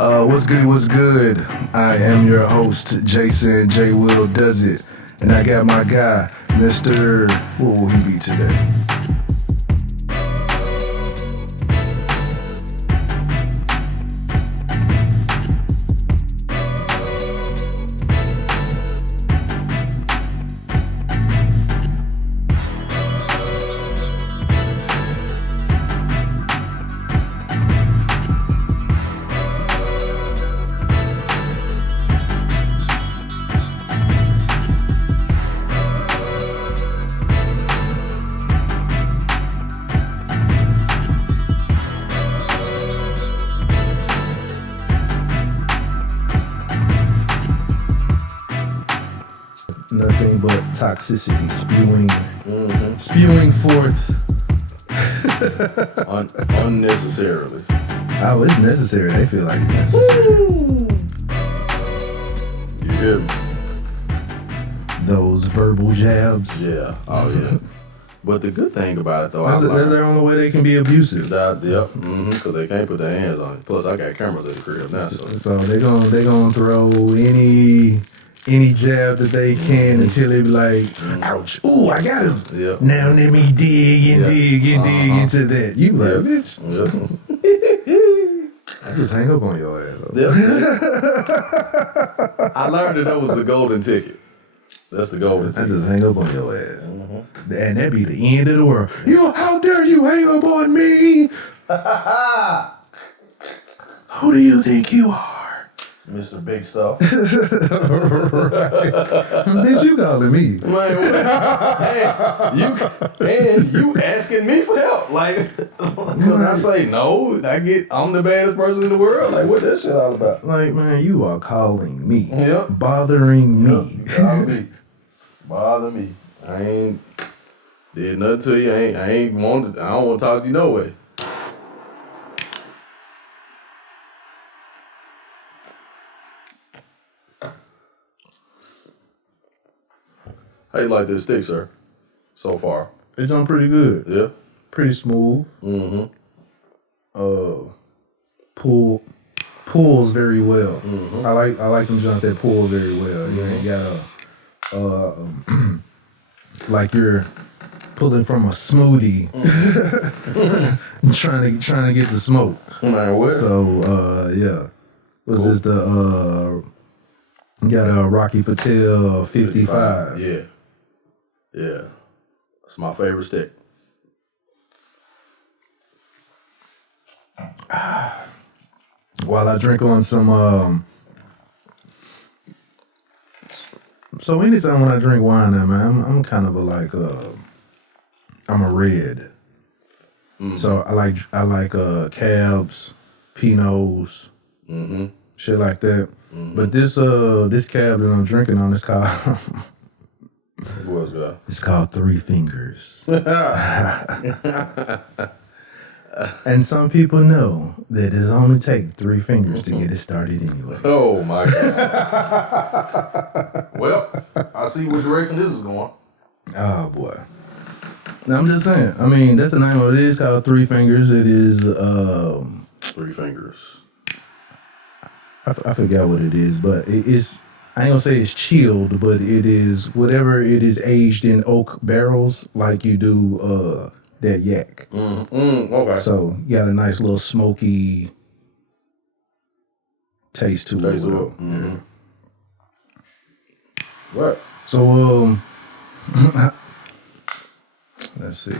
What's good, what's good? I am your host, Jason JWILLDOESTV, and I got my guy, Mr. What will he be today? Nothing but toxicity spewing forth. Unnecessarily. Oh, it's necessary. They feel like it's necessary. You hear me? Those verbal jabs. Yeah. Oh, yeah. But the good thing about it, though, that's their only way they can be abusive. Yep. Because they can't put their hands on it. Plus, I got cameras at the crib now. So they're gonna throw any jab that they can until they be like, ouch, ooh, I got him. Yep. Now let me dig into that. You like, bitch. Yep. I just hang up on your ass. Yep. I learned that was the golden ticket. That's the golden ticket. I just hang up on your ass. And that'd be the end of the world. How dare you hang up on me? Who do you think you are? Mr. Big Stuff. Bitch, you calling me. And you asking me for help. Like, because I say no, I'm the baddest person in the world. Like, what that shit all about? Like, man, you are calling me. Yep. Bothering me. Bother me. I ain't did nothing to you. I don't want to talk to you no way. How you like this stick, sir? So far, It's done pretty good. yeah. Pretty smooth. Mm-hmm. Pulls very well. Mm-hmm. I like them joints that pull very well. You ain't got like you're pulling from a smoothie, trying to get the smoke. Man, what? So yeah, was this the got a Rocky Patel 55? Yeah. That's my favorite stick. While I drink on some so anytime when I drink wine now, man, I'm kind of I'm a red. So I like cabs, pinots, shit like that. But this cab that I'm drinking on is called What's that? it's called Three Fingers. And some people know that it only takes 3 fingers to get it started anyway. Oh my God. Well, I see what direction this is going. Oh boy. Now I'm just saying. I mean, that's the name of it. It is called Three Fingers. It is 3 fingers. I forgot what it is, but it is. I ain't gonna say it's chilled, but it is whatever it is aged in oak barrels, like you do that yak. Okay. So you got a nice little smoky taste to it. Mm-hmm. Right. So let's see.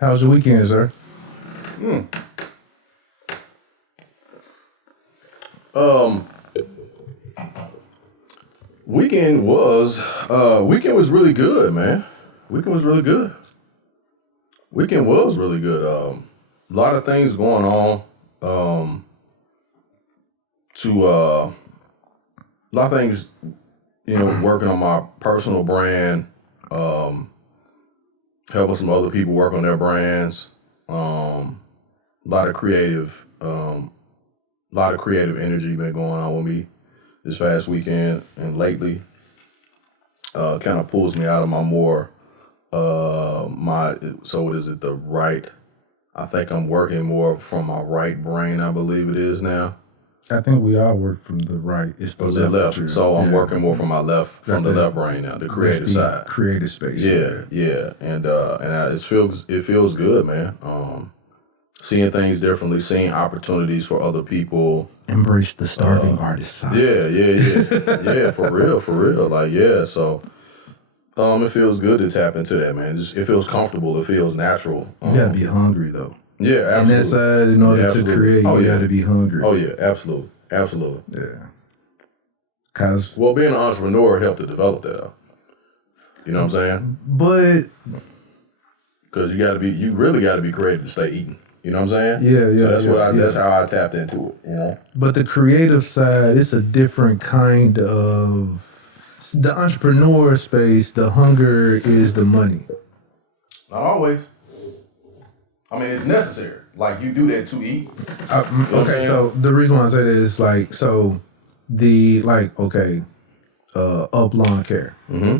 How's your weekend, sir? Weekend was really good, man. Weekend was really good. A lot of things going on. A lot of things, working on my personal brand, helping some other people work on their brands. A lot of creative energy been going on with me this past weekend and lately. Kind of pulls me out of my more so is it the right I think I'm working more from my right brain, I believe it is now. I think we all work from the right. It's the left. So I'm working more from my left, from the left brain now, the creative side. Creative space. Yeah. And it feels good, man. Seeing things differently, seeing opportunities for other people. Embrace the starving artist side. Yeah, for real. Like, yeah, so it feels good to tap into that, man. It feels comfortable. It feels natural. You gotta be hungry though. Yeah, absolutely. And that side, in order to create, you gotta be hungry. Oh yeah, absolutely. Yeah. Cause being an entrepreneur helped to develop that. Though. You know what I'm saying? But because you really gotta be creative to stay eating. You know what I'm saying? Yeah. So that's how I tapped into it. You know. But the creative side, it's a different kind of. The entrepreneur space, the hunger is the money. Not always. I mein, it's necessary. Like, you do that to eat. Okay, so the reason why I say that is like, so the, like, okay, up lawn care. Mm-hmm.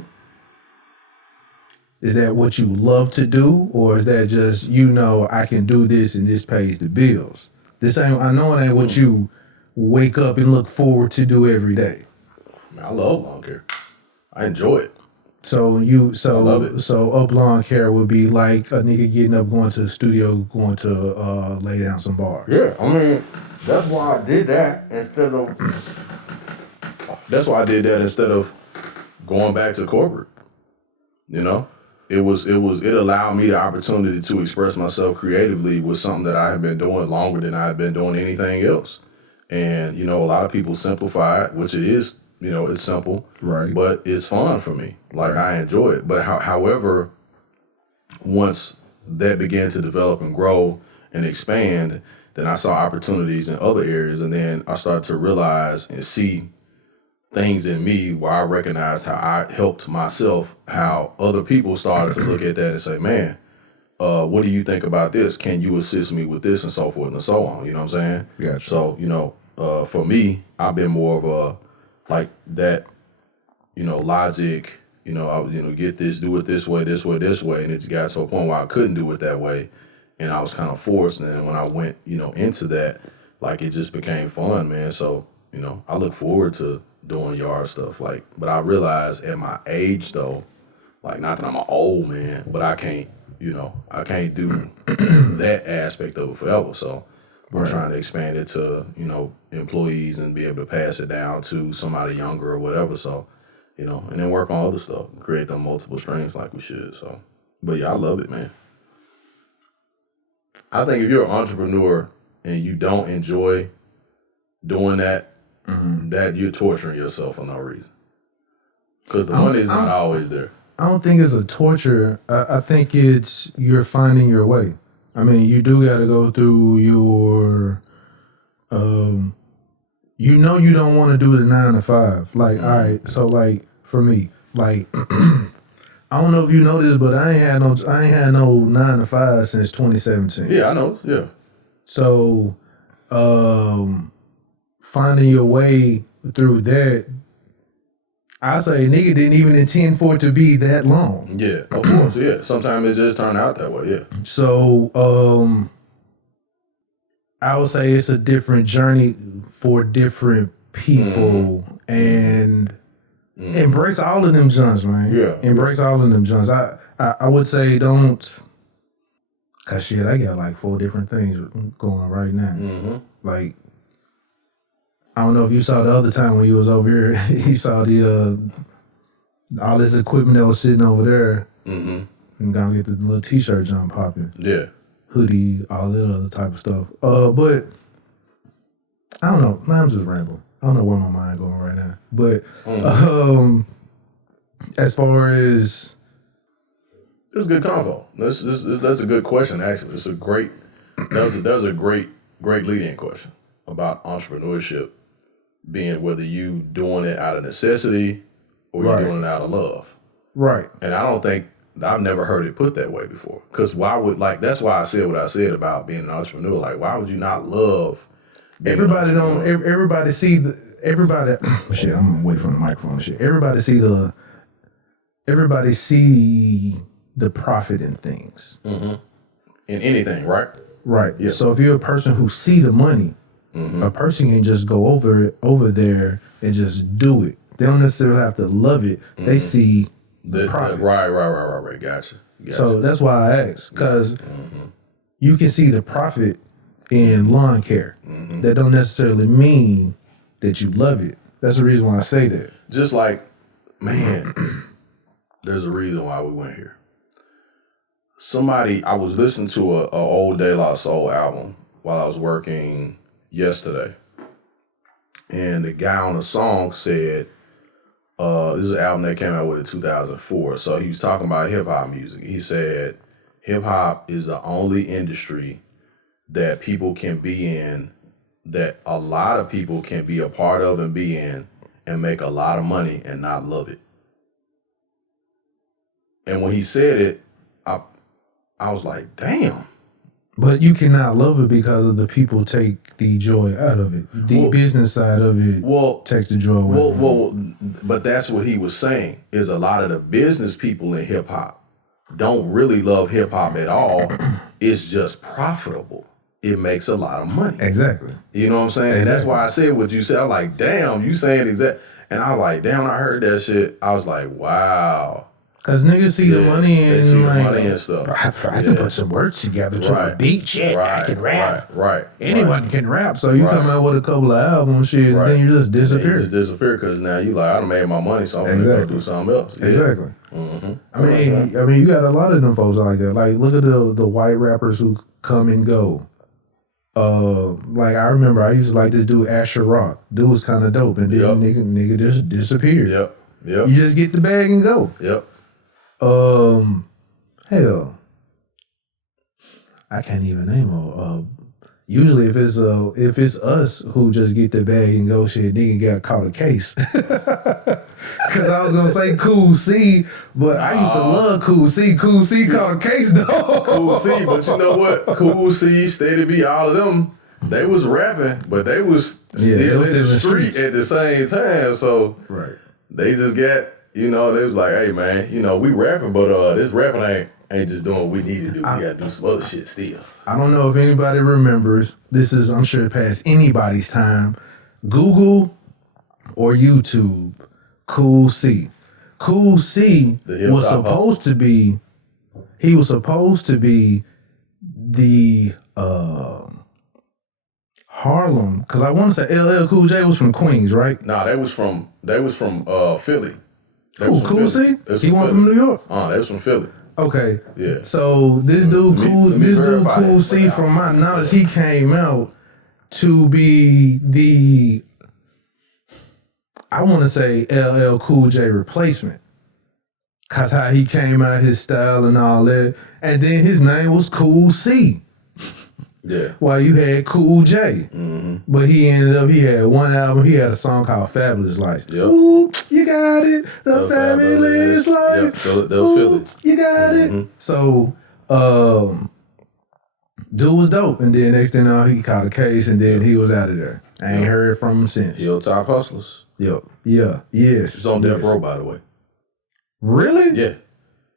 Is that what you love to do? Or is that just, I can do this and this pays the bills? I know it ain't what you wake up and look forward to do every day. Man, I love lawn care. I enjoy it. So I love it. So up lawn care would be like a nigga getting up, going to the studio, going to lay down some bars. Yeah, I mean, that's why I did that instead of going back to corporate. You know, it allowed me the opportunity to express myself creatively with something that I have been doing longer than I have been doing anything else. And a lot of people simplify it, which it is. It's simple, right? But it's fun for me. Like, I enjoy it. But however, once that began to develop and grow and expand, then I saw opportunities in other areas, and then I started to realize and see things in me where I recognized how I helped myself, how other people started to look at that and say, man, what do you think about this? Can you assist me with this, and so forth and so on? You know what I'm saying? Yeah. So, for me, I've been more of a, like that, logic, get this, do it this way, and it just got to a point where I couldn't do it that way, and I was kind of forced. And then when I went, into that, like, it just became fun, man. So, I look forward to doing yard stuff, like, but I realize at my age though, like, not that I'm an old man, but I can't do that aspect of it forever. So we're trying to expand it to, employees and be able to pass it down to somebody younger or whatever. So, and then work on other stuff, create them multiple streams like we should. So, but yeah, I love it, man. I think if you're an entrepreneur and you don't enjoy doing that, that you're torturing yourself for no reason. Because the money is not always there. I don't think it's a torture. I think it's you're finding your way. I mean, you do got to go through your, you don't want to do the 9 to 5. Like, all right, so like for me, like, I don't know if you know this, but I ain't had no 9 to 5 since 2017. Yeah, I know. Yeah. So, finding your way through that, I say nigga didn't even intend for it to be that long. Yeah, of course. Yeah, sometimes it just turned out that way. Yeah. So, I would say it's a different journey for different people, and embrace all of them joints, man. Yeah. Embrace all of them joints. I would say don't, cause shit, I got like 4 different things going right now. Like, I don't know if you saw the other time when you was over here, you saw the all this equipment that was sitting over there. And gonna get the little t-shirt jump popping. Yeah. Hoodie, all that other type of stuff. But I don't know. I'm just rambling. I don't know where my mind going right now. But as far as it's a good convo. That's a good question. Actually, it's a great. That was a great lead-in question about entrepreneurship, being whether you doing it out of necessity or you're doing it out of love. Right. And I don't think I've never heard it put that way before. Because why would, like, that's why I said what I said about being an entrepreneur. Like, why would you not love being everybody see shit, I'm away from the microphone and shit. Everybody see the profit in things. in anything, right? Right. Yeah. So if you're a person who see the money, a person can just go over there and just do it. They don't necessarily have to love it. They see the profit. Right. Gotcha. So that's why I asked, because you can see the profit in lawn care. That don't necessarily mean that you love it. That's the reason why I say that. Just like, man, there's a reason why we went here. I was listening to a old De La Soul album while I was working yesterday. And the guy on the song said, this is an album that came out with in 2004. So he was talking about hip hop music. He said, hip hop is the only industry that people can be in, that a lot of people can be a part of and be in and make a lot of money and not love it. And when he said it, I was like, damn. But you cannot love it because of the people take the joy out of it. The business side of it takes the joy away. But that's what he was saying, is a lot of the business people in hip hop don't really love hip hop at all. It's just profitable. It makes a lot of money. Exactly. You know what I'm saying? Exactly. And that's why I said what you said. I'm like, damn, you saying exact. And I was like, damn, I heard that shit. I was like, wow. Because niggas see the money and they see the money and stuff. I can put some words together to a beat shit. I can rap. Right. Anyone can rap. So you come out with a couple of albums, shit, and then you just disappear. You just disappear because now you like, I done made my money, so I'm gonna go do something else. Yeah. Exactly. I mean, you got a lot of them folks like that. Like, look at the white rappers who come and go. Like, I remember I used to like this dude Asher Rock. Dude was kind of dope, and then nigga just disappeared. Yep. You just get the bag and go. Yep. Hell, I can't even name them. Usually if it's us who just get the bag and go, shit, nigga got caught a case. Cause I was gonna say Cool C, but I used to love Cool C. Cool C caught a case though. Cool C, but you know what? Cool C, Steady B, all of them, they was rapping, but they was still in the street at the same time. So they just got, they was like, hey man, we rapping, but this rapping ain't just doing what we need to do. We gotta do some other shit still. I don't know if anybody remembers. This is, I'm sure, past anybody's time. Google or YouTube, Cool C. Cool C was supposed to be. He was supposed to be the Harlem, because I want to say LL Cool J was from Queens, right? Nah, they was from Philly. Cool C? He went from New York? They was from Philly. Okay. Yeah. So this dude Cool C, from my knowledge, he came out to be the, I want to say, LL Cool J replacement. Cause how he came out, his style and all that. And then his name was Cool C. Yeah. While you had Cool J. But he had one album, he had a song called Fabulous Life. Yep. Ooh, you got it. The fabulous life. Yep. Ooh, you got it. So, dude was dope. And then next thing you know, he caught a case and then he was out of there. I ain't heard from him since. Hilltop Hustlers. Yep. Yeah. Yes. It's on Death Row, by the way. Really? Yeah.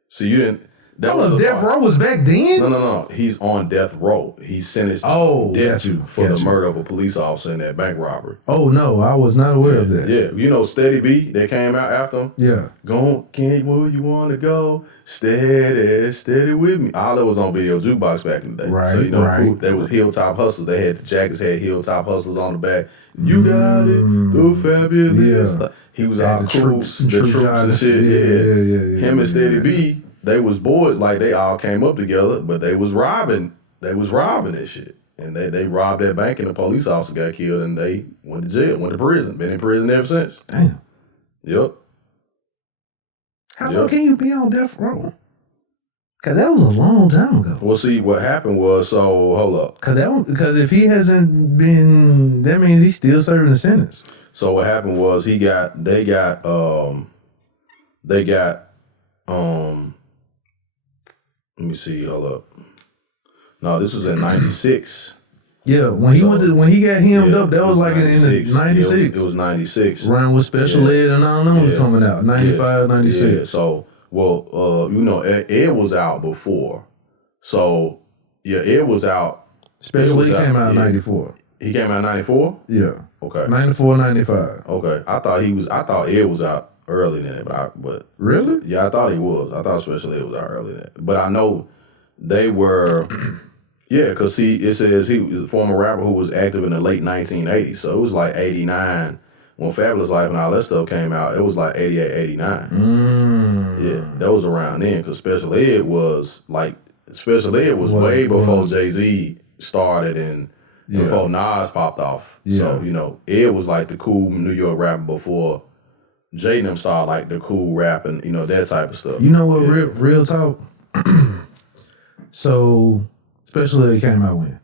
So you didn't. Death Row was back then? No. He's on death row. He's sentenced to death for the murder of a police officer in that bank robbery. Oh, no. I was not aware of that. Yeah. Steady B, that came out after him? Yeah. Go, can't where you want to go? Steady with me. All that was on Video Jukebox back in the day. Right, So, there was Hilltop Hustlers. They had the jackets, had Hilltop Hustlers on the back. You got it, the fabulous. Yeah. He was all cool. The troops and shit. Yeah. Him and Steady B, they was boys, like they all came up together, but they was robbing that shit. And they robbed that bank and the police officer got killed and they went to jail, went to prison. Been in prison ever since. Damn. Yep. How long can you be on death row? Cause that was a long time ago. Well, see, what happened was, so hold up. Cause if he hasn't been, that means he's still serving the sentence. So what happened was they got let me see, hold up. No, this was in 96. Yeah, when he got hemmed up, that was like in the 96. It was 96. Around with Special Ed and all them was coming out. 95, 96. Yeah, so, Ed was out before. So, Yeah, Ed was out. Special Ed came out in 94. He came out in 94? Yeah. Okay. 94, 95. Okay. I thought Ed was out early than that, but really? Yeah, I thought he was. I thought Special Ed was out early than that. But I know they were yeah, because see, it says he was a former rapper who was active in the late 1980s. So it was like 89 when Fabulous Life and all that stuff came out. It was like 88, 89. Yeah, that was around then because Special Ed was way before Jay-Z started and before Nas popped off. Yeah. So, you know, Ed was like the cool New York rapper before Jay and them started like the cool rap and, you know, that type of stuff. You know what, real talk? So, Special Ed came out when?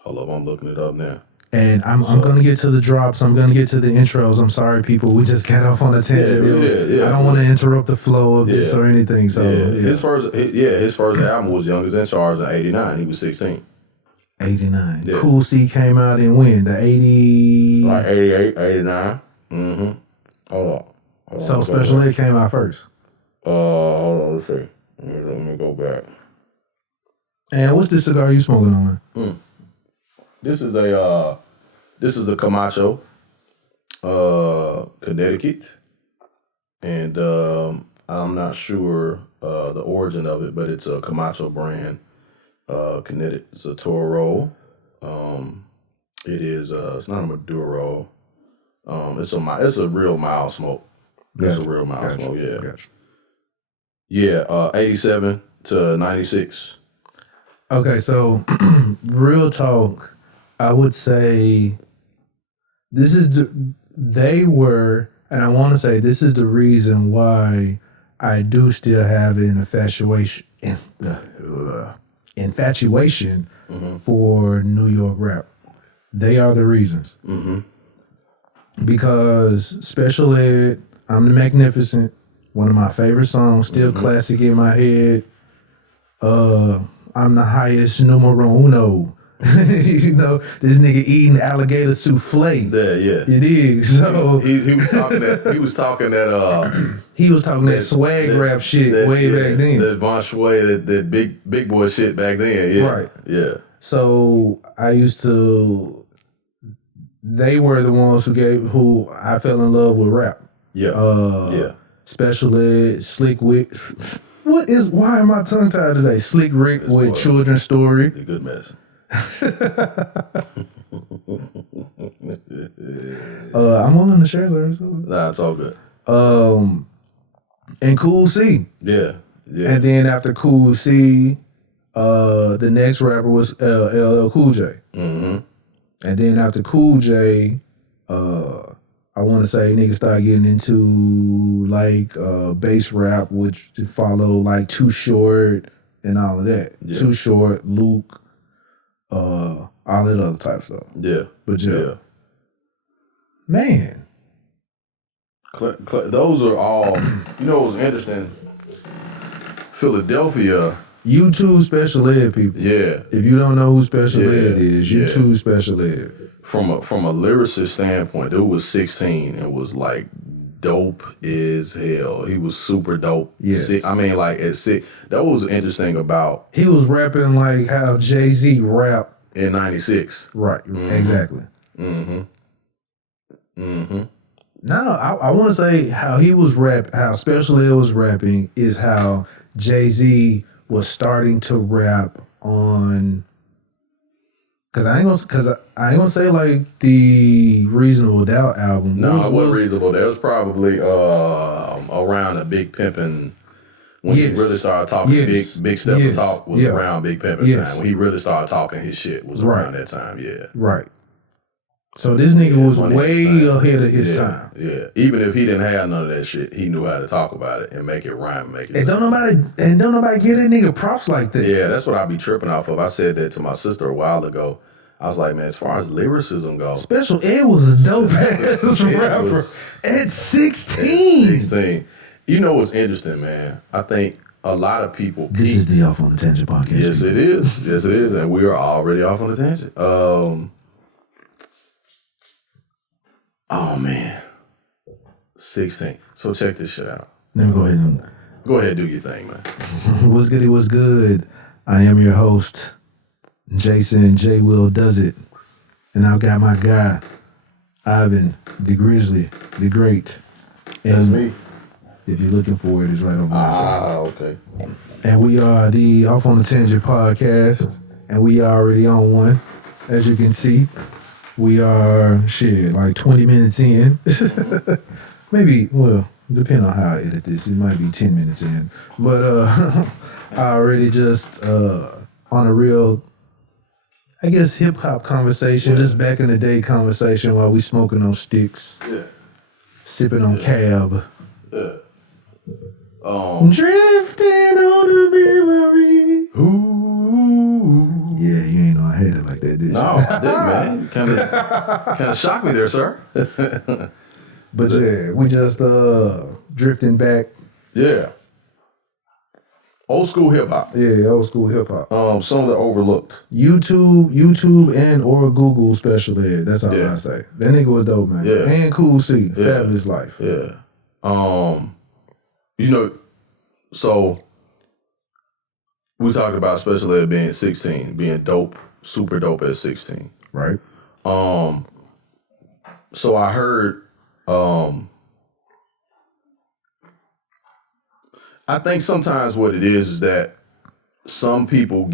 Hold up, I'm looking it up now. And I'm going to get to the drops. I'm going to get to the intros. I'm sorry, people. We just got off on a tangent. I don't want to interrupt the flow of this or anything. So his first album was Youngest in Charge in 89. He was 16. 89. Yeah. Cool C came out in when? The 80... Like 88, 89. Mm-hmm. Hold on. So Special Ed came out first. Hold on, let's see. Let me go back. And what's this cigar you smoking on, man? This is a Camacho, Connecticut, and I'm not sure the origin of it, but it's a Camacho brand, Connecticut. It's a Toro. It is. It's not a Maduro. It's a real mild smoke. It's a real mild smoke. Yeah. Gotcha. Yeah. 87 to 96. Okay, so real talk. I would say this is and I want to say this is the reason why I do still have an infatuation for New York rap. They are the reasons. Because Special Ed, I'm the Magnificent, one of my favorite songs, still classic in my head. I'm the highest numero uno. You know, this nigga eating alligator souffle. Yeah. You dig? So he was talking that swag rap shit way back then. That Von Schway, that big boy shit back then. Yeah. Right. Yeah. So they were the ones who I fell in love with rap. Yeah. Special Ed, Slick Rick. Why am I tongue tied today? Slick Rick with Children's Story. A good mess. I'm willing to share that. Nah, it's all good. And Cool C. Yeah. And then after Cool C, the next rapper was LL Cool J. And then after Cool J, I want to say niggas started getting into like bass rap, which followed like Too Short and all of that. Yeah. Too Short, Luke, all that other type of stuff. Yeah. But yeah. Man. Those are all, you know what was interesting? Philadelphia. YouTube Special Ed people. Yeah. If you don't know who Special Ed is, YouTube Special Ed. From a lyricist standpoint, dude was 16 and was like dope as hell. He was super dope. Yes. I mean, like at 6, that was interesting about. He was rapping like how Jay-Z rap in 96. Right. Exactly. Now, I want to say how how Special Ed was rapping is how Jay-Z was starting to rap on. Cause I ain't gonna say like the Reasonable Doubt album. No, it wasn't Reasonable. That was probably around a Big Pimpin'. When he really started talking, big Step to Talk was around Big Pimpin' time. When he really started talking his shit was around that time. Yeah. Right. So this nigga was way ahead of his time. Yeah. Even if he didn't have none of that shit, he knew how to talk about it and make it rhyme, and don't nobody get that nigga props like that. Yeah, that's what I be tripping off of. I said that to my sister a while ago. I was like, man, as far as lyricism goes, Special Ed was a dope ass rapper at 16. 16. You know what's interesting, man? I think a lot of people. This is the Off on the Tangent podcast. Yes, it is. Yes, it is, and we are already off on the tangent. Oh man, 16. So check this shit out. Let me go ahead and do your thing, man. What's good? I am your host, Jason J. Will Does It. And I've got my guy, Ivan, the Grizzly, the Great. And That's me. if you're looking for it, it's right over my side. Okay. And we are the Off on the Tangent podcast. And we are already on one. As you can see, we are, like 20 minutes in. Maybe, well, depending on how I edit this, it might be 10 minutes in. But I already just on a real, I guess, hip-hop conversation, just back in the day conversation while we smoking on sticks, sipping on cab. Drifting on a memory. Ooh. Yeah, you ain't know I had it like that, did you? No, I didn't, man. Kind of shocked me there, sir. But yeah, we just drifting back. Yeah. Old school hip hop. Yeah, old school hip hop. Some of the overlooked. YouTube and or Google special ed. That's all I say. That nigga was dope, man. Yeah. And Cool C. Fabulous life. Yeah. So we talked about special ed being 16, being dope, super dope at 16. Right. So I heard, I think sometimes what it is that some people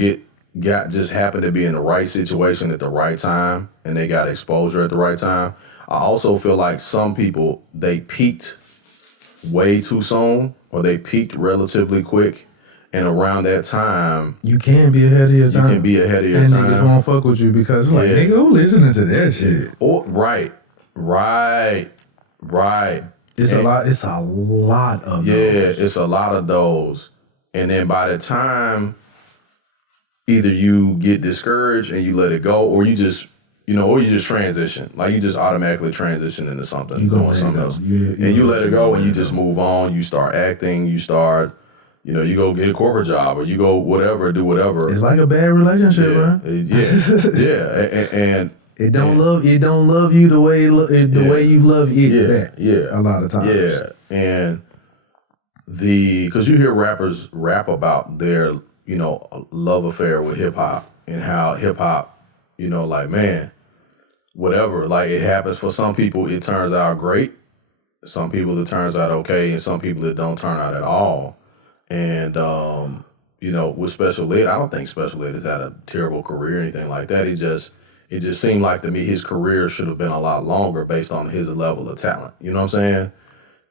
just happen to be in the right situation at the right time and they got exposure at the right time. I also feel like some people, they peaked way too soon or they peaked relatively quick. And around that time, you can be ahead of your time. You can be ahead of your and time. And niggas won't fuck with you because it's like, nigga, who listening to that shit? Right. It's a lot of those. Yeah, it's a lot of those. And then by the time either you get discouraged and you let it go, or you just, or you just transition. Like you just automatically transition into something, doing something else. And you let it go and you just move on. You start acting, you start, you go get a corporate job or you go whatever, do whatever. It's like a bad relationship, man. And it don't love you the way way you love it back. Yeah, a lot of times. Yeah, and because you hear rappers rap about their love affair with hip hop and how hip hop, like man, whatever, like it happens for some people. It turns out great. Some people it turns out okay, and some people it don't turn out at all. And with special ed, I don't think special ed has had a terrible career or anything like that. It just seemed like to me his career should have been a lot longer based on his level of talent. You know what I'm saying?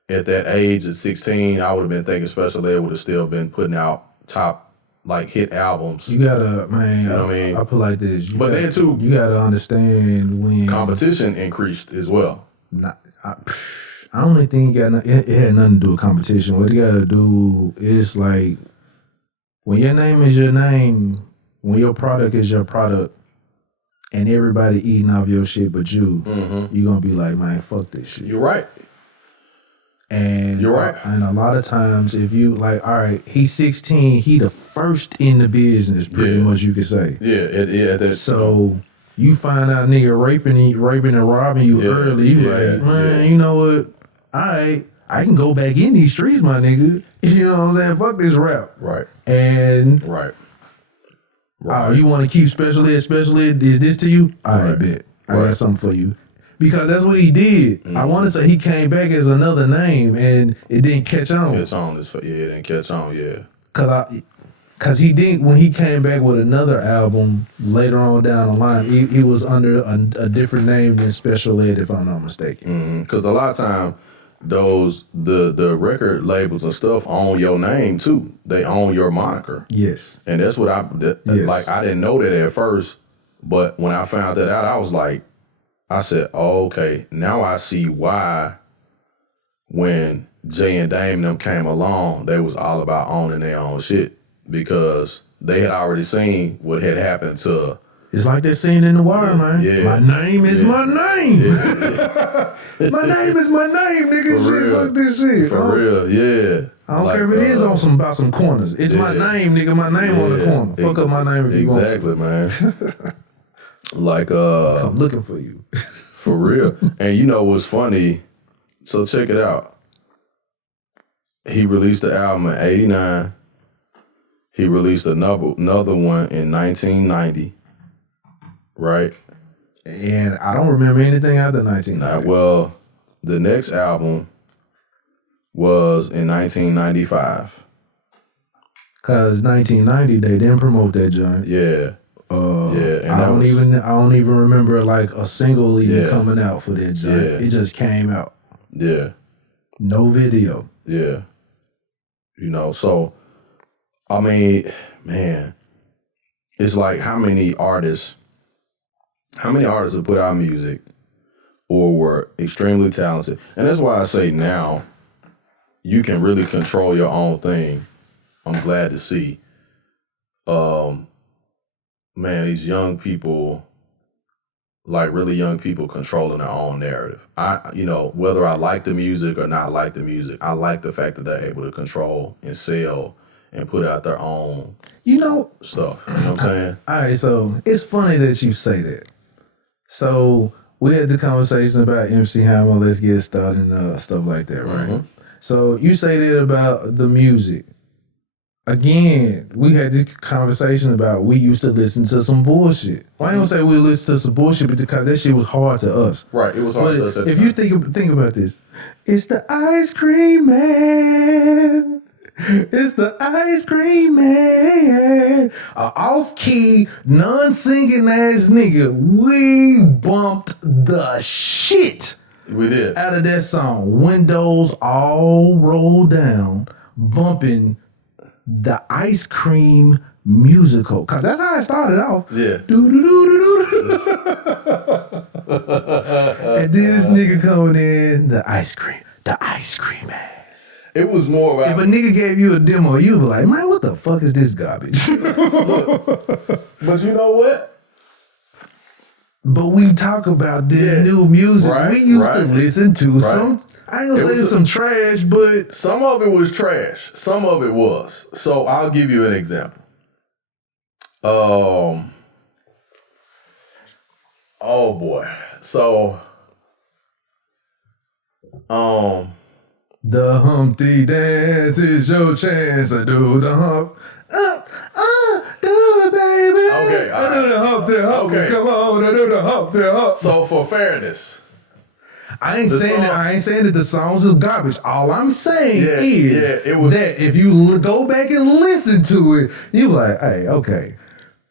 At that age, at 16, I would have been thinking special ed would have still been putting out top like hit albums. You gotta, man. You know what I mean? I put like this. Then too, you gotta understand when competition increased as well. I don't think it had nothing to do with competition. What you gotta do is like when your name is your name, when your product is your product, and everybody eating off your shit but you, you're gonna be like, man, fuck this shit. You're right. And you're right. And a lot of times, if you like, all right, he's 16, he the first in the business, pretty much you could say. Yeah. So you find out nigga raping and robbing you early, you like, man, you know what? All right, I can go back in these streets, my nigga. You know what I'm saying? Fuck this rap. Right. And right. You want to keep special ed? Is this to you? All right, bet. I got something for you. Because that's what he did. I want to say he came back as another name and it didn't catch on. It didn't catch on, yeah. Cause he didn't, when he came back with another album later on down the line, he was under a different name than Special Ed, if I'm not mistaken. Because a lot of time, the record labels and stuff own your name too. They own your moniker. Yes. And that's what I didn't know that at first, but when I found that out, I was like, I said, oh, okay, now I see why when Jay and Dame them came along, they was all about owning their own shit because they had already seen what had happened to. It's like that scene in The Wire, man. Yeah. My name is my name. Yeah. My name is my name, nigga. Shit, fuck this shit. For real, yeah. I don't care if it is about some corners. It's my name, nigga. My name on the corner. Fuck up my name if you want to. Exactly, man. I'm looking for you. For real. And you know what's funny? So check it out. He released the album in 89. He released another one in 1990. right? And I don't remember anything after 1990. Well, the next album was in 1995. Cause 1990 they didn't promote that joint. Yeah. And I don't even remember like a single even coming out for that joint. Yeah. It just came out. Yeah. No video. Yeah. You know, so I mean, man, it's like how many artists have put out music or were extremely talented. And that's why I say now you can really control your own thing. I'm glad to see. Man, these young people, like really young people controlling their own narrative. Whether I like the music or not like the music, I like the fact that they're able to control and sell and put out their own stuff. You know what I'm saying? All right, so it's funny that you say that. So we had the conversation about MC Hammer, let's get started and stuff like that, right? Mm-hmm. So you say that about the music. Again, we had this conversation about we used to listen to some bullshit. Well, I ain't gonna say we listened to some bullshit because that shit was hard to us. Right, it was hard to us. If you think about this, it's the ice cream man. It's the ice cream man. A off-key, non-singing ass nigga. We bumped the shit. We did. Out of that song. Windows all rolled down, bumping the ice cream musical. Cause that's how it started off. Yeah. And then this nigga coming in, the ice cream man. It was more about... If a nigga gave you a demo, you'd be like, man, what the fuck is this garbage? But you know what? But we talk about this new music. Right, we used to listen to some... I ain't gonna say some trash, but... Some of it was trash. Some of it was. So I'll give you an example. Oh boy. So... The Humpty Dance is your chance to do the hump. Do it, baby. Okay, all right. Do the hump, the hump. Okay. Come on, do the hump, the hump. So for fairness... I ain't saying that the songs is garbage. All I'm saying is that if you go back and listen to it, you like, hey, okay.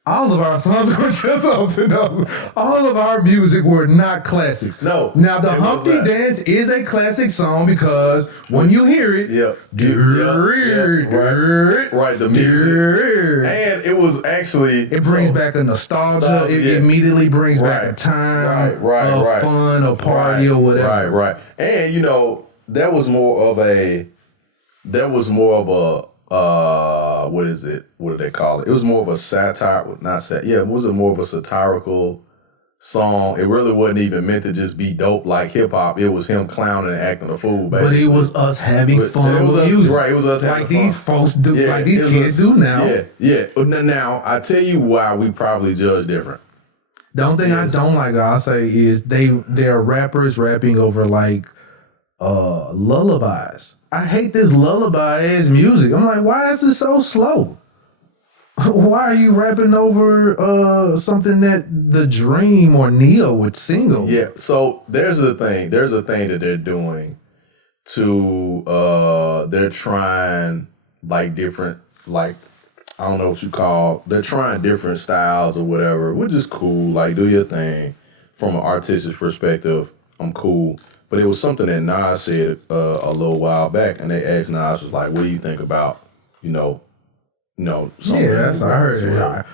All of our songs were just open up. All of our music were not classics. No. Now the Humpty Dance is a classic song because when you hear it, right, the music, and it was actually it brings back a nostalgia. It immediately brings back a time of fun, a party, or whatever. Right. And that was more of a what is it? What do they call it? It was more of a satire, it was more of a satirical song. It really wasn't even meant to just be dope like hip hop. It was him clowning and acting a fool, basically. But it was us having fun with music. Right, it was us having fun. Like these folks do, like these kids do now. Yeah. Now, I tell you why we probably judge different. The only thing I don't like, I'll say, is they're rappers rapping over like lullabies. I hate this lullaby ass music. I'm like, why is it so slow? Why are you rapping over something that The Dream or Neo would sing? Yeah, so there's a thing that they're doing to they're trying like different, like, I don't know what you call, they're trying different styles or whatever, which is cool. Like, do your thing from an artistic perspective. I'm cool. But it was something that Nas said a little while back, and they asked Nas, was like, what do you think about, something? Yes, I heard it.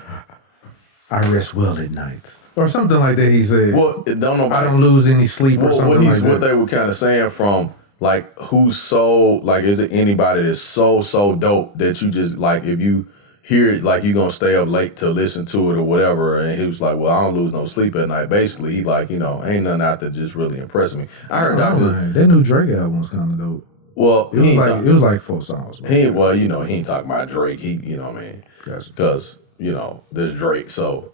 I rest well at night. Or something like that he said. Well, I don't lose any sleep or something like that. What they were kind of saying from, like, who's so, like, is it anybody that's so dope that you just, like, if you hear it, like, you're going to stay up late to listen to it or whatever. And he was like, well, I don't lose no sleep at night. Basically, he like, ain't nothing out there just really impressing me. I heard that new Drake album was kind of dope. Well, it was like 4 songs. Man. He ain't talking about Drake. He, you know what I mean? Because, there's Drake. So,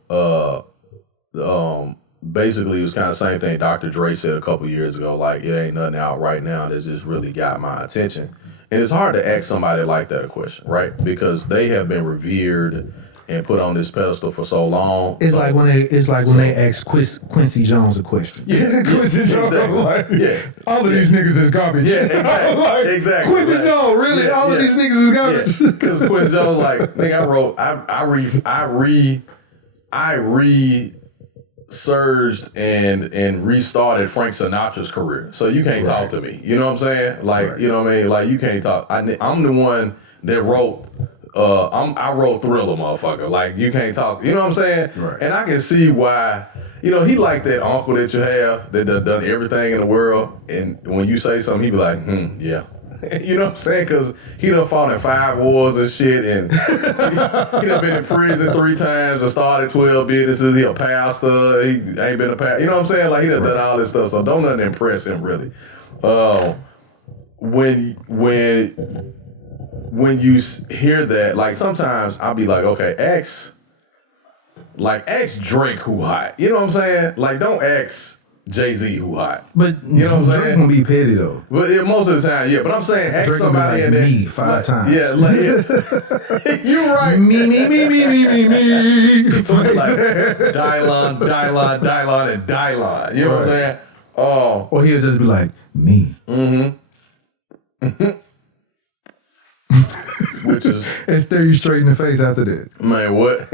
basically, it was kind of the same thing Dr. Dre said a couple years ago. Like, ain't nothing out right now that's just really got my attention. And it's hard to ask somebody like that a question, right? Because they have been revered and put on this pedestal for so long. It's like when they ask Quincy Jones a question. Yeah, Quincy Jones, all of these niggas is garbage. Yeah, exactly. Exactly. Quincy Jones, really? All of these niggas is garbage. Because Quincy Jones, like, nigga, I resurged and restarted Frank Sinatra's career. So you can't talk to me. You know what I'm saying? Like, you know what I mean? Like, you can't talk. I'm the one that wrote. I wrote Thriller, motherfucker. Like, you can't talk. You know what I'm saying? Right. And I can see why. You know, he like that uncle that you have that done everything in the world. And when you say something, he be like, yeah. You know what I'm saying? Because he done fought in 5 wars and shit, and he done been in prison 3 times and started 12 businesses. He a pastor. He ain't been a pastor. You know what I'm saying? Like, he done done all this stuff. So don't nothing impress him, really. When you hear that, like, sometimes I'll be like, okay, ask Drake who hot. You know what I'm saying? Like, don't ask Jay-Z who hot. But you know what I'm saying? Drake gonna be petty though. But most of the time, yeah. But I'm saying, ask Drake somebody in that me 5 times. Yeah, like, you right. Me. Like Dylon, and Dylon. You know what I'm saying? Oh. Or he'll just be like, me. Which is, and stare you straight in the face after that. Man, what?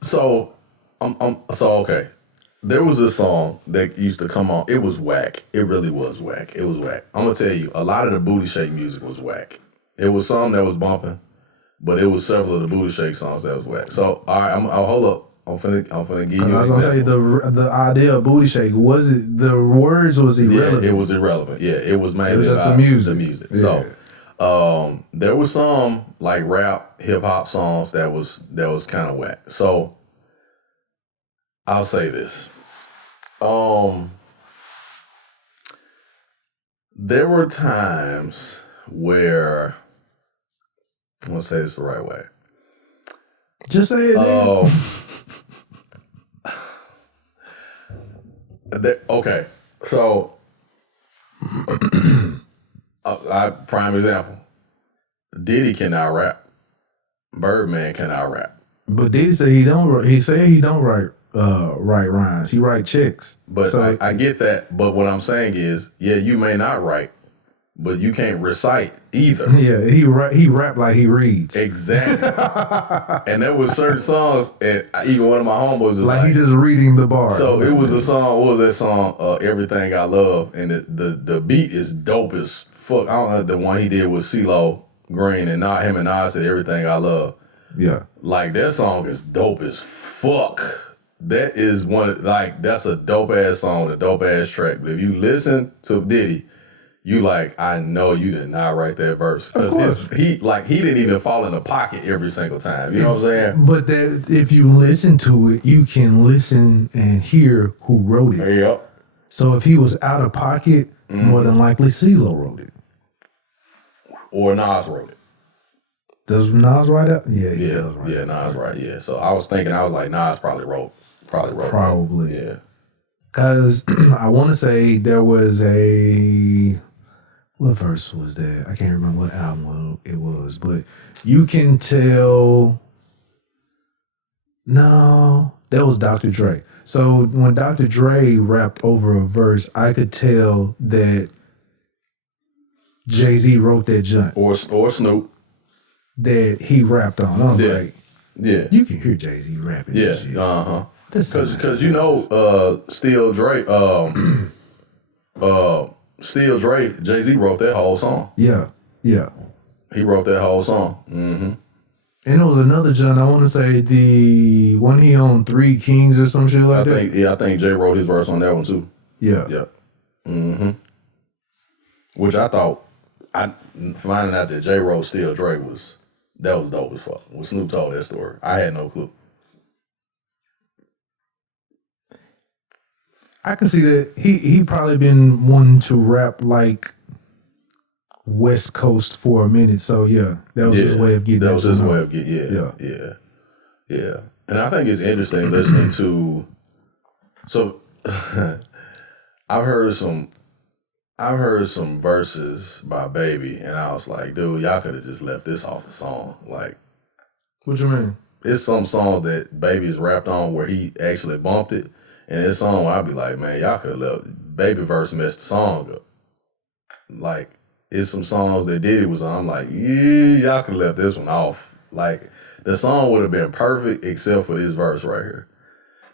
So okay. There was a song that used to come on. It was whack. It really was whack. It was whack. I'm gonna tell you, a lot of the booty shake music was whack. It was some that was bumping, but it was several of the booty shake songs that was whack. So all right, I'll hold up. I'm finna give you an I was gonna say the idea of booty shake, was it the words was irrelevant? Yeah, it was irrelevant. Yeah, it was mainly just about the music. Yeah. So there was some like rap, hip hop songs that was kind of whack. So I'll say this. There were times where, I'm gonna say this the right way. Just say it. Okay, so prime example. Diddy cannot rap. Birdman cannot rap. But Diddy said he don't. He said he don't write rhymes. He write checks. But so, I get that. But what I'm saying is, yeah, you may not write, but you can't recite either. Yeah, he rap like he reads. Exactly. And there was certain songs, and even one of my homeboys was like he's just reading the bar. So it was a song. What was that song? Everything I Love, and the beat is dope as fuck. I don't know, the one he did with CeeLo Green and him and Nas said Everything I Love. Yeah, like that song is dope as fuck. That is that's a dope ass song, a dope ass track. But if you listen to Diddy, you like, I know you did not write that verse. Because he didn't even fall in the pocket every single time. You know what I'm saying? But that if you listen to it, you can listen and hear who wrote it. Yep. So if he was out of pocket, more than likely CeeLo wrote it. Or Nas wrote it. Does Nas write it? Yeah, he does write it. Yeah, Nas right, yeah. So I was like, Nas probably wrote Probably. it. Yeah. Because I want to say there was what verse was that? I can't remember what album it was, but you can tell. No, that was Dr. Dre. So when Dr. Dre rapped over a verse, I could tell that Jay-Z wrote that junk. Or Snoop. That he rapped on. I was like, yeah, you can hear Jay-Z rapping. Yeah, this shit. Because Still Dre, Still Dre, Jay-Z wrote that whole song. Yeah. He wrote that whole song. Mm-hmm. And it was another John, I want to say the one he on Three Kings or some shit like that. I think Jay wrote his verse on that one too. Yeah. Mm-hmm. Which I thought, finding out that Jay wrote Still Dre was dope as fuck. When Snoop told that story, I had no clue. I can see that he probably been wanting to rap like West Coast for a minute. So yeah, that was his way of getting. That was his way of getting. Yeah. And I think it's interesting listening to. So I've heard some I've heard some verses by Baby, and I was like, dude, y'all could have just left this off the song. Like, What you mean? it's some songs that Baby is rapped on where he actually bumped it, and this song I'd be like, man, y'all could have left Baby verse messed the song up. Like, it's some songs that Diddy was on. I'm like, yeah, y'all could have left this one off. Like, the song would have been perfect except for this verse right here.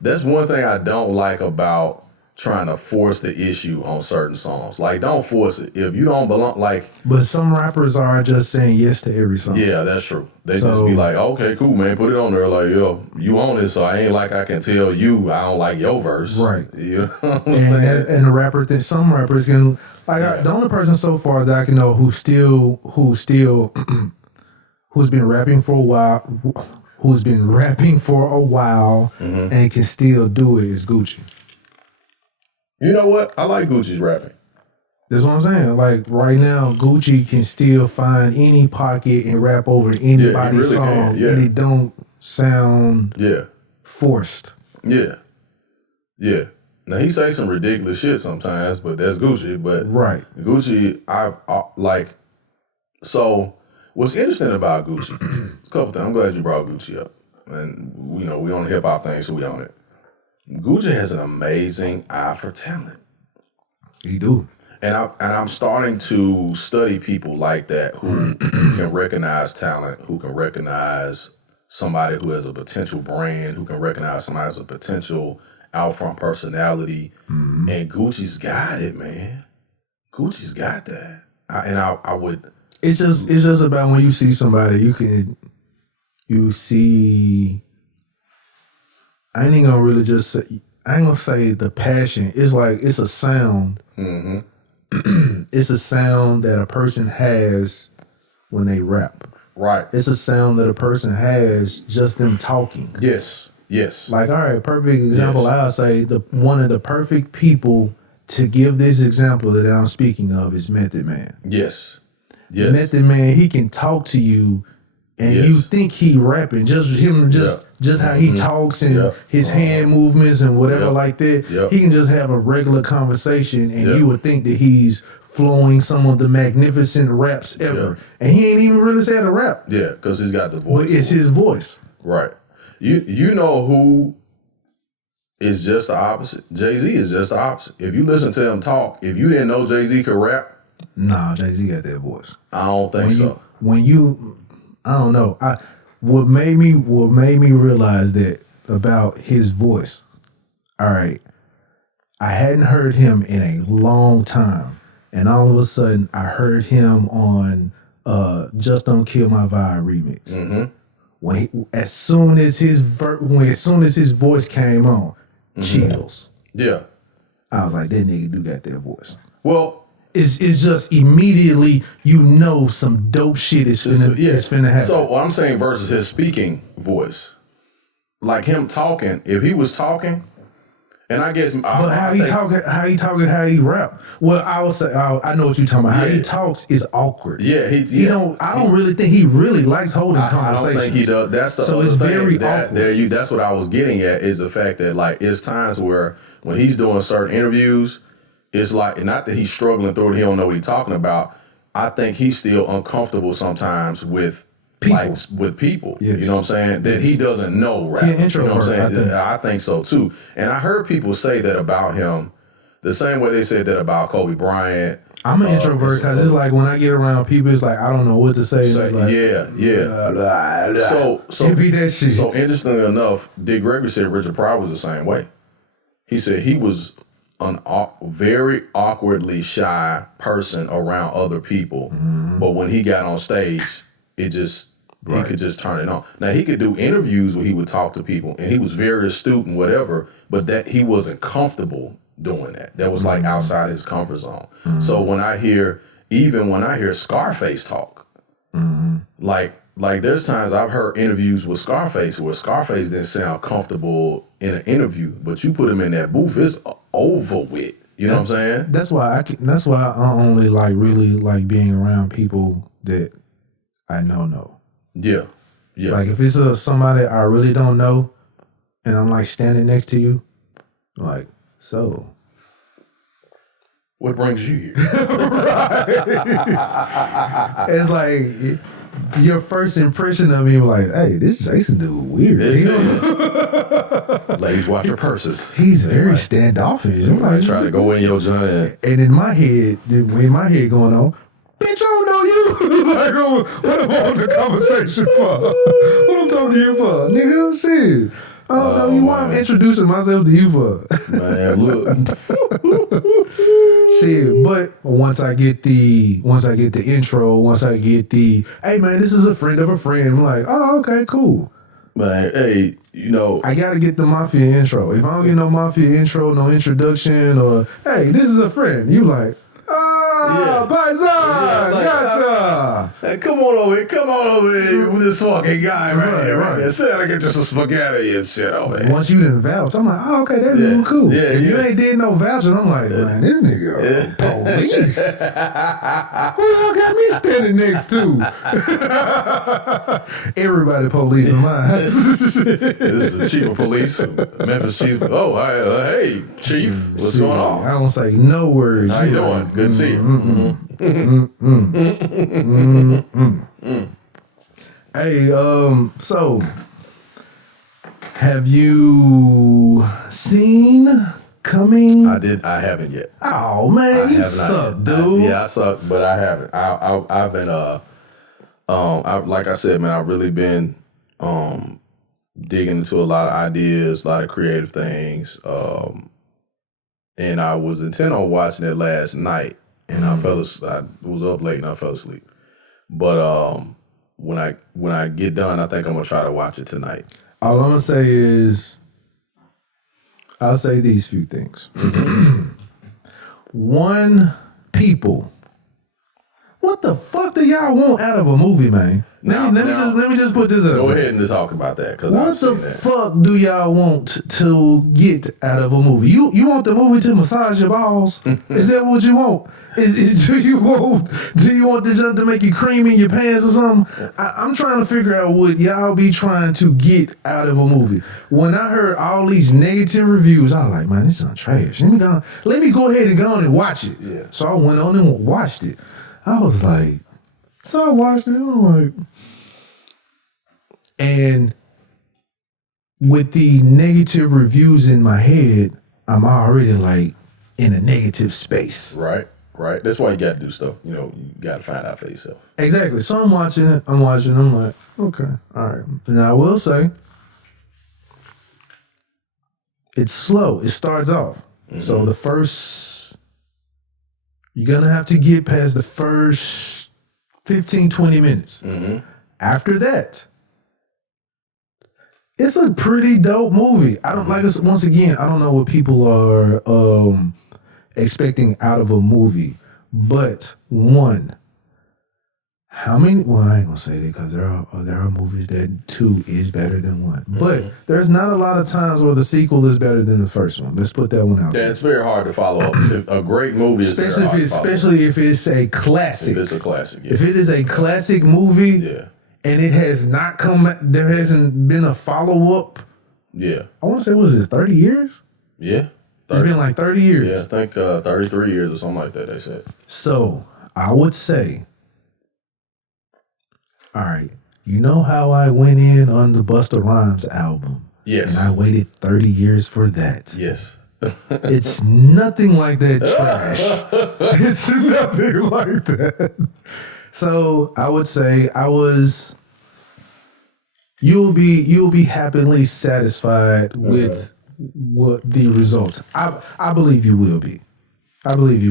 That's one thing I don't like about trying to force the issue on certain songs. Like, don't force it. If you don't belong, like... But some rappers are just saying yes to every song. Yeah, that's true. They just be like, okay, cool, man, put it on there. Like, yo, you own it, so I ain't like I can tell you I don't like your verse. Right. You know what I'm saying? And the rapper, some rappers can... Like, the only person so far that I can know who's been rapping for a while, and can still do it is Gucci. You know what? I like Gucci's rapping. That's what I'm saying. Like, right now, Gucci can still find any pocket and rap over anybody's song, and it don't sound forced. Yeah. Now, he say some ridiculous shit sometimes, but that's Gucci. But Gucci, I like... So, what's interesting about Gucci, a couple things. I'm glad you brought Gucci up. And, you know, we on the hip-hop thing, so we on it. Gucci has an amazing eye for talent. He do. And I'm starting to study people like that who can recognize talent, who can recognize somebody who has a potential brand, who can recognize somebody who has a potential out front personality. And Gucci's got it, man. Gucci's got that. I would... It's just about when you see somebody, you see... I ain't gonna say the passion. It's like, it's a sound. It's a sound that a person has when they rap. Right. It's a sound that a person has just them talking. Yes. Like, all right, perfect example. I'll say one of the perfect people to give this example that I'm speaking of is Method Man. Yes. Method Man, he can talk to you and you think he rapping, just how he talks and his hand movements and whatever like that. He can just have a regular conversation and you would think that he's flowing some of the magnificent raps ever. And he ain't even really said a rap. Yeah, because he's got the voice. But it's his voice. Right. You know who is just the opposite? Jay-Z is just the opposite. If you listen to him talk, if you didn't know Jay-Z could rap, nah, Jay-Z got that voice. I don't think so. I don't know. What made me realize that about his voice. All right, I hadn't heard him in a long time, and all of a sudden I heard him on "Just Don't Kill My Vibe" remix. As soon as his voice came on, chills. Yeah, I was like, that nigga do got that voice. Well. It's just immediately some dope shit is finna happen. So what I'm saying versus his speaking voice, like him talking, if he was talking, and I guess, how he rap. Well, I would say I know what you're talking about. How he talks is awkward. Yeah, I don't really think he really likes holding conversations. I don't think he does. That's the other it's thing. Very awkward. That's what I was getting at, is the fact that, like, it's times where when he's doing certain interviews, it's like, not that he's struggling through it, he don't know what he's talking about. I think he's still uncomfortable sometimes with people. Yes. You know what I'm saying? That he doesn't know rap. You know what I'm saying? I think so too. And I heard people say that about him the same way they said that about Kobe Bryant. I'm an introvert because it's like when I get around people, it's like I don't know what to say. So, like, So be that shit. So interestingly enough, Dick Gregory said Richard Pryor was the same way. He said he was a very awkwardly shy person around other people, but when he got on stage, he could just turn it on. Now, he could do interviews where he would talk to people, and he was very astute and whatever, but that he wasn't comfortable doing that. That was like outside his comfort zone. So when I hear Scarface talk, like there's times I've heard interviews with Scarface where Scarface didn't sound comfortable in an interview, but you put him in that booth, it's over with. You know what I'm saying? That's why I only really like being around people that I know. Yeah. Like if it's somebody I really don't know, and I'm like standing next to you, like so. What brings you here? It's like your first impression of me, like, hey, this Jason dude weird. Ladies, watch your purses. He's very standoffish. I'm I like, try to go in your joint. and in my head going on, bitch, I don't know you. Like, what am I on the conversation for? What I'm talking to you for? Nigga, shit. I don't know you. Why I'm introducing myself to you for? Man, look. Shit, but once I get the intro, once I get the, hey man, this is a friend of a friend, I'm like, oh, okay, cool. Man, hey, you know, I gotta get the Mafia intro. If I don't get no Mafia intro, no introduction, or hey, this is a friend, you like, Boyz, like, gotcha. hey, come on over here with this fucking guy right here. Sit down and get you some spaghetti and shit over here. Once you didn't vouch, I'm like, oh, okay, that's real cool. Yeah, if you ain't did no vouching, I'm like, man, this nigga police. Who y'all got me standing next to? Everybody police in my house. This is the chief of police, Memphis chief. Oh, hey, chief, what's going on? I don't say no words. How you doing? Good to see you. Hey, so have you seen Coming? I haven't yet. Oh man, you suck, dude. I suck, but I haven't. I've been like I said, man, I've really been digging into a lot of ideas, a lot of creative things. And I was intent on watching it last night, and I was up late and I fell asleep. But when I get done, I think I'm gonna try to watch it tonight. All I'm gonna say is, I'll say these few things. One, people, what the fuck do y'all want out of a movie, man? Let me just put this up. Go ahead and just talk about that. What the fuck do y'all want to get out of a movie? You want the movie to massage your balls? Is that what you want? Do you want the junk to make you cream in your pants or something? I'm trying to figure out what y'all be trying to get out of a movie. When I heard all these negative reviews, I was like, man, this is trash. Let me go ahead and go on and watch it. Yeah. So I went on and watched it. I was like, so I watched it. I'm like, and with the negative reviews in my head, I'm already like in a negative space. Right. That's why you got to do stuff. You know, you got to find out for yourself. Exactly. So I'm watching it. I'm like, okay, all right. And I will say, it's slow. It starts off. Mm-hmm. So you're going to have to get past the first 15, 20 minutes. Mm-hmm. After that, it's a pretty dope movie. I don't like this. Once again, I don't know what people are expecting out of a movie, but one, how many? Well, I ain't gonna say that because there are movies that 2 is better than 1, but there's not a lot of times where the sequel is better than the first one. Let's put that one out. Yeah, it's very hard to follow up. A great movie, especially if it's a classic. If it's a classic, yeah. If it is a classic movie, yeah. And it has not there hasn't been a follow-up. Yeah. I want to say, what is it, 30 years? Yeah. 30. It's been like 30 years. Yeah, I think 33 years or something like that, they said. So, I would say, all right, you know how I went in on the Busta Rhymes album? Yes. And I waited 30 years for that. Yes. It's nothing like that trash. It's nothing like that. So I would say you'll be happily satisfied with what the results. I believe you will be. And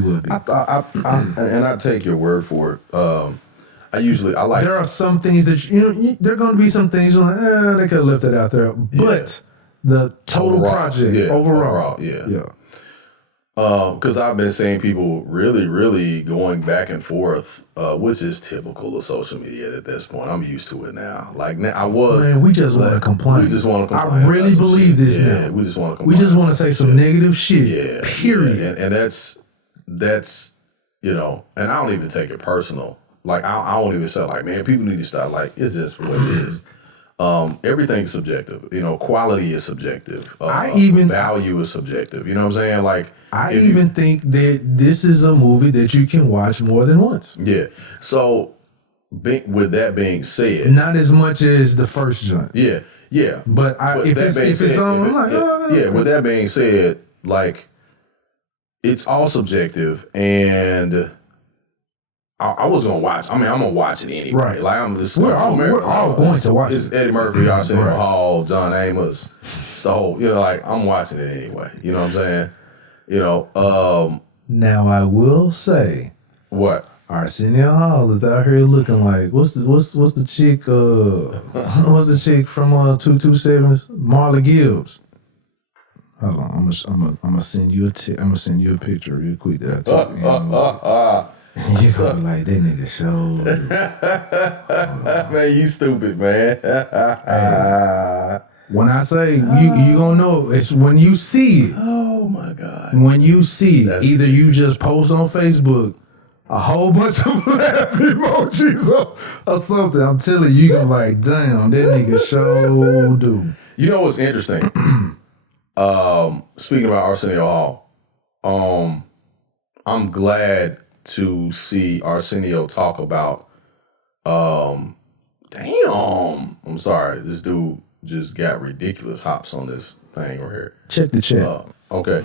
I take your word for it. I like. There are some things that there are going to be some things you're like, they could have left it out there, but the total project overall, yeah. Because I've been seeing people really, really going back and forth, which is typical of social media at this point. I'm used to it now. Like now, we just want to complain. We just want to complain. I really believe this now. We just want to complain. We just want to say some negative shit. Yeah. Period. Yeah. And that's and I don't even take it personal. Like I don't even say like, man, people need to stop. Like it's just what it is. everything's subjective. You know, quality is subjective. Value is subjective. You know what I'm saying? Like, I even think that this is a movie that you can watch more than once. Yeah. So, with that being said, not as much as the first joint. Yeah. Yeah. But if it's on, I'm like, yeah. With that being said, like, it's all subjective, and I was gonna watch. I mean, I'm gonna watch it anyway. Right. Like, I'm just. We're all going to watch it's it. Eddie Murphy, Arsenio Hall, John Amos. So, you know, like, I'm watching it anyway. You know what I'm saying? You know. Now I will say, what? Arsenio Hall is out here looking like what's the chick? What's the chick from 227's? Marla Gibbs. Hold on, I'm gonna send you a picture real quick. That you gonna be like, that nigga showed. Man, you stupid, man. When I say you gonna know, it's when you see it. Oh my God. When you see it, That's either you just post on Facebook a whole bunch of laugh emojis or something. I'm telling you, gonna like, damn, that nigga show do. You know what's interesting? Speaking about Arsenio Hall, I'm glad to see Arsenio talk about, damn, I'm sorry, this dude just got ridiculous hops on this thing right here. Check the chat. Okay.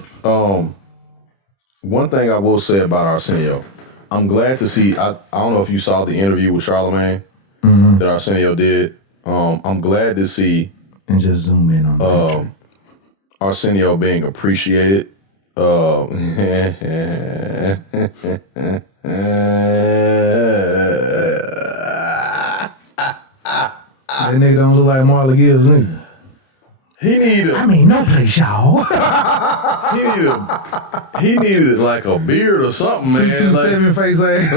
One thing I will say about Arsenio, I'm glad to see, I don't know if you saw the interview with Charlamagne that Arsenio did. I'm glad to see. And just zoom in on the picture. Arsenio being appreciated. That nigga don't look like Marla Gibbs, nigga. No place, y'all. he needed like a beard or something, man. 227 face ass.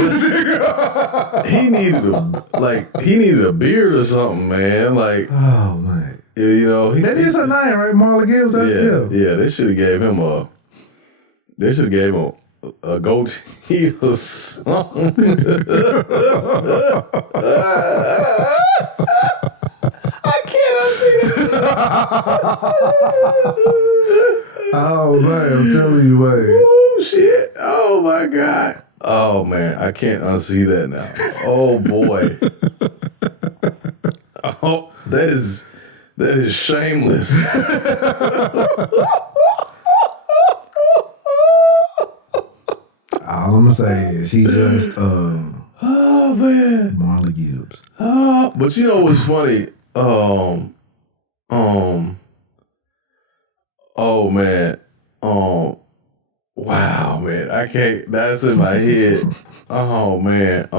he needed a beard or something, man. Like, oh man. You know, that is her name, right? Marla Gibbs. Yeah. They should have gave him a goatee or something. I can't unsee that. Oh man, I'm telling you, man. Oh shit! Oh my God! Oh man, I can't unsee that now. Oh boy! Oh, that is shameless. All I'm gonna say is he just oh man, Marla Gibbs. But you know what's funny? Oh man. Wow, man. I can't. That's in my head. Oh man.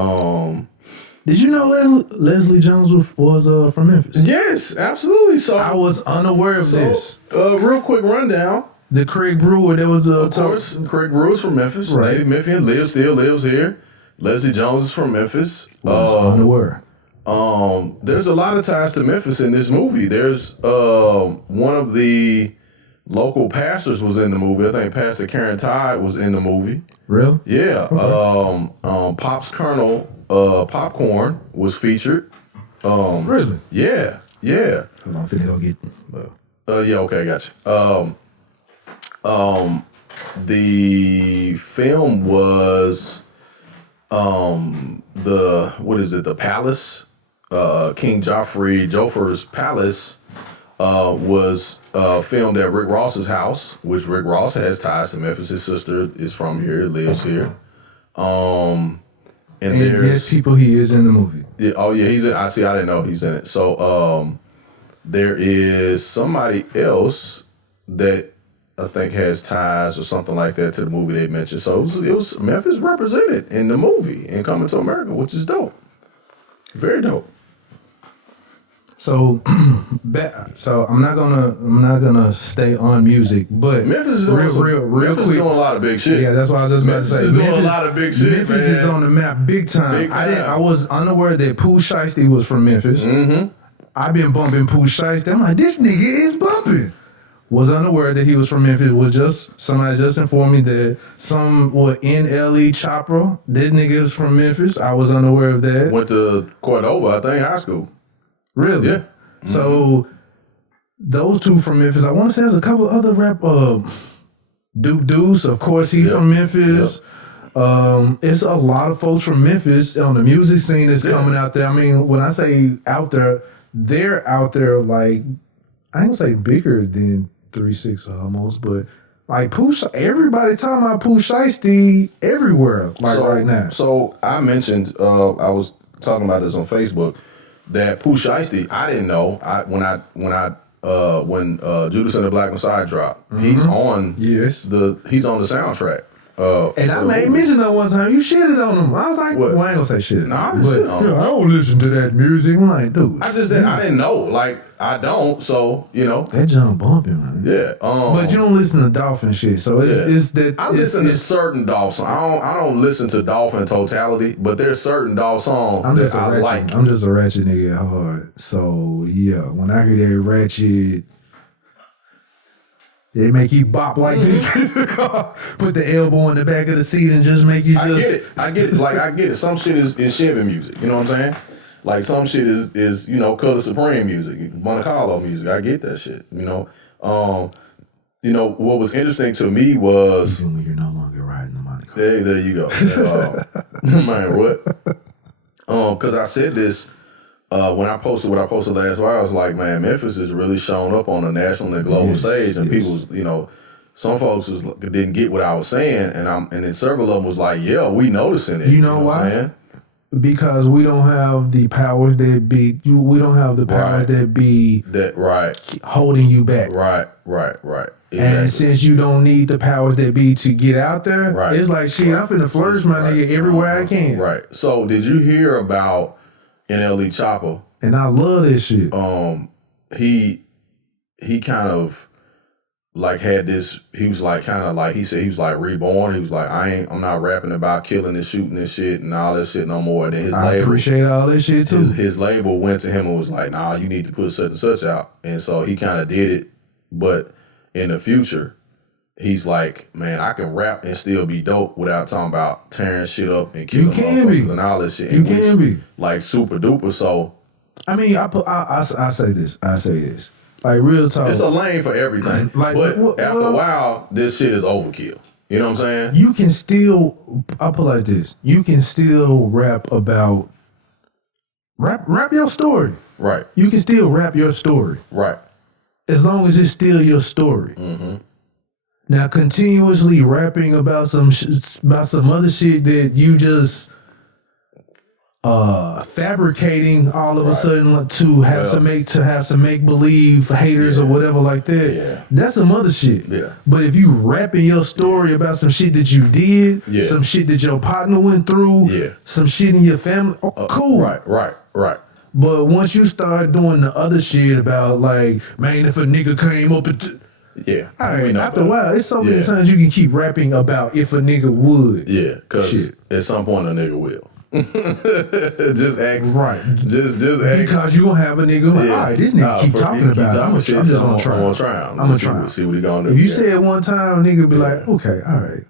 Did you know Leslie Jones was from Memphis? Yes, absolutely. So I was unaware of this. Real quick rundown. The Craig Brewer, there was of course, Craig Brewer's from Memphis. Right. Native Memphian, still lives here. Leslie Jones is from Memphis. Was unaware. There's a lot of ties to Memphis in this movie. There's one of the local pastors was in the movie. I think Pastor Karen Todd was in the movie. Really? Yeah. Okay. Pop's Colonel Popcorn was featured. Really? Yeah. Yeah. Hold on, I'm finna go get them. Yeah. Okay. Gotcha. The film was the Palace. King Joffrey's Palace was filmed at Rick Ross's house, which Rick Ross has ties to Memphis. His sister is from here, lives here. And there's people he is in the movie. Yeah, oh yeah, he's in. I didn't know he's in it. So there is somebody else that I think has ties or something like that to the movie they mentioned. So it was Memphis represented in the movie in Coming to America, which is dope. Very dope. So, I'm not gonna stay on music, but Memphis is doing doing a lot of big shit. Yeah, that's what I was just about to say. Memphis is doing a lot of big shit. Memphis is on the map big time. I was unaware that Pooh Shiesty was from Memphis. Mm-hmm. I've been bumping Pooh Shiesty. I'm like, this nigga is bumping. Was unaware that he was from Memphis. Was just somebody just informed me that NLE Chopra. This nigga is from Memphis. I was unaware of that. Went to Cordova, I think, high school. Really? Yeah. So those two from Memphis. I want to say there's a couple of other rap. Duke Deuce, of course, he's from Memphis. It's a lot of folks from Memphis on the music scene that's coming out there. I mean, when I say out there, they're out there like, I ain't gonna say bigger than 3-6 almost, but like Pooh, everybody talking about Pooh Shiesty everywhere, like right now. So I mentioned, I was talking about this on Facebook, that Pooh Shiesty, I didn't know. When Judas and the Black Messiah dropped, he's on he's on the soundtrack. And I made mention that one time. You shitted on him. I was like, well, I ain't gonna say shit. No, I shit on him. I don't listen to that music. I'm like, dude. I didn't know. Like, I don't. So, you know. That jump bumping, man. Yeah. But you don't listen to Dolphin shit. So it's that. I listen to certain Dolph songs. I don't listen to Dolph in totality, but there's certain Dolph songs that I like. I'm just a ratchet nigga at heart. So, yeah. When I hear that ratchet, they make you bop like this in the car. Put the elbow in the back of the seat and just make you just... I get it. Like, I get it. Some shit is Chevy music. You know what I'm saying? Like, some shit is you know, Color Supreme music, Monte Carlo music. I get that shit, you know? You know, what was interesting to me was... You feel me? You're no longer riding the Monte Carlo. There you go. Man, what? Because I said this... when I posted what I posted last week, I was like, man, Memphis is really shown up on a national and global stage, and people, you know, some folks didn't get what I was saying, and then several of them was like, yeah, we noticing it. You know why? Because we don't have the powers that be. We don't have the powers that be holding you back. Right. Exactly. And since you don't need the powers that be to get out there, it's like, shit, I'm finna flourish my nigga everywhere I can. Right. So did you hear about NLE Chopper? And I love this shit. He kind of like had this, he was like kind of like, he said he was like reborn. He was like, I'm not rapping about killing and shooting and shit and all that shit no more. And then his label, appreciate all that shit too. His label went to him and was like, nah, you need to put such and such out. And so he kind of did it. But in the future, he's like, man, I can rap and still be dope without talking about tearing shit up and killing motherfuckers and all this shit. You can be. Like super duper. So I mean, I say this. Like real talk. It's a lane for everything. Like, but after a while, this shit is overkill. You know what I'm saying? You can still, I'll put it like this. You can still rap about, rap your story. Right. You can still rap your story. Right. As long as it's still your story. Mm-hmm. Now, continuously rapping about some other shit that you just fabricating all of a sudden to have some make believe haters or whatever like that. Yeah. That's some other shit. Yeah. But if you rapping your story about some shit that you did, some shit that your partner went through, some shit in your family, cool. Right. But once you start doing the other shit about like, man, if a nigga came up and all right, after a while, it's so many times you can keep rapping about if a nigga would. Yeah, because at some point a nigga will. Just ask. Right. Just ask. Because you gonna have a nigga like, all right, this nigga keep talking about it. I'm just gonna try. I'm gonna try. See what he gonna do. If you say it one time, a nigga be like, okay, all right.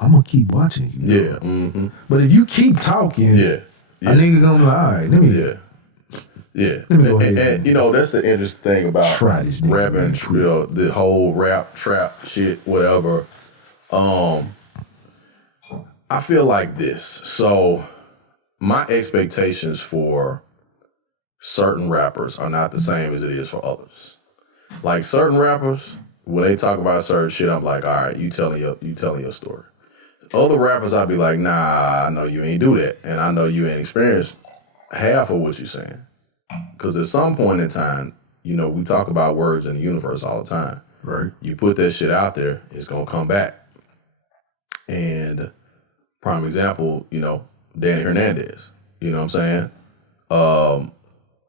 I'm gonna keep watching you. Yeah. Mm-hmm. But if you keep talking, a nigga gonna be like, all right, let me. Yeah. Let me go ahead. And you know, that's the interesting thing about rapping, you know, the whole rap, trap shit, whatever. I feel like this. So my expectations for certain rappers are not the same as it is for others. Like certain rappers, when they talk about certain shit, I'm like, all right, you telling your story. Other rappers, I'd be like, nah, I know you ain't do that. And I know you ain't experienced half of what you're saying. Because at some point in time, you know, we talk about words in the universe all the time. Right. You put that shit out there, it's going to come back. And prime example, you know, Danny Hernandez. You know what I'm saying?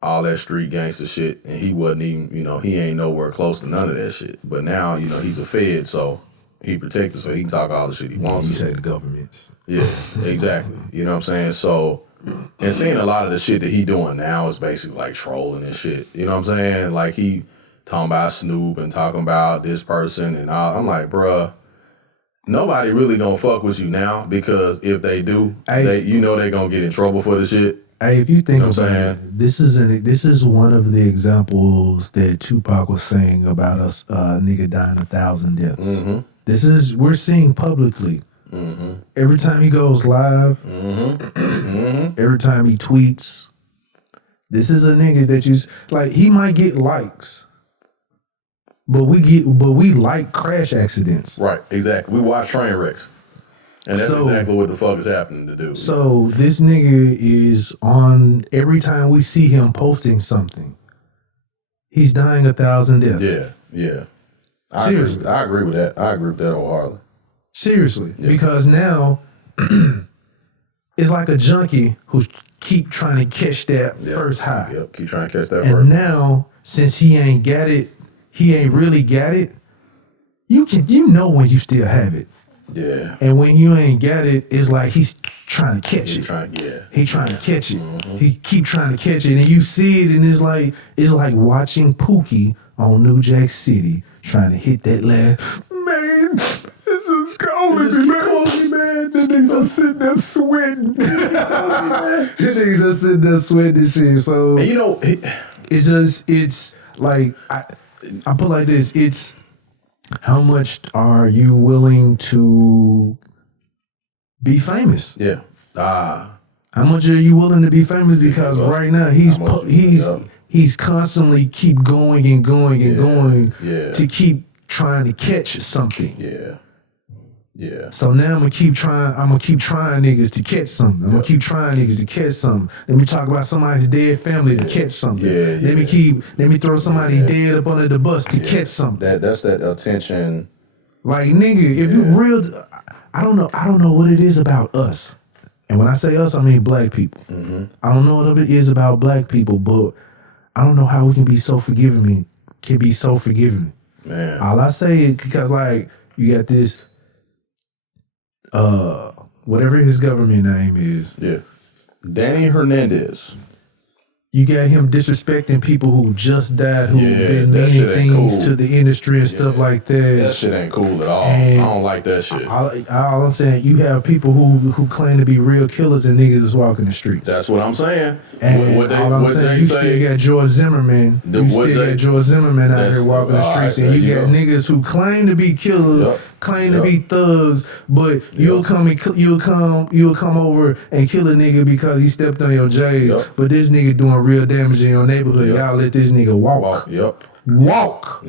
All that street gangster shit. And he wasn't even, you know, he ain't nowhere close to none of that shit. But now, you know, he's a Fed, so he protected, so he can talk all the shit he wants to. You say the governments. Yeah, exactly. You know what I'm saying? So... And seeing a lot of the shit that he doing now is basically like trolling and shit. You know what I'm saying? Like he talking about Snoop and talking about this person and all. I'm like, bruh, nobody really gonna fuck with you now because if they do, you know they gonna get in trouble for the shit. Hey, if you think You know what I'm about saying? it, this is one of the examples that Tupac was saying about us nigga dying 1,000 deaths. We're seeing publicly. Every time he goes live, every time he tweets, this is a nigga that like he might get likes, but we like crash accidents. Right, exactly. We watch train wrecks. And that's exactly what the fuck is happening to do. So this nigga is on every time we see him posting something, he's dying 1,000 deaths. Yeah. Seriously. I agree with that. I agree with that wholeheartedly. Seriously. Yeah. Because now it's like a junkie who's keep trying to catch that first high. Yep, keep trying to catch that and first. Now, since he ain't really got it, you know when you still have it. Yeah. And when you ain't got it, it's like he's trying to catch it. He's trying to catch it. He keep trying to catch it, and you see it, and it's like watching Pookie on New Jack City trying to hit that last. Man, this is calling me, man. This nigga just sitting there sweating. This nigga just sitting there sweating and shit. So and you know, it's like I put like this. It's how much are you willing to be famous? Yeah. How much are you willing to be famous? Because right now he's constantly keep going and going and going to keep trying to catch something. Yeah. So now I'm gonna keep trying niggas to catch something. I'm gonna keep trying niggas to catch something. Let me talk about somebody's dead family to catch something. Let me throw somebody dead up under the bus to catch something. That's that attention. Like nigga, if you real, I don't know what it is about us. And when I say us, I mean black people. I don't know what it is about black people, but I don't know how we can be so forgiving. Man. All I say is because like you got this whatever his government name is. Yeah. Danny Hernandez. You got him disrespecting people who just died, who did many things to the industry and stuff like that. That shit ain't cool at all. I don't like that shit. All I'm saying, you have people who claim to be real killers and niggas is walking the streets. That's what I'm saying. And you still got George Zimmerman. George Zimmerman out here walking the streets, and you got niggas who claim to be killers, claim to be thugs, but you'll come over and kill a nigga because he stepped on your J's. But this nigga doing real damage in your neighborhood. Y'all let this nigga walk. Walk.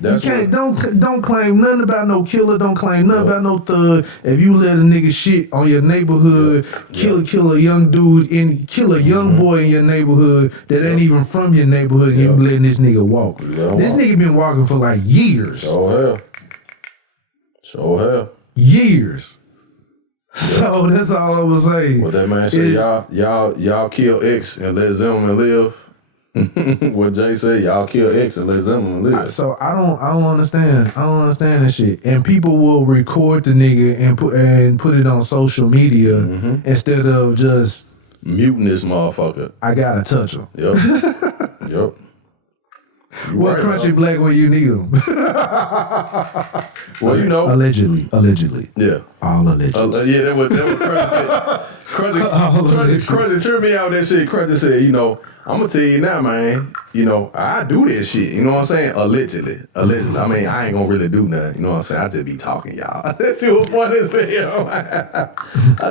That's you can't don't claim nothing about no killer. Don't claim nothing about no thug. If you let a nigga shit on your neighborhood, kill a young dude and kill a young boy in your neighborhood that ain't even from your neighborhood, and you letting this nigga walk. This nigga been walking for like years. So hell. Years. So that's all I was saying. What that man said, y'all kill X and let Zimmerman live. What Jay said, y'all kill X and let Zimmerman live. So I don't understand. I don't understand that shit. And people will record the nigga and put it on social media instead of just muting this motherfucker. I gotta touch him. Yep. What crunchy black when you need them? Well, you know, allegedly. Yeah, all alleged. Yeah, that what Crunch said. Crunch turned me out with that shit. Crunch said, you know, I'm gonna tell you now, man. You know, I do this shit. You know what I'm saying? Allegedly. I mean, I ain't gonna really do nothing. You know what I'm saying? I just be talking, y'all. That shit was funny as hell. I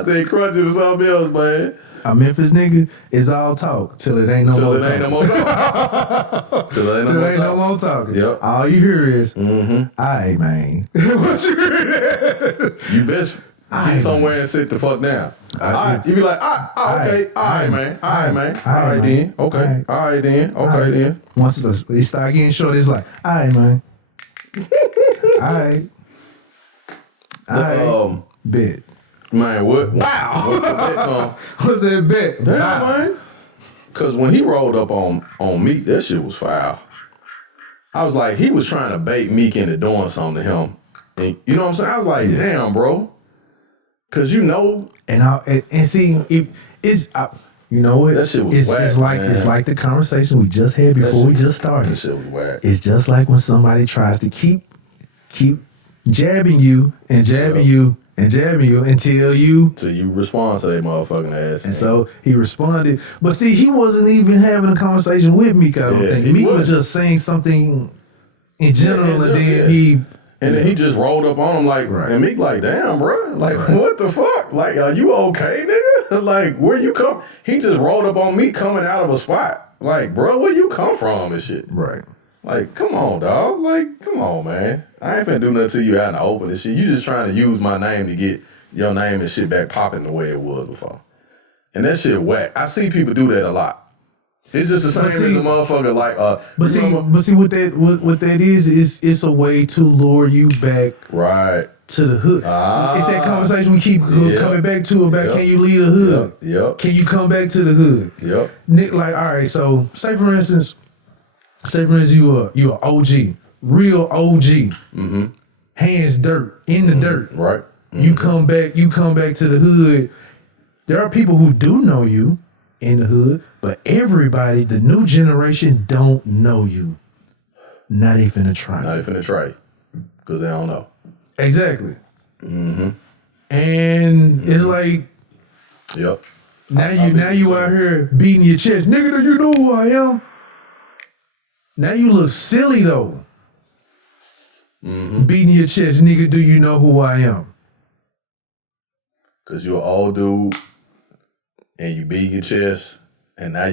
said, Crunch, it was something else, man. A Memphis nigga is all talk till it ain't no more talk. Till it ain't no more talking. Yep. All you hear is, aight, man. What you hear? You best get somewhere and sit the fuck down. You be like, okay, all right, man. All right, then. Okay. All right, then. Okay, then. Once it start getting short, it's like, all right, man. All right. Bet. Man, what? Wow. What's that bet? Damn, man. Because when he rolled up on Meek, that shit was foul. I was like, he was trying to bait Meek into doing something to him. And you know what I'm saying? I was like, damn, bro. Because you know. And see, if it's... you know what? That shit was whack, it's like the conversation we just had before we just started. That shit was whack. It's just like when somebody tries to keep jabbing you and jabbing you and jabbing you until you respond to that motherfucking ass. And so he responded. But see, he wasn't even having a conversation with Meek, I don't think. Meek was just saying something in general, and then he... And then he just rolled up on him like, and Meek like, damn, bro. Like, what the fuck? Like, are you okay, nigga? Like, where you come... He just rolled up on me coming out of a spot. Like, bro, where you come from and shit? Right. Like, come on, dog. Like, come on, man. I ain't finna do nothing to you out in the open and shit. You just trying to use my name to get your name and shit back popping the way it was before. And that shit whack. I see people do that a lot. It's just the same as a motherfucker like But see what that is it's a way to lure you back to the hood. It's that conversation we keep coming back to about can you leave the hood? Yep. Can you come back to the hood? Yep. Nick, like, all right, so say for instance you a OG, real OG. Mm-hmm. Hands dirt, in the dirt. Right. Mm-hmm. You come back to the hood. There are people who do know you in the hood, but everybody, the new generation, don't know you. Not even a try. Not even a try. Because they don't know. Exactly. Mm-hmm. And it's like, yep. Now you out here beating your chest. Nigga, do you know who I am? Now you look silly though. Mm-hmm. Beating your chest, nigga, do you know who I am? Because you're an old dude and you beat your chest and now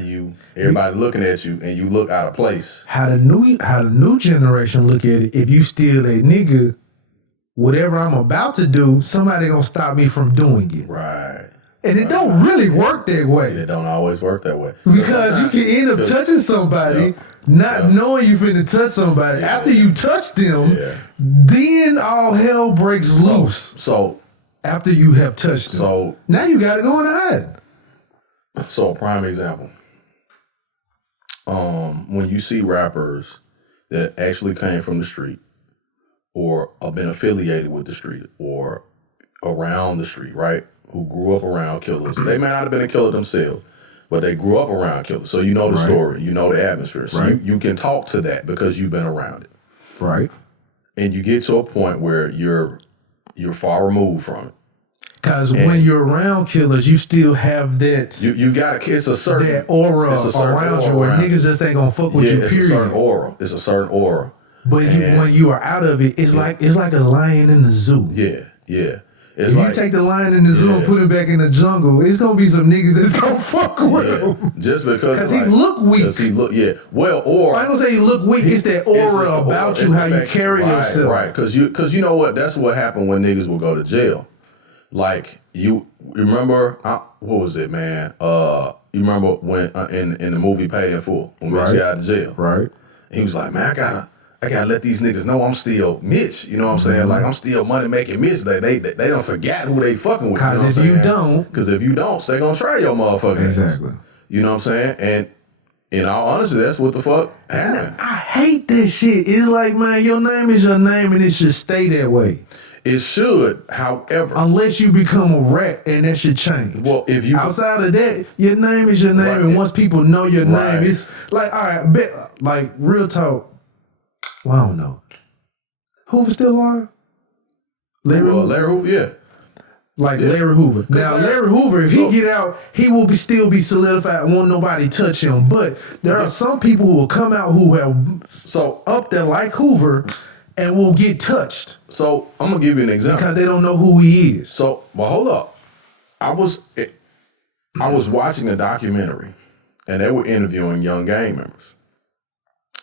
everybody looking at you and you look out of place. How the new generation look at it, if you still that nigga, whatever I'm about to do, somebody gonna stop me from doing it. Right. And it don't really work that way. It don't always work that way. Because you can end up touching somebody, not knowing you finna touch somebody. Yeah. After you touch them, then all hell breaks loose. So after you have touched them. So now you gotta go in the hide. So a prime example. When you see rappers that actually came from the street or have been affiliated with the street or around the street, right? Who grew up around killers. They may not have been a killer themselves, but they grew up around killers. So you know the story, you know the atmosphere. So you can talk to that because you've been around it. Right. And you get to a point where you're far removed from it. Because when you're around killers, you still have that. You got to kiss a certain that aura around you, where niggas just ain't gonna fuck with you. Period. It's a certain aura. It's a certain aura. But when you are out of it, it's like a lion in the zoo. Yeah. If you take the lion in the zoo and put him back in the jungle, it's gonna be some niggas that's gonna fuck with him. Just because he look weak. Because he look Well, or I ain't gonna say he look weak. It's that aura about you, how you carry yourself. Right. Because you know what? That's what happened when niggas will go to jail. Like you remember what was it, man? You remember when in the movie Paid in Full when Mitch got out of jail, right? And he was like, man, I gotta let these niggas know I'm still Mitch. You know what I'm saying? Like I'm still money making Mitch. They don't forget who they fucking with. Because if you don't, they gonna try your motherfucking exactly. ass. You know what I'm saying? And in all honesty, that's what the fuck happened. I hate that shit. It's like, man, your name is your name, and it should stay that way. It should, however, unless you become a rat, and that should change. Well, if you outside of that, your name is your name, and once people know your name, it's like, all right, like real talk. Well, I don't know. Hoover still alive? Larry Hoover, yeah. Larry Hoover. Now, Larry Hoover, if he get out, he will still be solidified. Won't nobody touch him. But there are some people who will come out who have up there like Hoover and will get touched. So I'm gonna give you an example because they don't know who he is. So, well, hold up. I was watching a documentary, and they were interviewing young gang members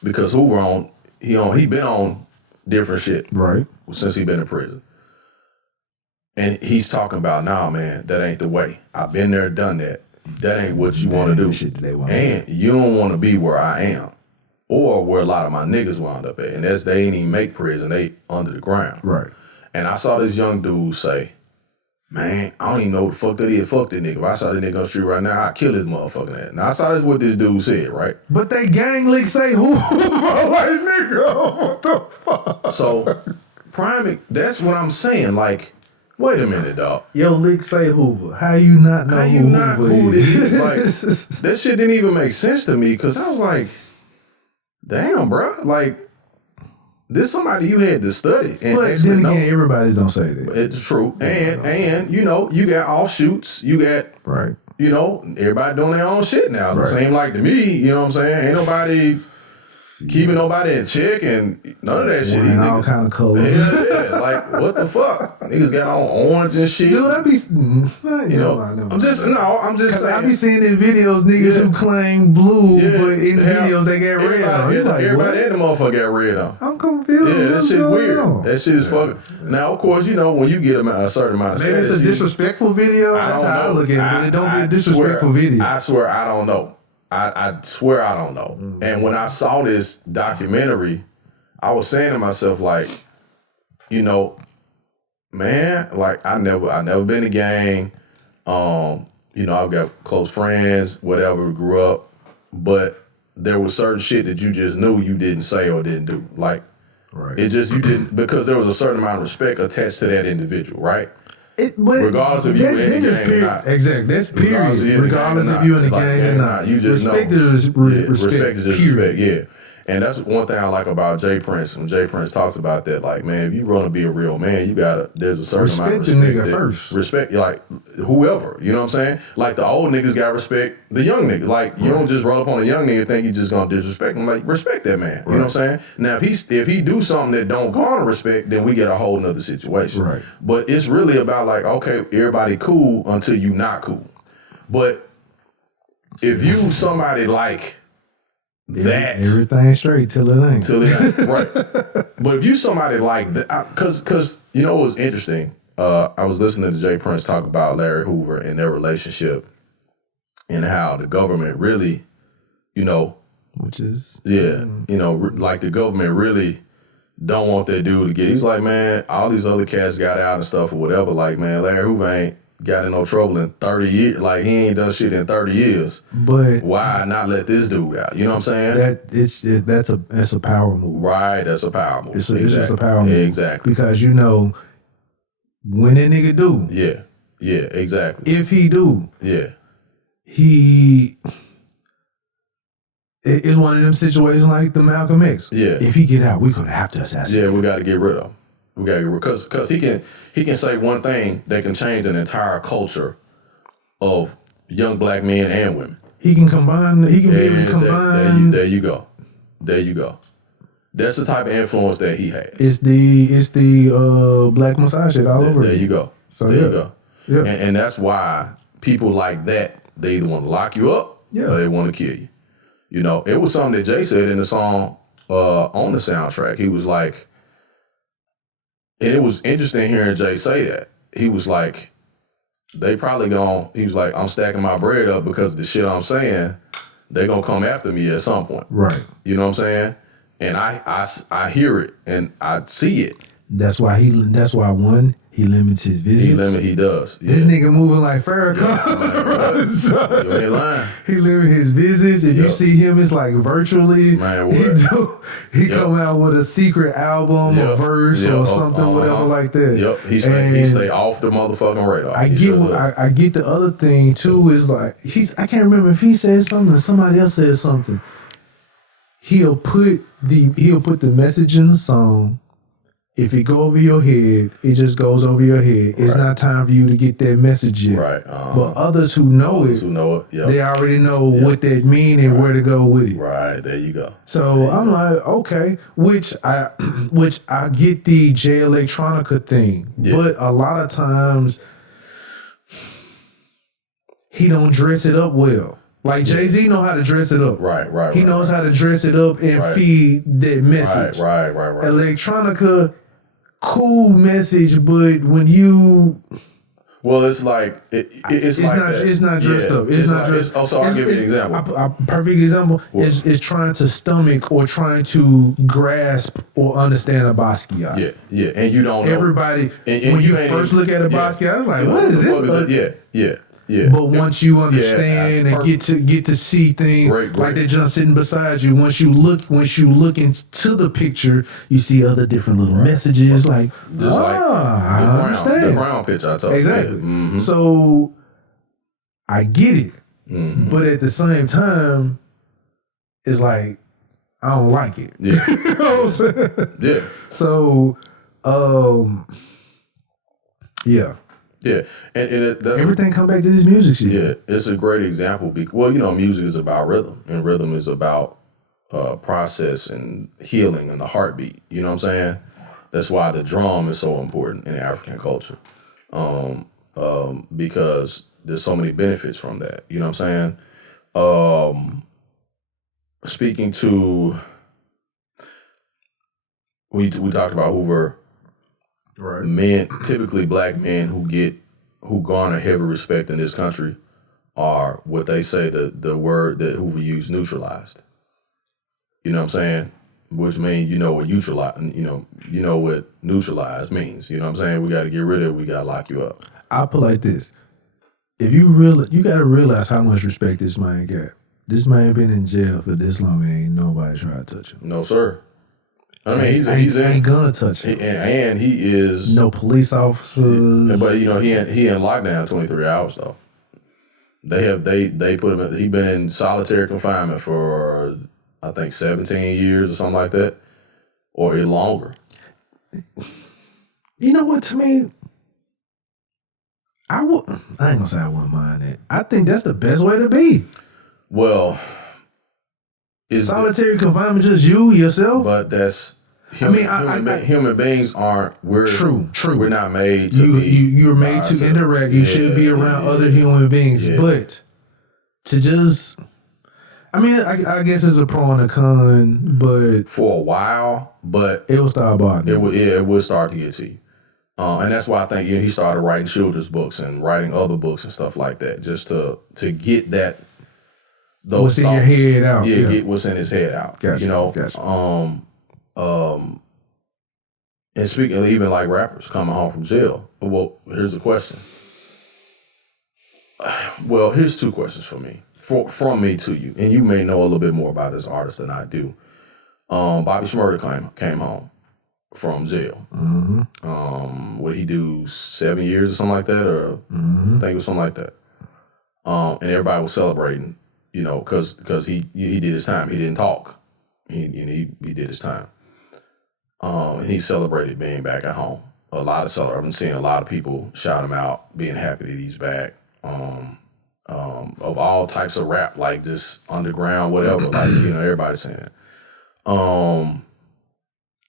because Hoover he been on different shit since he been in prison. And he's talking about, nah, man, that ain't the way. I've been there, done that. That ain't what you want to do. And you don't want to be where I am or where a lot of my niggas wound up at. And they ain't even make prison. They under the ground. Right. And I saw this young dude say, man, I don't even know what the fuck that is. Fuck that nigga. If I saw that nigga on the street right now, I'd kill this motherfucking ass. Now, I saw this what this dude said, right? But they gang lick say who? Like, nigga, what the fuck? So, that's what I'm saying. Like, wait a minute, dog. Yo, lick say Hoover. How you not know who this is? Like, that shit didn't even make sense to me because I was like, damn, bro. Like, this somebody you had to study. And but then again, everybody's don't say that. It's true. And you know, you got offshoots. You got, right. You know, everybody doing their own shit now. Right. Same like to me, you know what I'm saying? Ain't nobody keeping nobody in check and none of that shit. All kind of colors. Yeah, like what the fuck? Niggas got on orange and shit. Dude, I be, you know, I'm just saying. I be seeing in videos niggas who claim blue, but in videos they get red on. Everybody in the motherfucker got red on. I'm confused. Yeah, that shit weird. That shit is fucking. Now, of course, you know when you get a certain amount of status, maybe it's a disrespectful video. That's how I look at it. But it don't be a disrespectful video. I swear, I don't know. I swear I don't know. Mm-hmm. And when I saw this documentary, I was saying to myself, like, you know, man, like I never been in a gang. You know, I've got close friends, whatever, grew up, but there was certain shit that you just knew you didn't say or didn't do. Like, right. It just, you didn't, because there was a certain amount of respect attached to that individual, right? Regardless if you in the gang or not. Exactly. That's period. Regardless if you in the gang or not. You just respect know. Respect is just respect, yeah. And that's one thing I like about Jay Prince. When Jay Prince talks about that, like, man, if you want to be a real man, there's a certain amount of respect. Respect the nigga first. Respect, like, whoever, you know what I'm saying? Like, the old niggas got respect the young nigga. Like, you don't just run up on a young nigga and think you just gonna disrespect him. Like, respect that man, you know what I'm saying? Now, if he do something that don't garner respect, then we get a whole nother situation. Right. But it's really about, like, okay, everybody cool until you not cool. But if you somebody like that, everything straight till it ain't. Right. But if you somebody like that, because you know what's interesting, I was listening to Jay Prince talk about Larry Hoover and their relationship and how the government really, you know, which is you know, like the government really don't want that dude to get. He's like, man, all these other cats got out and stuff or whatever. Like, man, Larry Hoover ain't got in no trouble in 30 years. Like, he ain't done shit in 30 years. But why not let this dude out? You know what I'm saying? That's a power move. Right, that's a power move. It's just a power move. Exactly. Because you know, when that nigga do. Yeah, exactly. If he do. Yeah. It's one of them situations like the Malcolm X. Yeah. If he get out, we're gonna have to assassinate. Yeah, we got to get rid of him. We got to get rid because he can say one thing that can change an entire culture of young black men and women. He can combine. He can be able to combine. There you go. That's the type of influence that he has. It's the Black Messiah shit all over. There you go. So there you go. Yeah. And that's why people like that, they either want to lock you up or they want to kill you. You know, it was something that Jay said in the song on the soundtrack. He was like, and it was interesting hearing Jay say that. He was like, he was like, I'm stacking my bread up because the shit I'm saying, they're going to come after me at some point. Right. You know what I'm saying? And I hear it and I see it. That's why he limits his visits. He does. Yeah. This nigga moving like Farrakhan. You ain't lying. He limit his visits. If you see him, it's like virtually. Man, what? He come out with a secret album, a verse, or something, whatever like that. Yep. He stay off the motherfucking radar. I get the other thing too. Is like I can't remember if he said something or somebody else said something. He'll put the message in the song. If it go over your head, it just goes over your head. It's not time for you to get that message yet. Right. But others who know it, they already know what that mean and where to go with it. Right. There you go. So I'm like, okay, which I get the J Electronica thing, but a lot of times he don't dress it up well. Like Jay-Z know how to dress it up. Right. He knows how to dress it up and feed that message. Right. Electronica, cool message, but when you... Well, it's like... It's like not. that. It's not dressed up. It's not dressed up. So I'll give you an example. A perfect example is trying to stomach or trying to grasp or understand a Basquiat. Yeah. And you don't know. Everybody, when you first look at a Basquiat, I was like, what is this? Yeah. But once you understand and get to see things like that just sitting beside you, once you look into the picture, you see other different little messages like, I understand. The ground picture I told you. Exactly. Mm-hmm. So I get it. Mm-hmm. But at the same time, it's like, I don't like it. Yeah. You know what I'm saying? Yeah. So, yeah. Yeah. And that's everything come back to this music shit. Yeah, it's a great example. Well, music is about rhythm, and rhythm is about process and healing and the heartbeat. You know what I'm saying? That's why the drum is so important in African culture, because there's so many benefits from that. You know what I'm saying? Speaking to, we talked about Hoover. Right. Men, typically black men who garner heavy respect in this country are what they say the word that Hoover used, neutralized. You know what I'm saying? Which means what what neutralized means. You know what I'm saying? We got to get rid of it. We got to lock you up. I'll put it like this. If you got to realize how much respect this man got. This man been in jail for this long and ain't nobody tried to touch him. No, sir. I mean, he's ain't gonna touch him. And he is no police officers. But he in lockdown 23 hours though. They put him he been in solitary confinement for I think 17 years or something like that, or longer. You know what? To me, I ain't gonna say I wouldn't mind it. I think that's the best way to be. Well, solitary confinement, just you yourself. But that's human beings aren't. True. We're not made to. You're made to interact. You should be around other human beings, but to just. I mean, I guess it's a pro and a con, but for a while, but it will start bothering. It would start to get to you, and that's why I think he started writing children's books and writing other books and stuff like that, just to get that. What's in your head out? Yeah, get what's in his head out. Gotcha, and speaking of even like rappers coming home from jail. Well, here's a question. Well, here's two questions for me. From me to you, and you may know a little bit more about this artist than I do. Bobby Shmurda came home from jail. Mm-hmm. What did he do? 7 years or something like that, or I think it was something like that. And everybody was celebrating, because he did his time. He didn't talk. He did his time. And he celebrated being back at home. I've been seeing a lot of people shout him out, being happy that he's back. Of all types of rap, like just underground, whatever. Like, everybody's saying it. And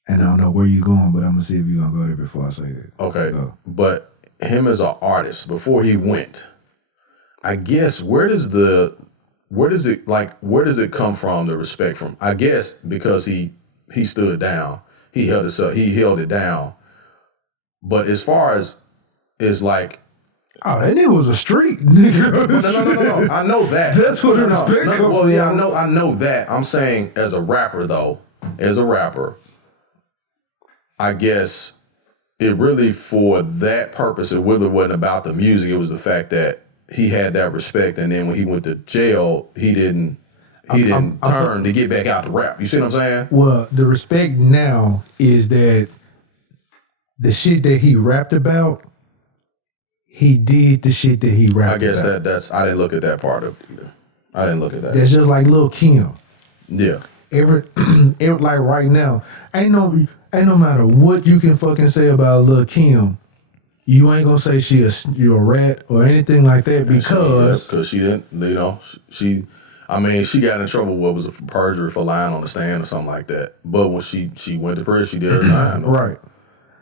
I don't know where you're going, but I'm gonna see if you're gonna go there before I say that. Okay. Go. But him as an artist, before he went, I guess where does it come from, the respect from? I guess because he stood down. He held it down. But as far as like, oh, that nigga was a street nigga. No. I know that. That's what respect comes from. Well, yeah, I know that. I'm saying as a rapper, though, I guess it really, for that purpose, it really wasn't about the music. It was the fact that he had that respect, and then when he went to jail, he didn't turn to get back out to rap. You see what I'm saying? Well, the respect now is that the shit that he rapped about, he did the shit that he rapped about. I guess that's I didn't look at that part of it either. I didn't look at that. That's just like Lil' Kim. Yeah. Every like right now, ain't no matter what you can fucking say about Lil' Kim, you ain't gonna say you're a rat or anything like that because she didn't, she got in trouble. What was it, for perjury, for lying on the stand or something like that. But when she went to prison, she did her time. Right.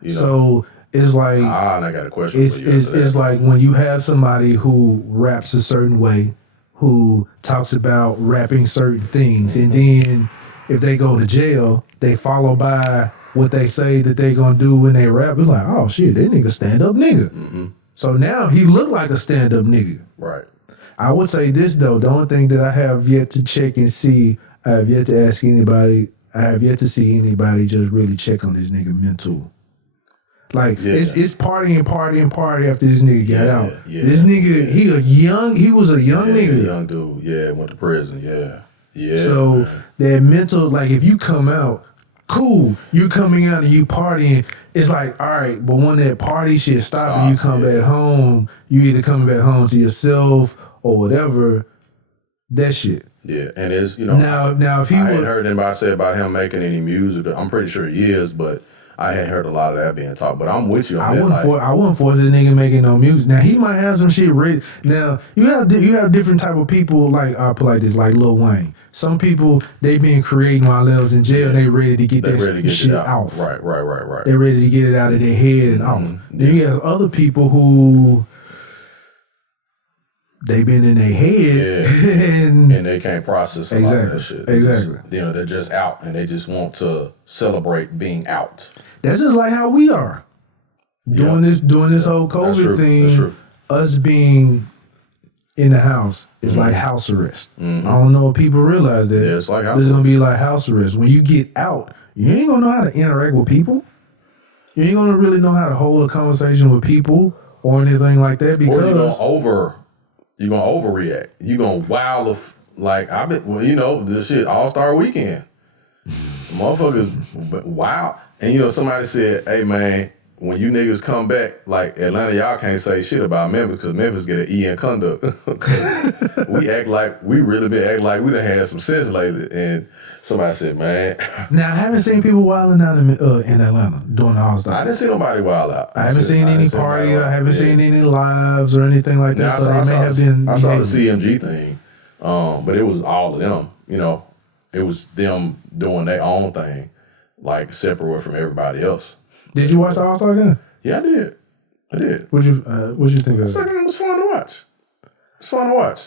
So it's like, and I got a question for you. It's like when you have somebody who raps a certain way, who talks about rapping certain things, and then if they go to jail, they follow by what they say that they gonna do when they rap. It's like, oh shit, that nigga stand up nigga. Mm-hmm. So now he look like a stand up nigga. Right. I would say this though, the only thing that I have yet to check and see, I have yet to ask anybody, I have yet to see anybody just really check on this nigga mental. Like, it's party after this nigga got out. Yeah. This nigga, he was a young nigga. A young dude, went to prison, Yeah. So that mental, like if you come out, cool, you coming out and you partying, it's like, all right, but when that party shit stop and you come back home, you either coming back home to yourself or whatever, That shit. Yeah, and it's, you know, now if he I was, hadn't heard anybody say about him making any music. I'm pretty sure he is, but I had heard a lot of that being talked. But I'm with you on that. I wouldn't force this nigga making no music. Now he might have some shit ready. Now you have different type of people, like I put like this, like Lil Wayne. Some people, they been creating while they was in jail. And they ready to get that shit out. Right. They ready to get it out of their head and off. Yeah. Then you have other people who they been in their head and they can't process a lot of that shit. Exactly. You know, they're just out and they just want to celebrate being out. That's just like how we are doing this whole COVID thing. That's true. Us being in the house is like house arrest. I don't know if people realize that. Yeah, it's like house arrest. It's gonna be like house arrest. When you get out, you ain't gonna know how to interact with people. You ain't gonna really know how to hold a conversation with people or anything like that, because you're gonna overreact. You're gonna wow this shit All-Star Weekend. Motherfuckers wow. And you know, somebody said, hey man, when you niggas come back, like Atlanta, y'all can't say shit about Memphis because Memphis get an E in conduct. we really been acting like we done had some sense lately. And somebody said, man. Now I haven't seen people wilding out in Atlanta during the All-Star. I didn't see nobody wild out. I haven't seen any party. I haven't seen any lives or anything like that. So they may have been. I saw the CMG thing, but it was all of them. You know, it was them doing their own thing, like separate from everybody else. Did you watch the All-Star game? Yeah, I did. What'd you think of it? It was fun to watch. It's fun to watch.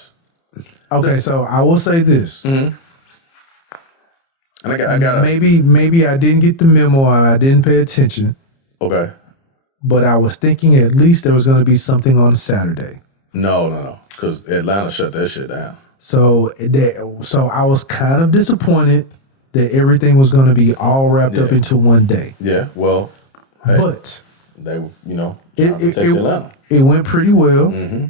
Okay, so I will say this. Mm-hmm. And I got maybe I didn't get the memo. I didn't pay attention. Okay. But I was thinking at least there was going to be something on Saturday. No, because Atlanta shut that shit down. So I was kind of disappointed that everything was going to be all wrapped up into one day. Yeah, well, hey, but they, you know, it went pretty well. Mm-hmm.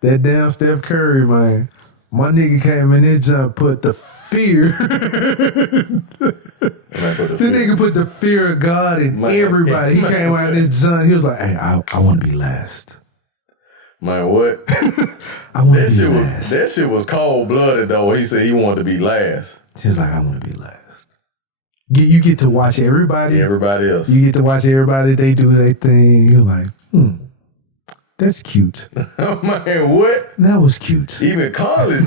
That damn Steph Curry, man. My nigga came in this jump, put the fear. The nigga put the fear of God in everybody. He came out in this jump. He was like, hey, I want to be last. Man, what? I want to be last. That shit was cold-blooded, though, when he said he wanted to be last. He was like, I want to be last. You get to watch everybody. Everybody else. You get to watch everybody. They do their thing. You're like, that's cute. Man, what? That was cute. Even Conley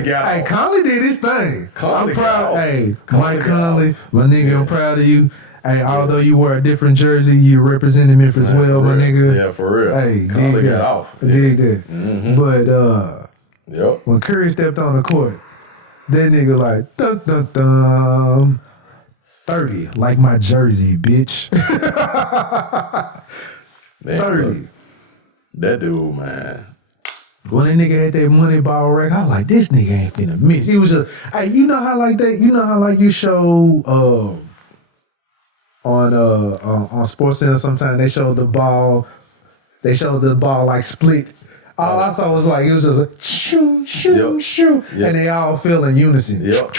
got Hey, Conley did his thing. Conley I'm proud. Hey, Mike Conley, my nigga, I'm proud of you. Hey, although you wear a different jersey, you represented Memphis well, my nigga. Yeah, for real. Hey, Conley got off. Dig that. Mm-hmm. But when Curry stepped on the court, that nigga like, dun, dun, dun, 30, like my jersey, bitch. Man, 30. Look, that dude, man. When that nigga had that money ball rack, I was like, this nigga ain't finna miss. He was just, hey, you know how like that, you show on SportsCenter sometimes they show the ball like split. All I saw was like, it was just a shoo, shoo, shoo. Yep. And they all fell in unison. Yep.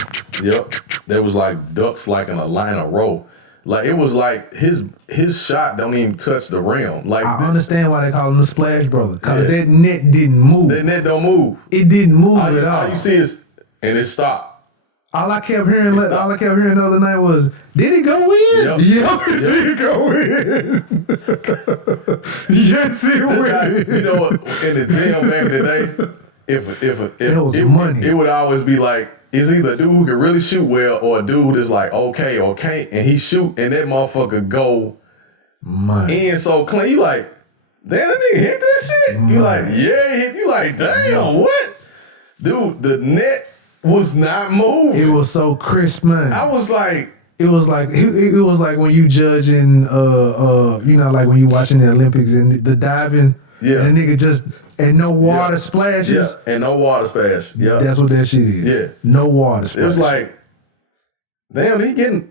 There was like ducks like in a line of row. Like it was like his shot don't even touch the rim. Like I understand why they call him the Splash Brother. Because that net didn't move. That net don't move. It didn't move at all. All you see is, and it stopped. All I kept hearing the other night was, did it go in? Yep. It did go in. Yes, it went. You know what? In the gym back in the day, if money. It would always be like, it's either a dude who can really shoot well or a dude that's like okay or can't, and he shoot and that motherfucker go in so clean. You like, damn, that nigga hit that shit. You like, yeah, he hit. You like, damn, what? Dude, the net was not moving. It was so crisp, man. I was like, it was like when you judging, like when you watching the Olympics and the diving, and the nigga just and no water splashes, and no water splash, that's what that shit is, no water splash. It was like, damn,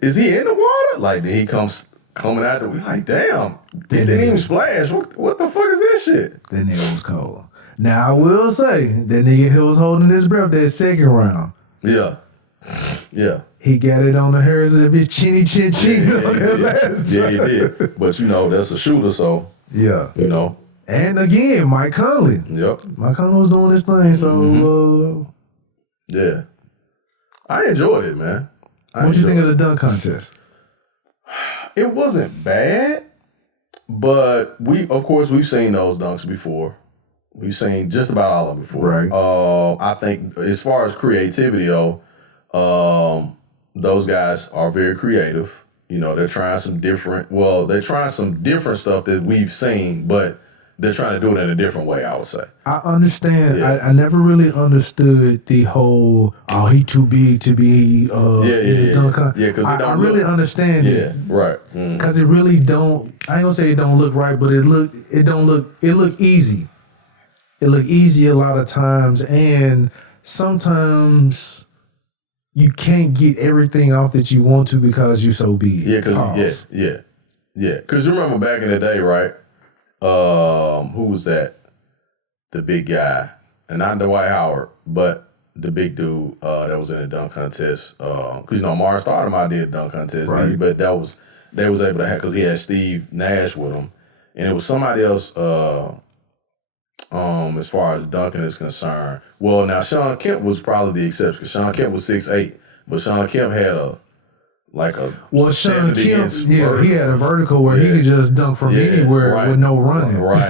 is he in the water? Like, then he coming out the, we like, damn, he didn't even splash. What the fuck is this shit? That nigga was cold. Now I will say that nigga was holding his breath that second round. Yeah. He got it on the hairs of his chinny last he did. But that's a shooter, so yeah. And again, Mike Conley. Yep. Mike Conley was doing his thing, so yeah. I enjoyed it, man. What you think of the dunk contest? It wasn't bad, but of course we've seen those dunks before. We've seen just about all of them before. Right. I think as far as creativity though, those guys are very creative. You know, they're trying some different stuff that we've seen, but they're trying to do it in a different way, I would say. I understand. Yeah. I never really understood the whole, he too big to be in the dunk contest. Yeah, because I really understand it. Yeah, right. Because it really don't, I ain't gonna say it don't look right, but it look easy. It look easy a lot of times, and sometimes you can't get everything off that you want to because you're so big. Yeah, because Because you remember back in the day, right? Who was that? The big guy, and not Dwight Howard, but the big dude that was in the dunk contest. Because you know, Mars Stardom, I did dunk contest, right? But they was able to have, because he had Steve Nash with him, and it was somebody else. As far as dunking is concerned, well, now Shawn Kemp was probably the exception, because Shawn Kemp was 6'8", but Shawn Kemp had Shawn Kemp, he had a vertical where he could just dunk from anywhere with no running. Right.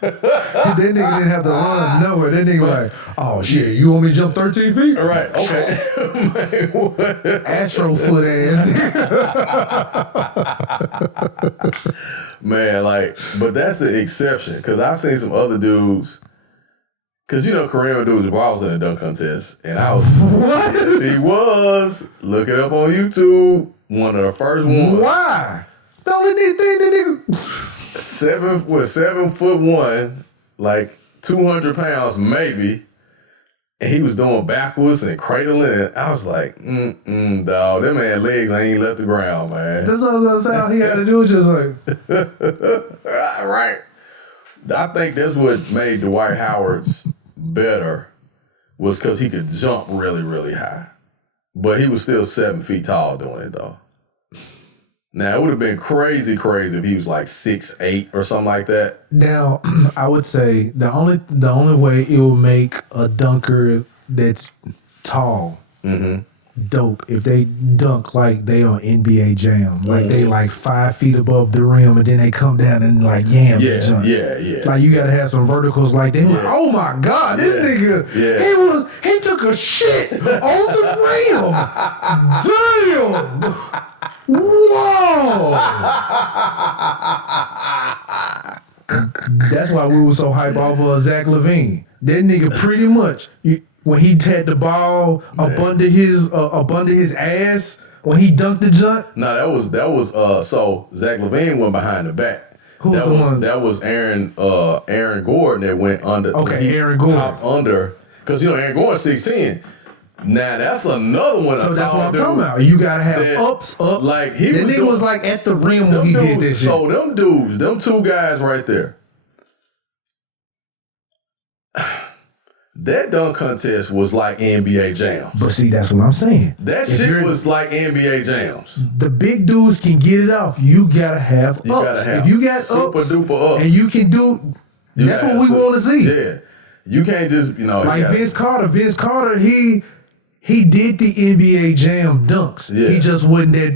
That nigga didn't have to run nowhere. That nigga like, oh shit, you want me to jump 13 feet? Right. Okay. Man, Astro foot ass. Man, but that's the exception, because I've seen some other dudes. Because, you know, Kareem Abdul-Jabbar was in a dunk contest, and I was... What? Yes, he was. Look it up on YouTube. One of the first ones. Why? The only thing that nigga... 7'1", like 200 pounds maybe, and he was doing backwards and cradling, and I was like, dog, that man legs ain't left the ground, man. That's what I was gonna say. All he had to do was just like... Right. I think that's what made Dwight Howard's better, was because he could jump really, really high. But he was still 7 feet tall doing it, though. Now, it would have been crazy if he was like 6'8" or something like that. Now, I would say the only way it will make a dunker that's tall dope if they dunk like they on NBA Jam, like they like 5 feet above the rim, and then they come down and like Yeah. Like you gotta have some verticals like that. Like, oh my God, this nigga, he took a shit on the rim. Damn. Whoa. That's why we were so hype off of Zach LaVine. That nigga pretty much. When he had the ball up under his ass, when he dunked the jump. No, that was so Zach LaVine went behind the back. That was Aaron Gordon that went under. Okay, Aaron Gordon. Hopped under, because you know Aaron Gordon's 6'10". Now that's another one. So that's what I'm talking about. You gotta have ups up. Like that nigga was like at the rim when he did this shit. So them dudes, them two guys right there. That dunk contest was like NBA jams. But see, that's what I'm saying. That shit was like NBA jams. The big dudes can get it off. You gotta have ups. If you got super ups, duper ups, and you can do, that's what we want to see. Yeah, you can't just like Vince Carter. Vince Carter, he did the NBA Jam dunks. Yeah. He just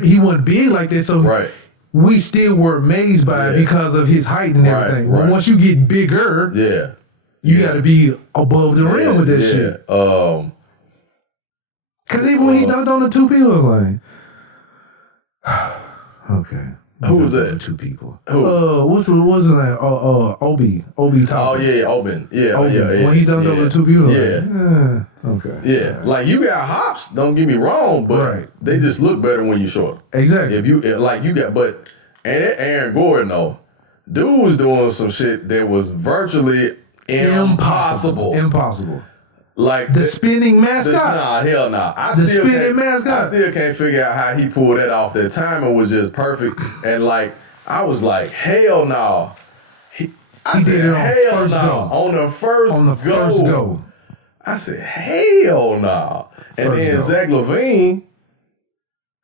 he wasn't big like that. So we still were amazed by it because of his height and everything. But once you get bigger, you got to be above the rim with that shit. Because even when he dunked on the two people, like, okay. Who was that? Two people. Who? What's his name? Obi Toppin. Oh yeah, Obin. Yeah. When he dunked over the two people. Okay. Yeah. Like you got hops. Don't get me wrong, but they just look better when you're short. Exactly. If you and that Aaron Gordon though, dude was doing some shit that was virtually impossible. Like the spinning mascot. Hell nah. I still can't figure out how he pulled that off. The timing was just perfect, and like I was like, hell no. I said, hell no. On the first go. I said, hell no. And then Zach LaVine,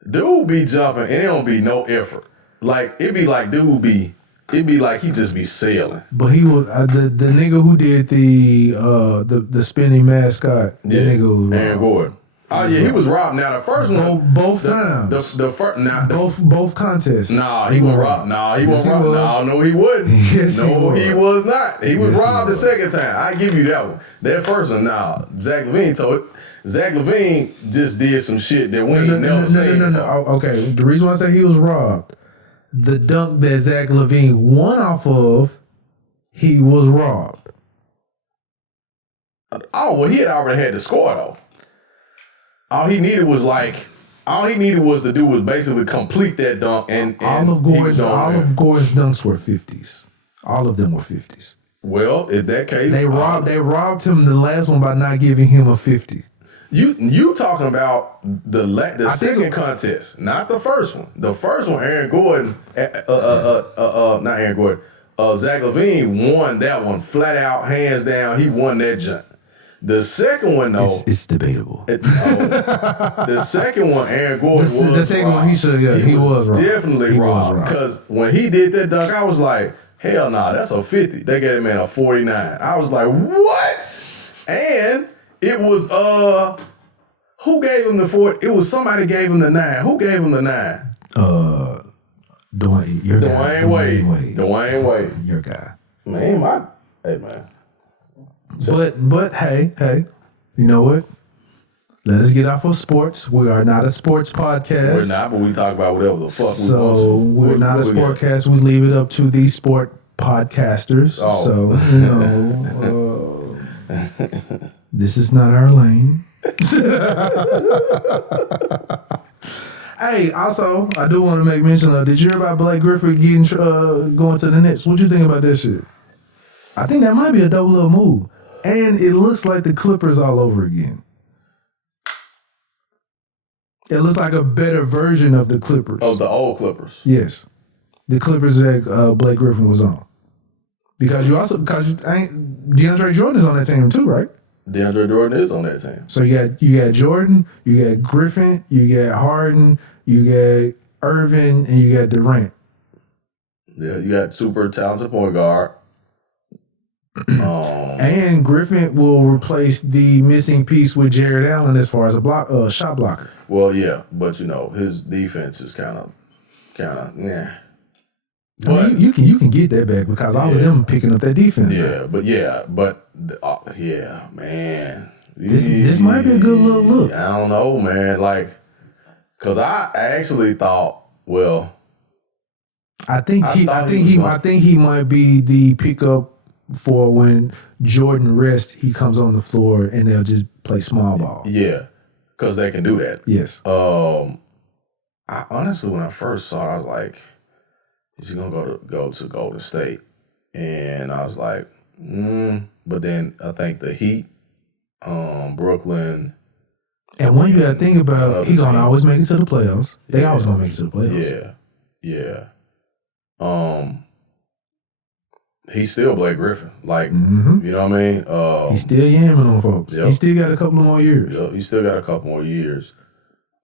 dude be jumping, and it don't be no effort. Like it be like dude be it'd be like he just be sailing. But he was the nigga who did the spinning mascot. The nigga was Aaron Gordon. Oh yeah, he was robbed. Now the first one, both times. The first, now both contests. Nah, he wasn't robbed. Nah, he wasn't robbed. No, he wasn't. Yes, he was not. He was robbed the second time. I give you that one. That first one, nah. Zach LaVine told it. Zach LaVine just did some shit that we ain't never seen. No. Okay, the reason why I say he was robbed, the dunk that Zach LaVine won off of, he was robbed. Oh well, he had already had the score though. All he needed was to do was basically complete that dunk and all of Gordon's dunks were 50s. All of them were 50s. Well, in that case, they robbed him the last one by not giving him a 50. You talking about the second contest, not the first one. The first one, Aaron Gordon, not Aaron Gordon, Zach LaVine won that one flat out, hands down. He won that jump. The second one, though, it's debatable. The second one, Aaron Gordon was the second robbed. one. He was robbed. Definitely robbed. Because when he did that dunk, I was like, hell nah, that's a 50. They gave him a 49. I was like, what? And it was who gave him the 40? It was somebody gave him the 9. Who gave him the 9? Dwayne Wade. Your guy. Man, hey man. But hey, you know what? Let us get off of sports. We are not a sports podcast. We're not, but we talk about whatever the fuck we want to. So we're not a sportcast. We leave it up to the sport podcasters. Oh. So, this is not our lane. Hey, also, I do want to make mention of, did you hear about Blake Griffin going to the Nets? What you think about that shit? I think that might be a dope little move. And it looks like the Clippers all over again. It looks like a better version of the Clippers. Of the old Clippers. Yes. The Clippers that Blake Griffin was on. Because DeAndre Jordan is on that team too, right? DeAndre Jordan is on that team. So you got Jordan, you got Griffin, you got Harden, you got Irvin, and you got Durant. Yeah, you got super talented point guard. And Griffin will replace the missing piece with Jared Allen as far as a shot blocker. Well, yeah, but his defense is kind of, nah. But I mean, you can get that back because all of them picking up that defense. Man. This might be a good little look. I don't know, man. Cause I actually thought, I think he might be the pickup for when Jordan rests, he comes on the floor and they'll just play small ball. Yeah, because they can do that. Yes. I honestly, when I first saw it, I was like, is he gonna go to Golden State? And I was like, But then I think the Heat, Brooklyn. And when you gotta think about, he's gonna always make it to the playoffs. They always gonna make it to the playoffs. Yeah. He's still Blake Griffin. You know what I mean? He's still yamming on folks. Yep. He still got a couple more years. Yep, he still got a couple more years.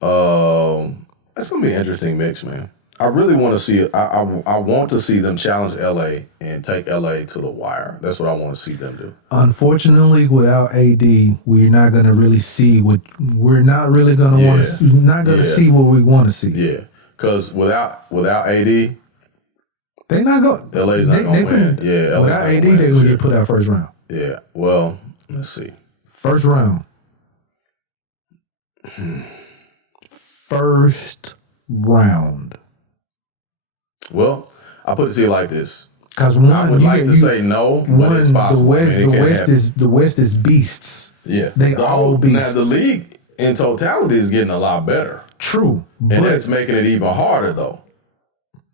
That's gonna be an interesting mix, man. I really want to see it. I want to see them challenge LA and take LA to the wire. That's what I want to see them do. Unfortunately, without AD, we're not gonna really see what we're not really gonna want to. Not gonna see what we want to see. Yeah, because without AD. They not going. LA's not going to win. Yeah, LA's without AD, they're going to get put out first round. Yeah. Well, let's see. First round. First round. Well, I put it like this. Because I would like to say no, but it's possible. The West is beasts. Yeah. They all beasts. Now, the league in totality is getting a lot better. True. And that's making it even harder, though.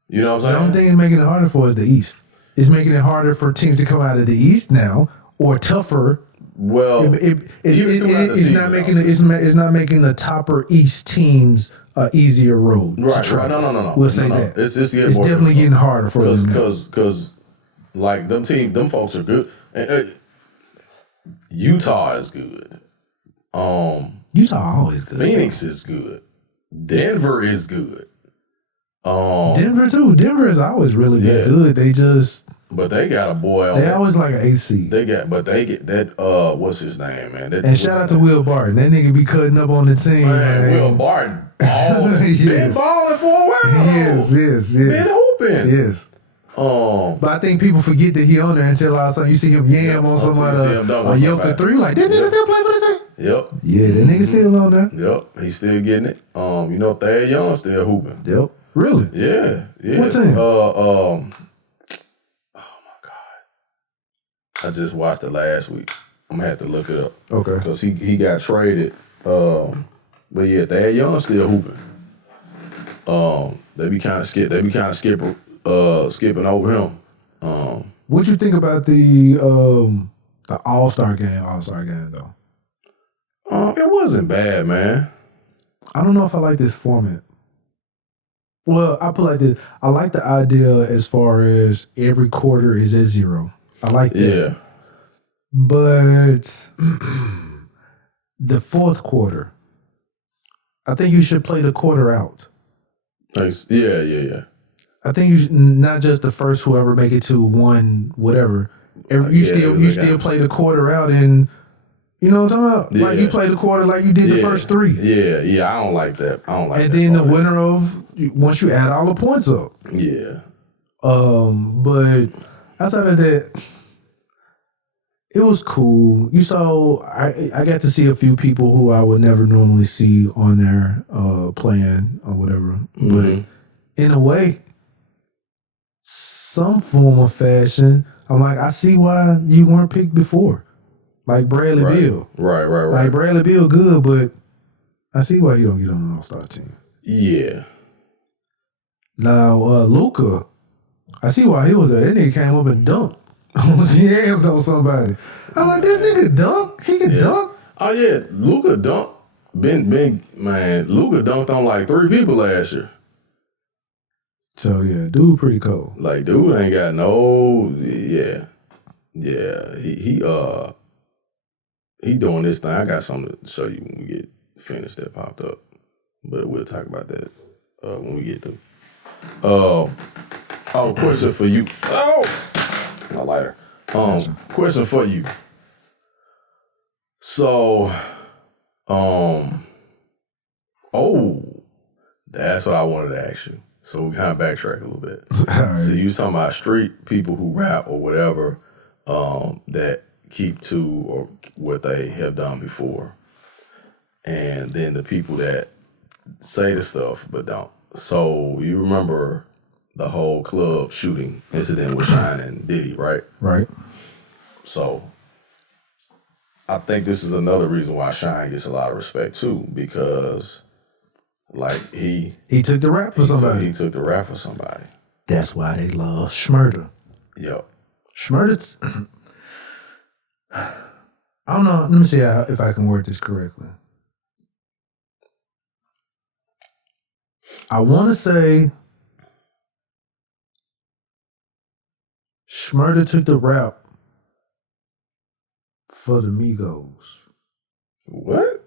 You know what I'm saying? The only thing it's making it harder for is the East. It's making it harder for teams to come out of the East now, or tougher. Well, it's not making the topper East teams easier road. Right. To try. No. We'll say that. It's definitely getting harder for them because like them folks are good. Utah is good. Utah always good. Phoenix is good. Denver is good. Denver too. Denver has always really been good. They just, but they got a boy on. They always like an 8th seed. They get that. What's his name, man? And shout out to Will Barton. That nigga be cutting up on the team. Man. Will Barton, been balling for a while. Yes. Been hooping. Yes. But I think people forget that he on there until all of a sudden you see him on somebody, a Yoka 3. Like, that nigga still play for the team? Yep. Yeah, that nigga still on there. Yep. He's still getting it. Thad Young still hooping. Yep. Really? Yeah. What team? Oh my God. I just watched it last week. I'm gonna have to look it up. Okay. Because he got traded. But yeah, Thad Young still hooping. They be kind of skipping over him. What you think about the All-Star game though? It wasn't bad, man. I don't know if I like this format. Well, I put like this. I like the idea as far as every quarter is at 0. I like that. Yeah. But the fourth quarter, I think you should play the quarter out. Thanks. Yeah. I think you should, not just the first whoever make it to one whatever. You still play the quarter out, and you know what I'm talking about? Yeah. Like you play the quarter like you did the first 3. Yeah. I don't like that. And then the winner of once you add all the points up. Yeah. But outside of that, it was cool. You saw I got to see a few people who I would never normally see on there playing or whatever. Mm-hmm. But in a way, some form of fashion, I'm like, I see why you weren't picked before. Like Bradley Beal. Right. Like Bradley Beal good, but I see why you don't get on an all-star team. Yeah. Now, Luka, I see why he was there. That nigga came up and dunked. He hammed on somebody. I'm like, this nigga dunk? He can dunk? Oh, yeah. Luka dunked. Luka dunked on like 3 people last year. So, yeah, dude pretty cold. Like, dude ain't got no, yeah. He doing this thing. I got something to show you when we get finished that popped up. But we'll talk about that when we get to. Question for you. Oh, my lighter. Question for you. So, that's what I wanted to ask you. So we kind of backtrack a little bit. Right. So you was talking about street people who rap or whatever that keep to or what they have done before. And then the people that say the stuff but don't. So you remember the whole club shooting incident with Shine and Diddy, right? Right. So I think this is another reason why Shine gets a lot of respect too, because like he took the rap for somebody. He took the rap for somebody. That's why they love Schmurda. Yep. Schmurda's I don't know. Let me see if I can word this correctly. I want to say Schmurda took the rap for the Migos. What?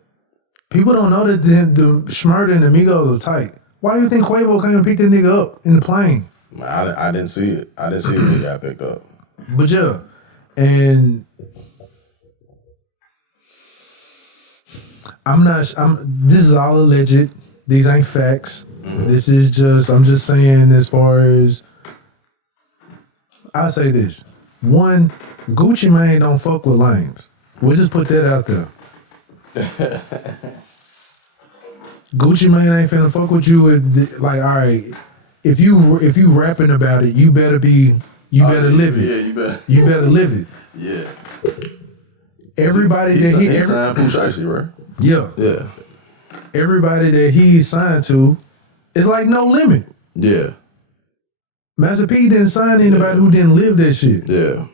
People don't know that the Schmurda and the Migos are tight. Why do you think Quavo came and picked that nigga up in the plane? I didn't see it. I didn't see it when he got picked up. But yeah, and this is all alleged. These ain't facts. Mm-hmm. This is I'm just saying as far as, I'll say this. One, Gucci Mane don't fuck with lames. We'll just put that out there. Gucci Mane ain't finna fuck with you with, like, all right, if you rapping about it, you better live it. Yeah, you better live it. Yeah. Everybody he signed Pooh, right? Yeah. Yeah. Everybody that he signed to, it's like No Limit. Yeah. Master P didn't sign anybody who didn't live that shit. Yeah.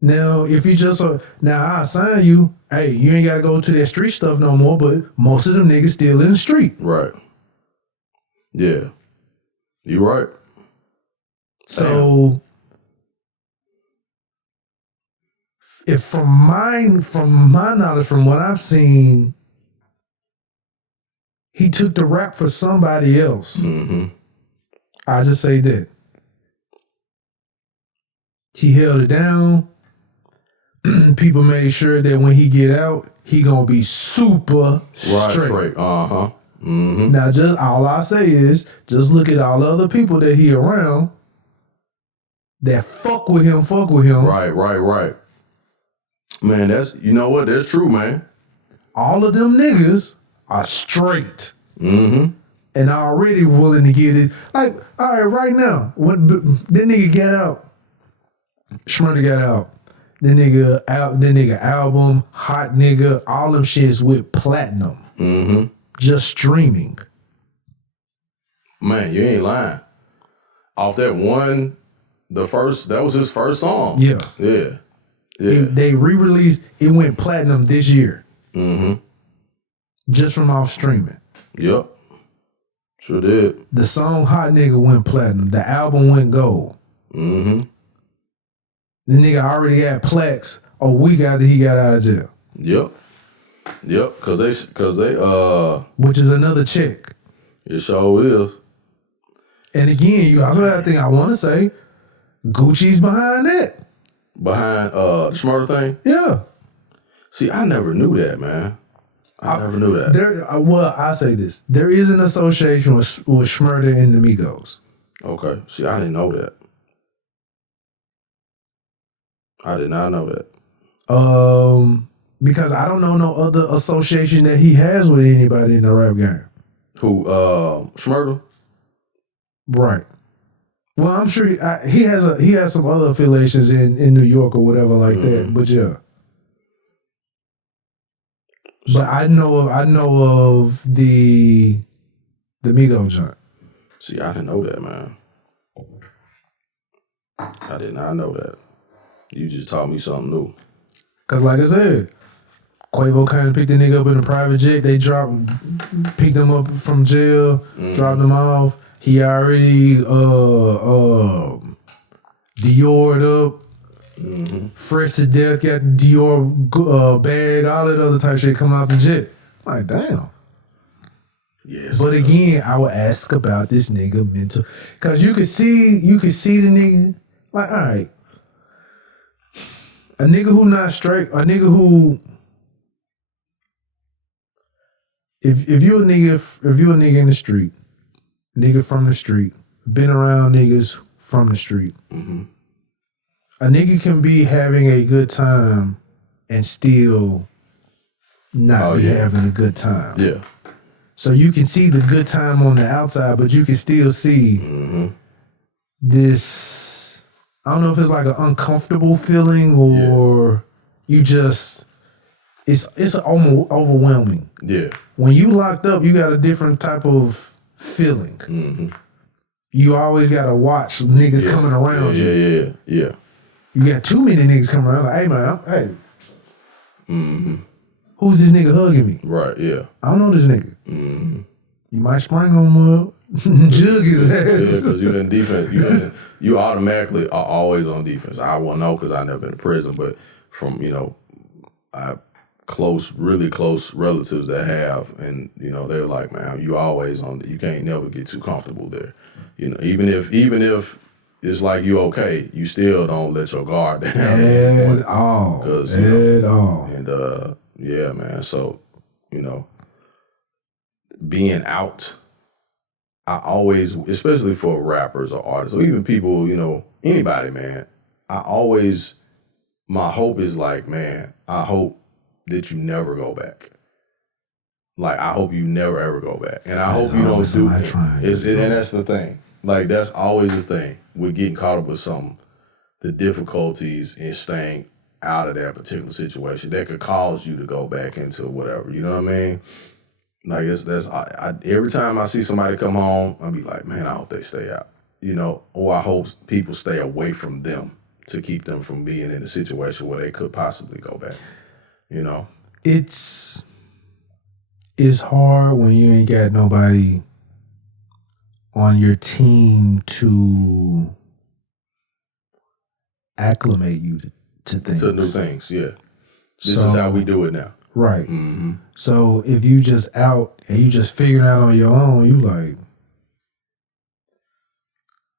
Now, if you just now I sign you, hey, you ain't gotta go to that street stuff no more, but most of them niggas still in the street. Right. Yeah. You right. So if from my knowledge, from what I've seen, He took the rap for somebody else. I just say that. He held it down. People made sure that when he get out, he gonna be super straight. Right. Now, just all I say is, just look at all the other people that he around that fuck with him. Right. Man, you know what? That's true, man. All of them niggas are straight. And already willing to get it. Like, all right, right now, when that nigga got out, Schmurda got out. That nigga album, Hot Nigga, all them shits with platinum. Just streaming. Man, you ain't lying. Off that one, that was his first song. Yeah. They re-released, it went platinum this year. Just from off streaming. Yep. Sure did. The song Hot Nigga went platinum. The album went gold. The nigga already got plaques a week after he got out of jail. Yep. Cause they which is another check. It sure is. And again, I think I want to say Gucci's behind that. Behind the Smarter thing? Yeah. See, I never knew that, man. I never knew that. Well, I say this. There is an association with Schmurda and the Migos. Okay. See, I didn't know that. I did not know that. Because I don't know no other association that he has with anybody in the rap game. Who, Schmurda? Right. Well, I'm sure he has some other affiliations in New York or whatever like that. But yeah. But I know of the Migos joint. See, I didn't know that, man. I did not know that. You just taught me something new. Cause like I said, Quavo kind of picked the nigga up in a private jet. They picked him up from jail, dropped him off. He already Dior'd up, fresh to death, got Dior bag, all that other type shit coming off the jet. Like, damn. Yes. But again, I would ask about this nigga mental, cause you could see the nigga like, all right, a nigga who not straight, a nigga who, if you're a nigga in the street, nigga from the street, been around niggas from the street, a nigga can be having a good time and still not be having a good time. Yeah. So you can see the good time on the outside, but you can still see this, I don't know if it's like an uncomfortable feeling or you just, it's almost overwhelming. Yeah. When you locked up, you got a different type of feeling. You always got to watch niggas coming around you. Yeah. You got too many niggas coming around like, hey man, hey. Who's this nigga hugging me? Right, yeah. I don't know this nigga. You might spring on him up, jug his ass. Yeah, because you're in defense. You automatically are always on defense. I won't know because I've never been to prison, but from, I really close relatives that have, and, they're like, man, you always you can't never get too comfortable there. Even if it's like you okay, you still don't let your guard down. At all. At all. And, yeah, man. So, being out, I always, especially for rappers or artists, or even people, anybody, man, my hope is like, man, I hope that you never go back. Like, I hope you never ever go back. And I hope you don't do it. And that's the thing. Like, that's always the thing with getting caught up with the difficulties in staying out of that particular situation that could cause you to go back into whatever, you know what I mean? Like, every time I see somebody come home, I'll be like, man, I hope they stay out, or I hope people stay away from them to keep them from being in a situation where they could possibly go back, It's hard when you ain't got nobody on your team to acclimate you to things. To new things, yeah. This is how we do it now. Right. Mm-hmm. So if you just out and you just figuring out on your own, you like,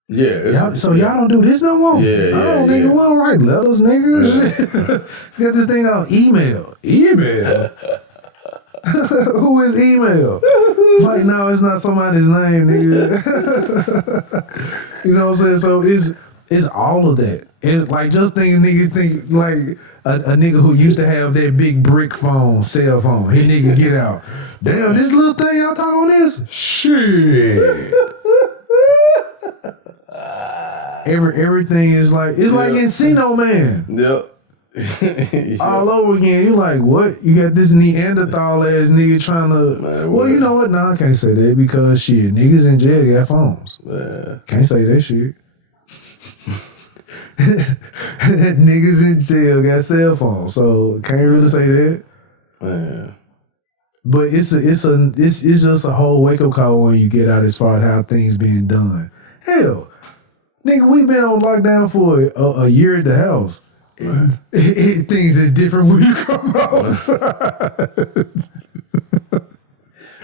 y'all don't do this no more. Nigga, we don't write letters, nigga. Got this thing on email. Who is email? Like, no, it's not somebody's name, nigga. You know what I'm saying? So it's all of that. It's like, just think like a nigga who used to have that big brick phone, cell phone. He nigga get out. Damn, this little thing y'all talk on this? Shit. Everything is like, it's like Encino Man. Yep. All over again. You like, what? You got this Neanderthal ass nigga trying to. Man, well, you know what? No, I can't say that because shit, niggas in jail got phones. Man. Can't say that shit. Niggas in jail got cell phones, so can't really say that. Man. But it's just a whole wake up call when you get out as far as how things being done. Hell, nigga, we been on lockdown for a year at the house. Right. Things is different when you come outside.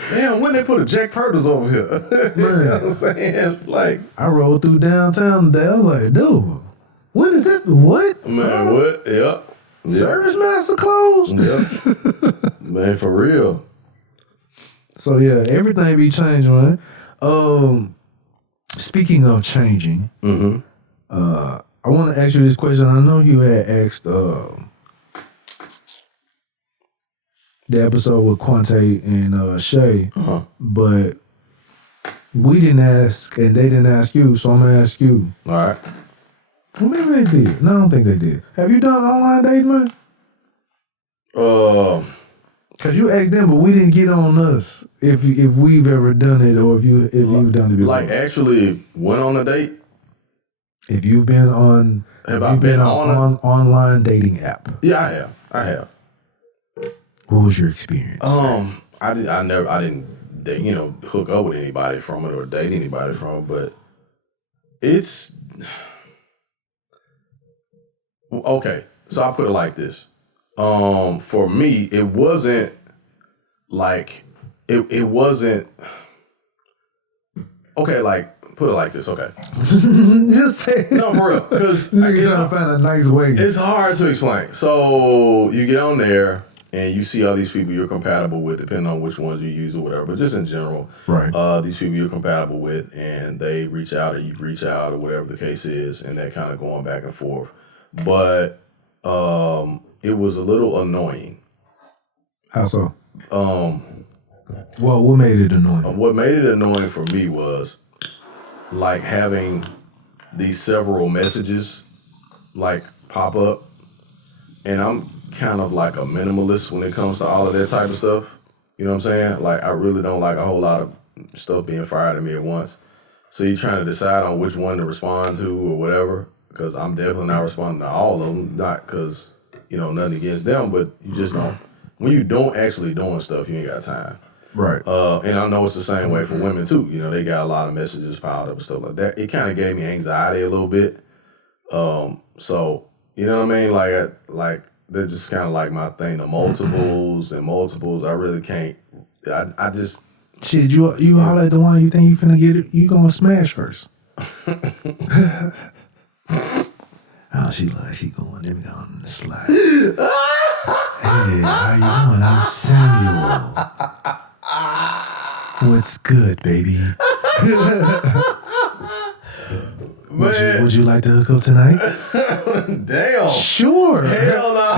Damn, when they put a Jack Purtles over here? You know what I'm saying? Like, I rode through downtown today. I was like, dude, when is this? What? Man, what? Yep. Service Master closed? Yep. Man, for real. So, yeah, everything be changing, man. Speaking of changing, I want to ask you this question. I know you had asked the episode with Quante and Shay, but we didn't ask and they didn't ask you, so I'm going to ask you. All right. Well, maybe they did. No, I don't think they did. Have you done online dating, man? Because you asked them, but we didn't get on us if we've ever done it or if you've done it before. Like, actually went on a date? If you've been on, I've been on online dating app? Yeah, I have. What was your experience? I didn't date, hook up with anybody from it or date anybody from it, but it's okay. So I put it like this. For me, it wasn't like it wasn't okay. Like, put it like this, okay. Just say it. No, for real. Because I guess trying to find a nice way. It's hard to explain. So you get on there and you see all these people you're compatible with, depending on which ones you use or whatever. But just in general, right? These people you're compatible with, and they reach out or you reach out or whatever the case is, and that kind of going back and forth. But it was a little annoying. How so? Well, what made it annoying? What made it annoying for me was like having these several messages like pop up, and I'm kind of like a minimalist when it comes to all of that type of stuff. You know what I'm saying? Like, I really don't like a whole lot of stuff being fired at me at once. So you're trying to decide on which one to respond to or whatever, because I'm definitely not responding to all of them, not because, nothing against them, but you just don't. When you don't actually doing stuff, you ain't got time. Right. And I know it's the same way for women too. They got a lot of messages piled up and stuff like that. It kind of gave me anxiety a little bit. So, you know what I mean? Like that's just kind of like my thing. The multiples, I really can't. I just. Shit, you holler at the one you think you finna get it, you gonna smash first. Oh, she going, let me go on the slide. Hey, how you doing? I'm Samuel. What's good, baby? Would you like to hook up tonight? Damn. Sure. Hell no.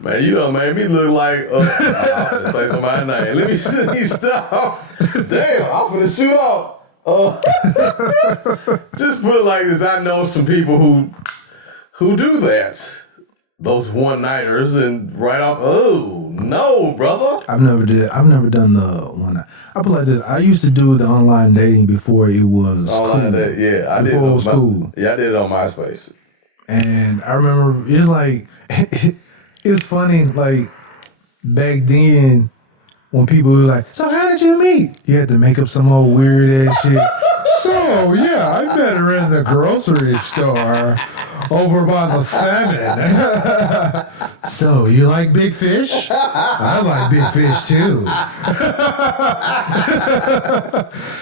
Man, you done made me look like I'm gonna say somebody's name. Let me stop. Damn, I'm finna shoot off. Just put it like this. I know some people who do that. Those one-nighters and right off. Oh no, brother! I've never done the one. I put like this. I used to do the online dating before it was online cool. Yeah, I before did. It was cool. Yeah, I did it on MySpace. And I remember it's like it's funny. Like back then, when people were like, "So how did you meet?" You had to make up some old weird ass shit. So yeah, I met her in the grocery store. over by the salmon. So, you like big fish? I like big fish too.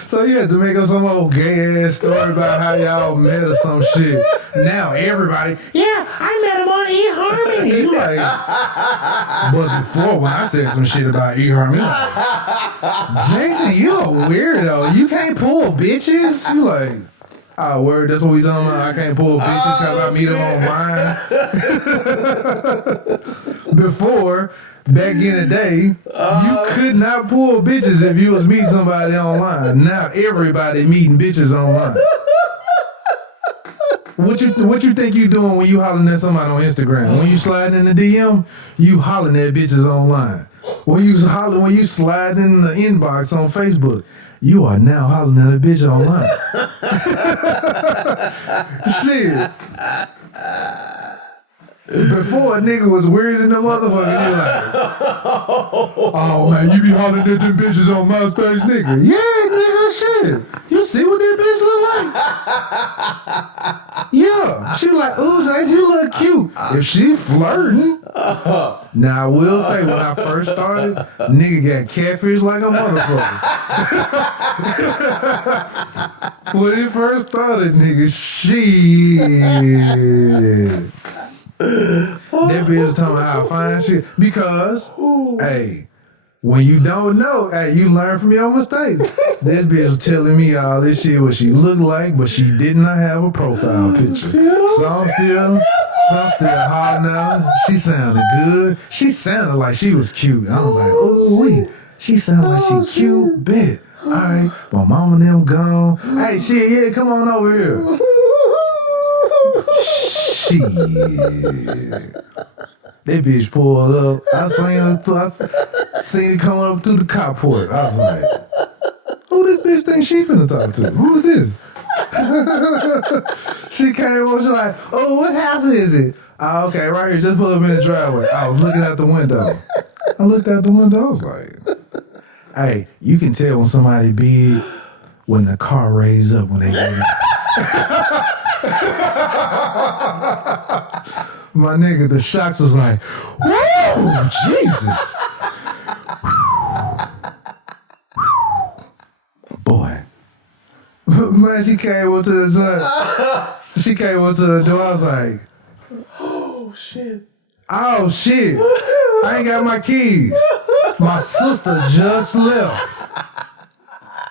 So, yeah, to make up some old gay ass story about how y'all met or some shit. Now, everybody, yeah, I met him on eHarmony. You like, but before, when I said some shit about eHarmony, like, Jason, you a weirdo. You can't pull bitches. You like, oh, word, that's what we talking about. I can't pull bitches because I meet them online. Before, back in the day, you could not pull bitches if you was meeting somebody online. Now everybody meeting bitches online. What you think you doing when you hollering at somebody on Instagram? When you sliding in the DM, you hollering at bitches online. When you slide in the inbox on Facebook, you are now hollering at a bitch online. Shit. Before a nigga was weird in the motherfucker, you like, oh man, you be hollering at them bitches on MySpace, nigga. Yeah, nigga, shit. You see what that bitch look like? Yeah. She like, ooh, Jace, you look cute. If she flirting. Now I will say, when I first started, nigga got catfish like a motherfucker. When it first started, nigga, shit. That bitch was talking about how fine shit. Because, hey, when you don't know, hey, you learn from your mistakes. This bitch was telling me all this shit, what she looked like, but she did not have a profile picture. So I'm still hollering at her. She sounded good. She sounded like she was cute. I was like, ooh, wee. She sounded like she cute, bitch. All right, my mama and them gone. Hey, shit, yeah, come on over here. Shit. That bitch pulled up. I seen it coming up through the carport. I was like, who this bitch think she finna talk to? Who is this? She came over, she like, oh, what house is it? Oh, okay, right here, just pull up in the driveway. I was looking out the window. I looked out the window, I was like, hey, you can tell when somebody big when the car raised up when they get in. My nigga, the shocks was like, whoa, Jesus. Boy. Man, she came up to the door. She came up to the door. I was like, oh, shit. Oh, shit. I ain't got my keys. My sister just left.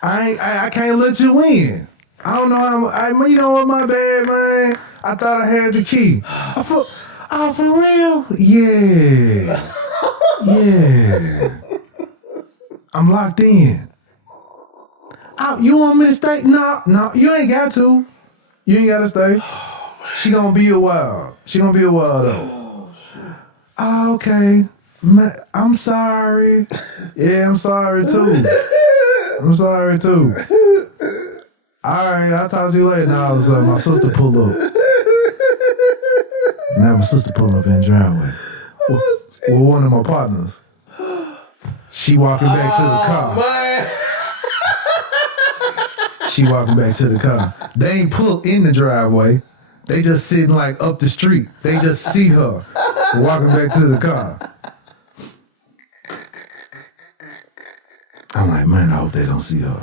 I can't let you in. I don't know how, you know what, my bad, man. I thought I had the key. Oh, for real? Yeah. Yeah. I'm locked in. Oh, you want me to stay? No, you ain't got to. You ain't got to stay. She gonna be a while. She gonna be a while, though. Oh, okay. I'm sorry. Yeah, I'm sorry, too. I'm sorry, too. All right, I'll talk to you later. Now, all of a sudden, my sister pulled up. Now, my sister pulled up in the driveway. With one of my partners. She walking back to the car. Man. She walking back to the car. They ain't pulled in the driveway. They just sitting like up the street. They just see her walking back to the car. I'm like, man, I hope they don't see her.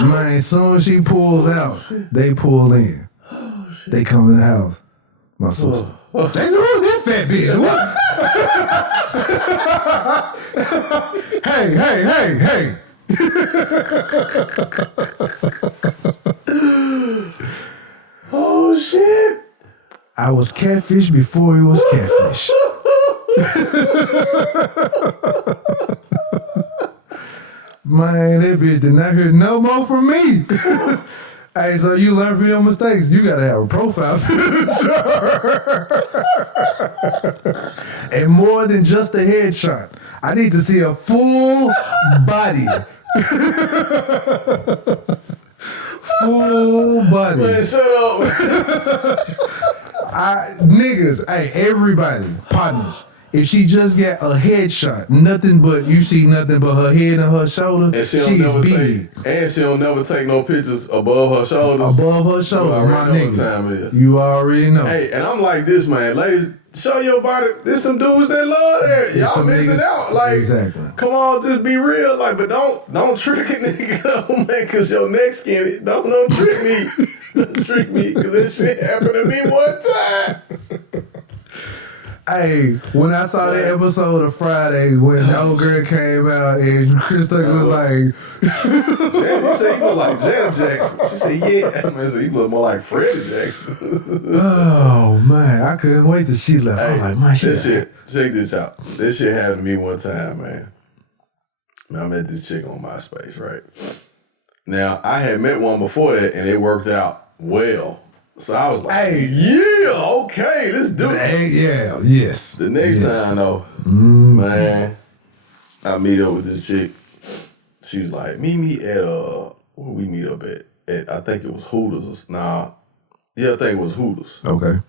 Man, as soon as she pulls out, they pull in. They come in the house. My sister. Who's that fat bitch? What? Hey. Oh, shit. I was catfish before he was catfish. Man, that bitch did not hear no more from me. Hey, so you learn from your mistakes. You gotta have a profile picture. And more than just a headshot. I need to see a full body. Full body. Man, shut up. Niggas, hey, everybody, partners. if she just got a headshot, nothing but you see nothing but her head and her shoulder, And she's big. And she don't never take no pictures above her shoulders. Above her shoulder, my nigga. Time it is. You already know. Hey, and I'm like this, man. Ladies, show your body. There's some dudes that love that. Y'all missing out. Like, exactly. Come on, just be real. Like, but don't trick a nigga, man, because your neck skinny. Don't trick me. Don't trick me, because that shit happened to me one time. Hey, when I saw that episode of Friday when the old girl came out and Chris Tucker was like, you say he look like Janet Jackson. She said, yeah. Man, so he look more like Freddie Jackson. Oh, man. I couldn't wait till she left. I was like, my shit. Check this out. This shit happened to me one time, man. I met this chick on MySpace, right? Now, I had met one before that, and it worked out well. So I was like, hey, yeah, okay, let's do it. Yeah, yes. The next time, though, man, I meet up with this chick. She was like, meet me at, where we meet up at I think it was Hooters. I think it was Hooters. Okay.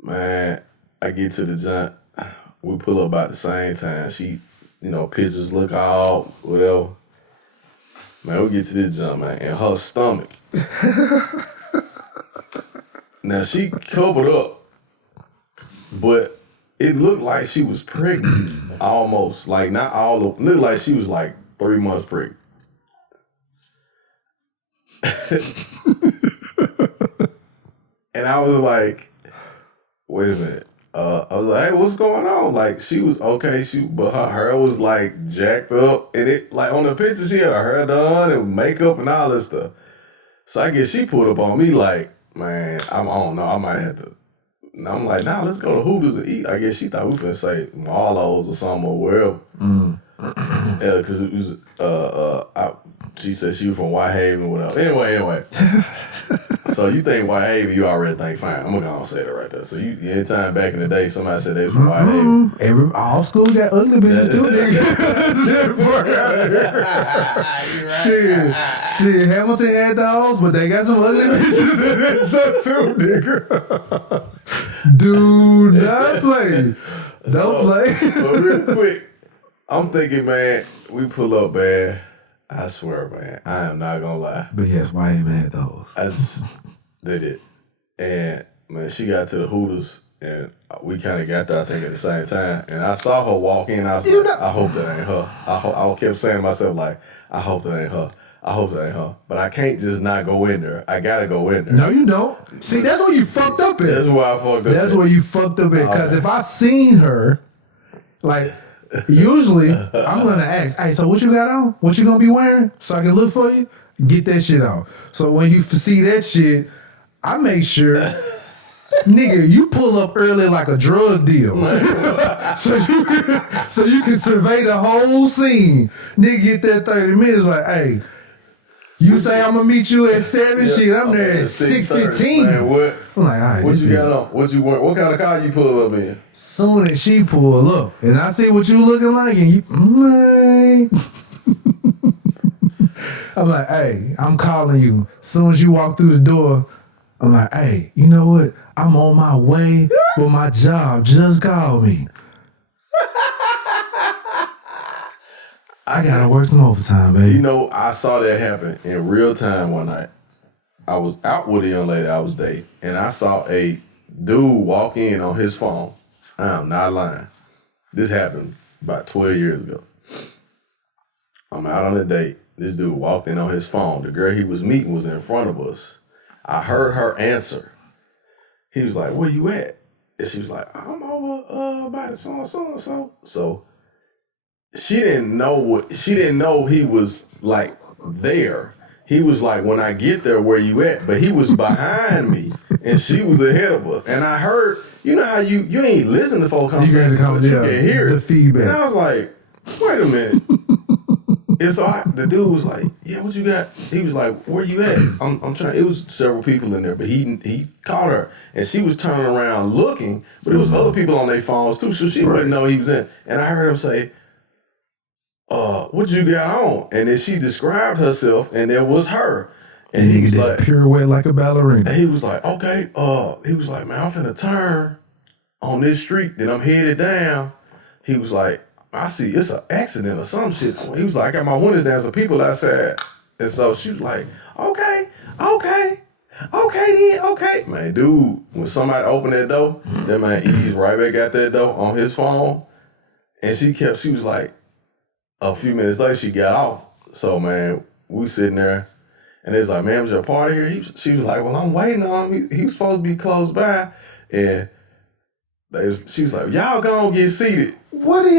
Man, I get to the joint. We pull up about the same time. She, pictures look all, whatever. Man, we get to this joint, man, and her stomach. Now, she covered up, but it looked like she was pregnant, almost. Like, not all of, looked like she was like 3 months pregnant. And I was like, wait a minute. I was like, hey, what's going on? Like, she was okay, but her hair was like jacked up. And it, like, on the picture, she had her hair done and makeup and all this stuff. So I guess she put up on me like, man, I don't know, I might have to. And I'm like, nah, let's go to Hooters and eat. I guess she thought we finna say Marlowe's or something or wherever. Yeah, because it was, she said she was from Whitehaven or whatever. Anyway. So you think Whitehaven, you already think fine. I'm gonna say that right there. So you anytime back in the day, somebody said they was from Whitehaven. All schools got ugly bitches too, nigga. Shit. Hamilton had those, but they got some ugly bitches in that shit too, nigga. Do not play. Don't play. But real quick, I'm thinking, man, we pull up, man. I swear, man, I am not gonna lie. But yes, Whitehaven had those. They did. And, man, she got to the Hooters, and we kind of got there, I think, at the same time. And I saw her walk in. I was like, I hope that ain't her. I kept saying to myself, like, I hope that ain't her. I hope that ain't her. But I can't just not go in there. I got to go in there. No, you don't. See, that's where you fucked up at. That's where I fucked up That's where you fucked up at. Because if I seen her, like, usually, I'm going to ask, hey, so what you got on? What you going to be wearing? So I can look for you? Get that shit out. So when you see that shit, I make sure, nigga, you pull up early like a drug deal. so you can survey the whole scene. Nigga get that 30 minutes like, hey, you say I'm going to meet you at 7, shit, I'm there at 6:15. Man, what? I'm like, all right, what you got on? What you wear? What kind of car you pull up in? Soon as she pull up, and I see what you looking like, and you, man. I'm like, hey, I'm calling you. Soon as you walk through the door, I'm like, hey, you know what? I'm on my way, but my job just called me. I gotta work some overtime, baby. You know, I saw that happen in real time one night. I was out with a young lady I was dating, and I saw a dude walk in on his phone. I'm not lying. This happened about 12 years ago. I'm out on a date. This dude walked in on his phone. The girl he was meeting was in front of us. I heard her answer. He was like, where you at? And she was like, I'm over by the so-and-so. So she didn't know he was like there. He was like, when I get there, where you at? But he was behind me, and she was ahead of us. And I heard, you know how you ain't listen to folk conversations, but you can hear the feedback. And I was like, wait a minute. And so the dude was like, yeah, what you got? He was like, where you at? I'm trying. It was several people in there, but he caught her, and she was turning around looking, but it was other people on their phones too, so she wouldn't know he was in. And I heard him say, what you got on? And then she described herself, and there was her. And he was like, pirouette like a ballerina. And he was like, okay. He was like, man, I'm finna turn. on this street that I'm headed down. He was like, I see it's an accident or some shit. He was like, I got my windows down, some people outside. And so she was like, okay then, okay. Man, dude, when somebody opened that door, that man eased right back out that door on his phone. And she was like, a few minutes later, she got off. So, man, we sitting there, and it's like, man, was your party here? She was like, well, I'm waiting on him. He was supposed to be close by. And she was like, y'all gonna get seated. What do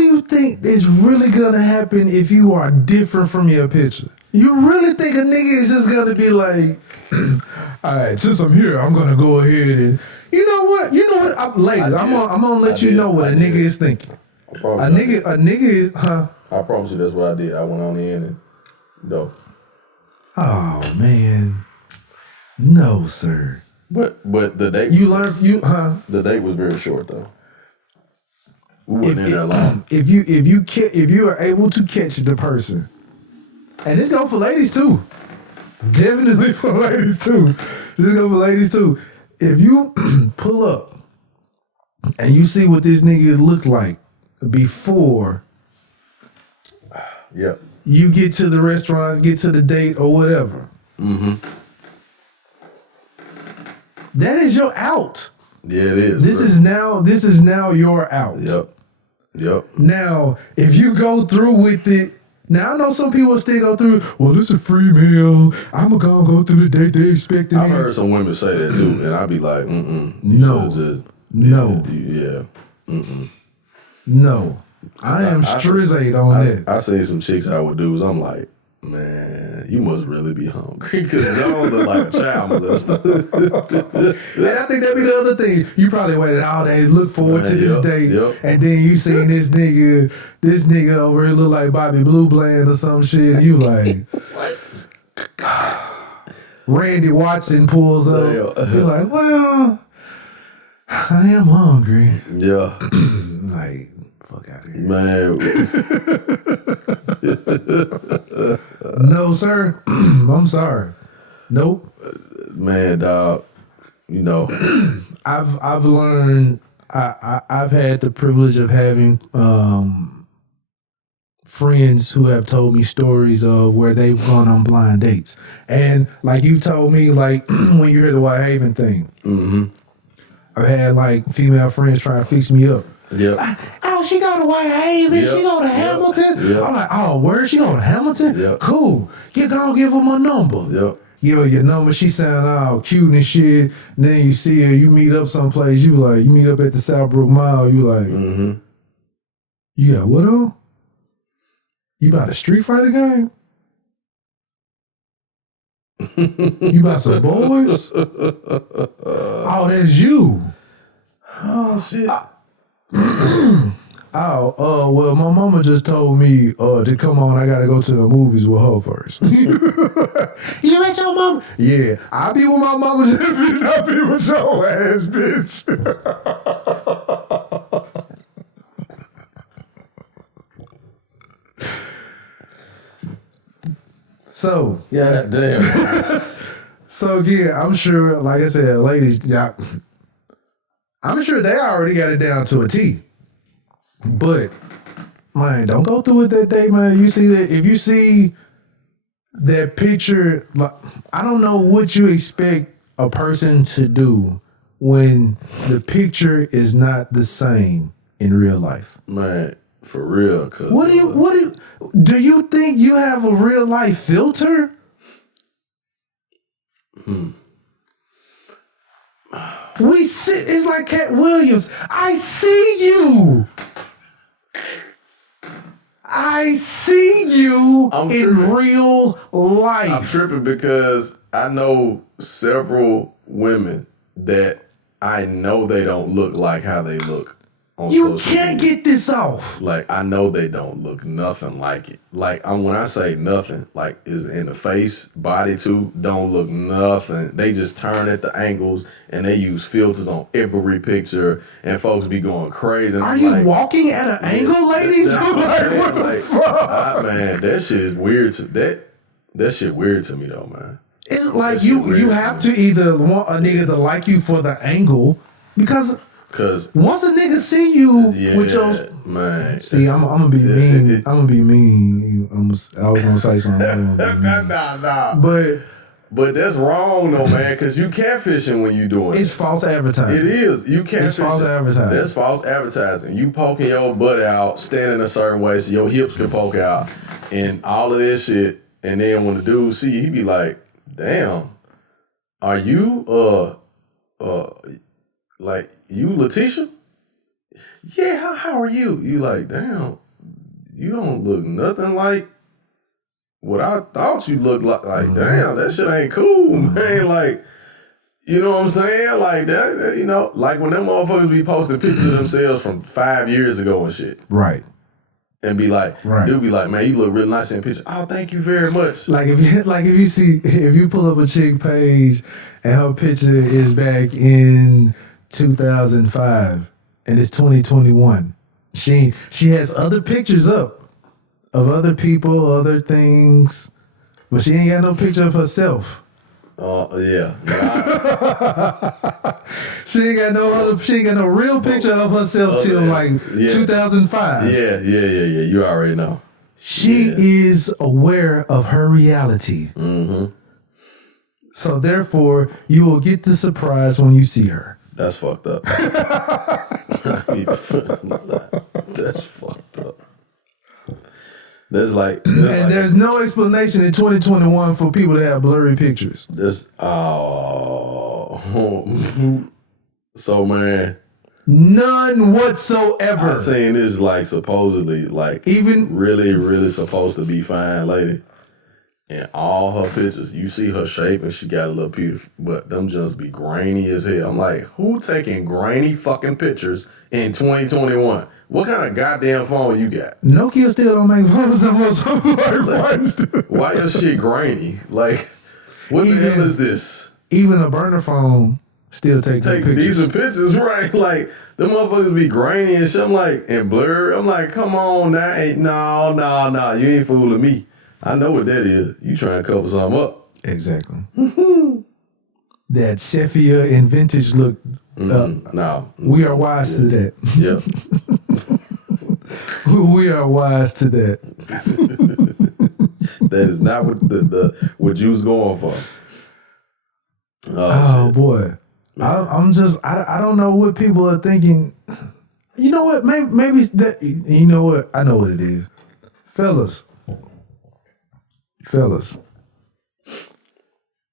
you think is really gonna happen if you are different from your picture? You really think a nigga is just gonna be like, all right, since I'm here, I'm gonna go ahead and, you know what, ladies, I'm gonna let you know what a nigga is thinking. A nigga is, huh? I promise you that's what I did. I went on in and no. Oh man, no sir. But the date the date was very short though. We wasn't in there long. If you are able to catch the person, and this go for ladies too, definitely for ladies too. This go for ladies too. If you pull up and you see what this nigga looked like before, yep, you get to the restaurant, get to the date or whatever. Mm-hmm. That is your out. Yeah, it is. This is now your out. Yep. Now, if you go through with it, now I know some people still go through, well, this is a free meal. I'm gonna go through the date they expecting. I've heard some women say that too, and I'd be like, no. Yeah. No. I am strizzated on that. I see some chicks I would do is I'm like, man, you must really be hungry because y'all look like a child molester. And I think that'd be the other thing. You probably waited all day, look forward to this date, and then you seen this nigga over here look like Bobby Blue Bland or some shit. And you like, what? Randy Watson pulls up. You're like, well, I am hungry. Yeah. Like, fuck out of here. Man. No, sir. I'm sorry. Nope. Man, dog. You know. I've learned I've had the privilege of having friends who have told me stories of where they've gone on blind dates. And like you told me, like when you hear the White Haven thing, I've had like female friends try to fix me up. Yeah. Oh, she go to White Haven. She go to Hamilton. Yep. I'm like, oh, where she go to Hamilton? Yep. Cool. You gonna give her my number. Yep. Give her your number. She sound all cute and shit. And then you see her. You meet up someplace. You meet up at the Southbrook Mall. You like, you got what on? You about a Street Fighter game? You about some boys? Oh, that's you. Oh shit. Well, my mama just told me to come on. I gotta go to the movies with her first. You met your mama? Yeah, I be with my mama. I be with your ass, bitch. So yeah, damn. So again, I'm sure, like I said, ladies, yeah, I'm sure they already got it down to a T. But man, don't go through it that day, man. You see that if you see that picture, like, I don't know what you expect a person to do when the picture is not the same in real life. Man, for real. Do you think you have a real life filter? It's like Cat Williams. I see you. I see you in real life. I'm tripping because I know several women that I know they don't look like how they look on you social can't media. Get this off. Like, I know they don't look nothing like it. Like, when I say nothing, like, is in the face, body too, don't look nothing. They just turn at the angles and they use filters on every picture and folks be going crazy. Are you like, walking at an angle, ladies? I'm like, what the fuck? Man, that shit is weird that shit weird to me though, man. It's like you have to either want a nigga to like you for the angle, because Cause once a nigga see you with your man, see, I'm gonna be mean. I'm gonna be mean. I was gonna say something. nah. But that's wrong though, man. Cause you catfishing when you doing it's false advertising. It is. You catfishing. It's false advertising. That's false advertising. You poking your butt out, standing a certain way so your hips can poke out, and all of this shit. And then when the dude see you, he be like, "Damn, are you like you Letitia? Yeah, how are you?" You like, damn, you don't look nothing like what I thought you looked like. Like, damn, that shit ain't cool, man. Like, you know what I'm saying? Like that, you know, like when them motherfuckers be posting pictures of themselves from 5 years ago and shit. Right. And be like, they'll be like, man, you look real nice in the picture. Oh, thank you very much. Like if you pull up a chick page and her picture is back in 2005 and it's 2021, she has other pictures up of other people, other things, but she ain't got no picture of herself. Yeah. She ain't got no real picture of herself till like 2005. Yeah. You already know. She is aware of her reality. Mm-hmm. So therefore, you will get the surprise when you see her. That's fucked up. That's fucked up. There's no explanation in 2021 for people to have blurry pictures. So man, none whatsoever. I'm saying this like supposedly like even really supposed to be fine lady, and all her pictures you see her shape and she got a little beautiful, but them just be grainy as hell. I'm like, who taking grainy fucking pictures in 2021? What kind of goddamn phone you got? Nokia still don't make phones no more. Like, why your shit grainy? Like, what the hell is this? Even a burner phone still take pictures. Decent pictures, right? Like, them motherfuckers be grainy and shit. I'm like, and blurred. I'm like, come on now. No. You ain't fooling me. I know what that is. You trying to cover something up. Exactly. That sepia and vintage look. No. We are wise to that. Yeah. We are wise to that. That is not what you was going for. Oh boy. I don't know what people are thinking. You know what? Maybe that. You know what? I know what it is. Fellas.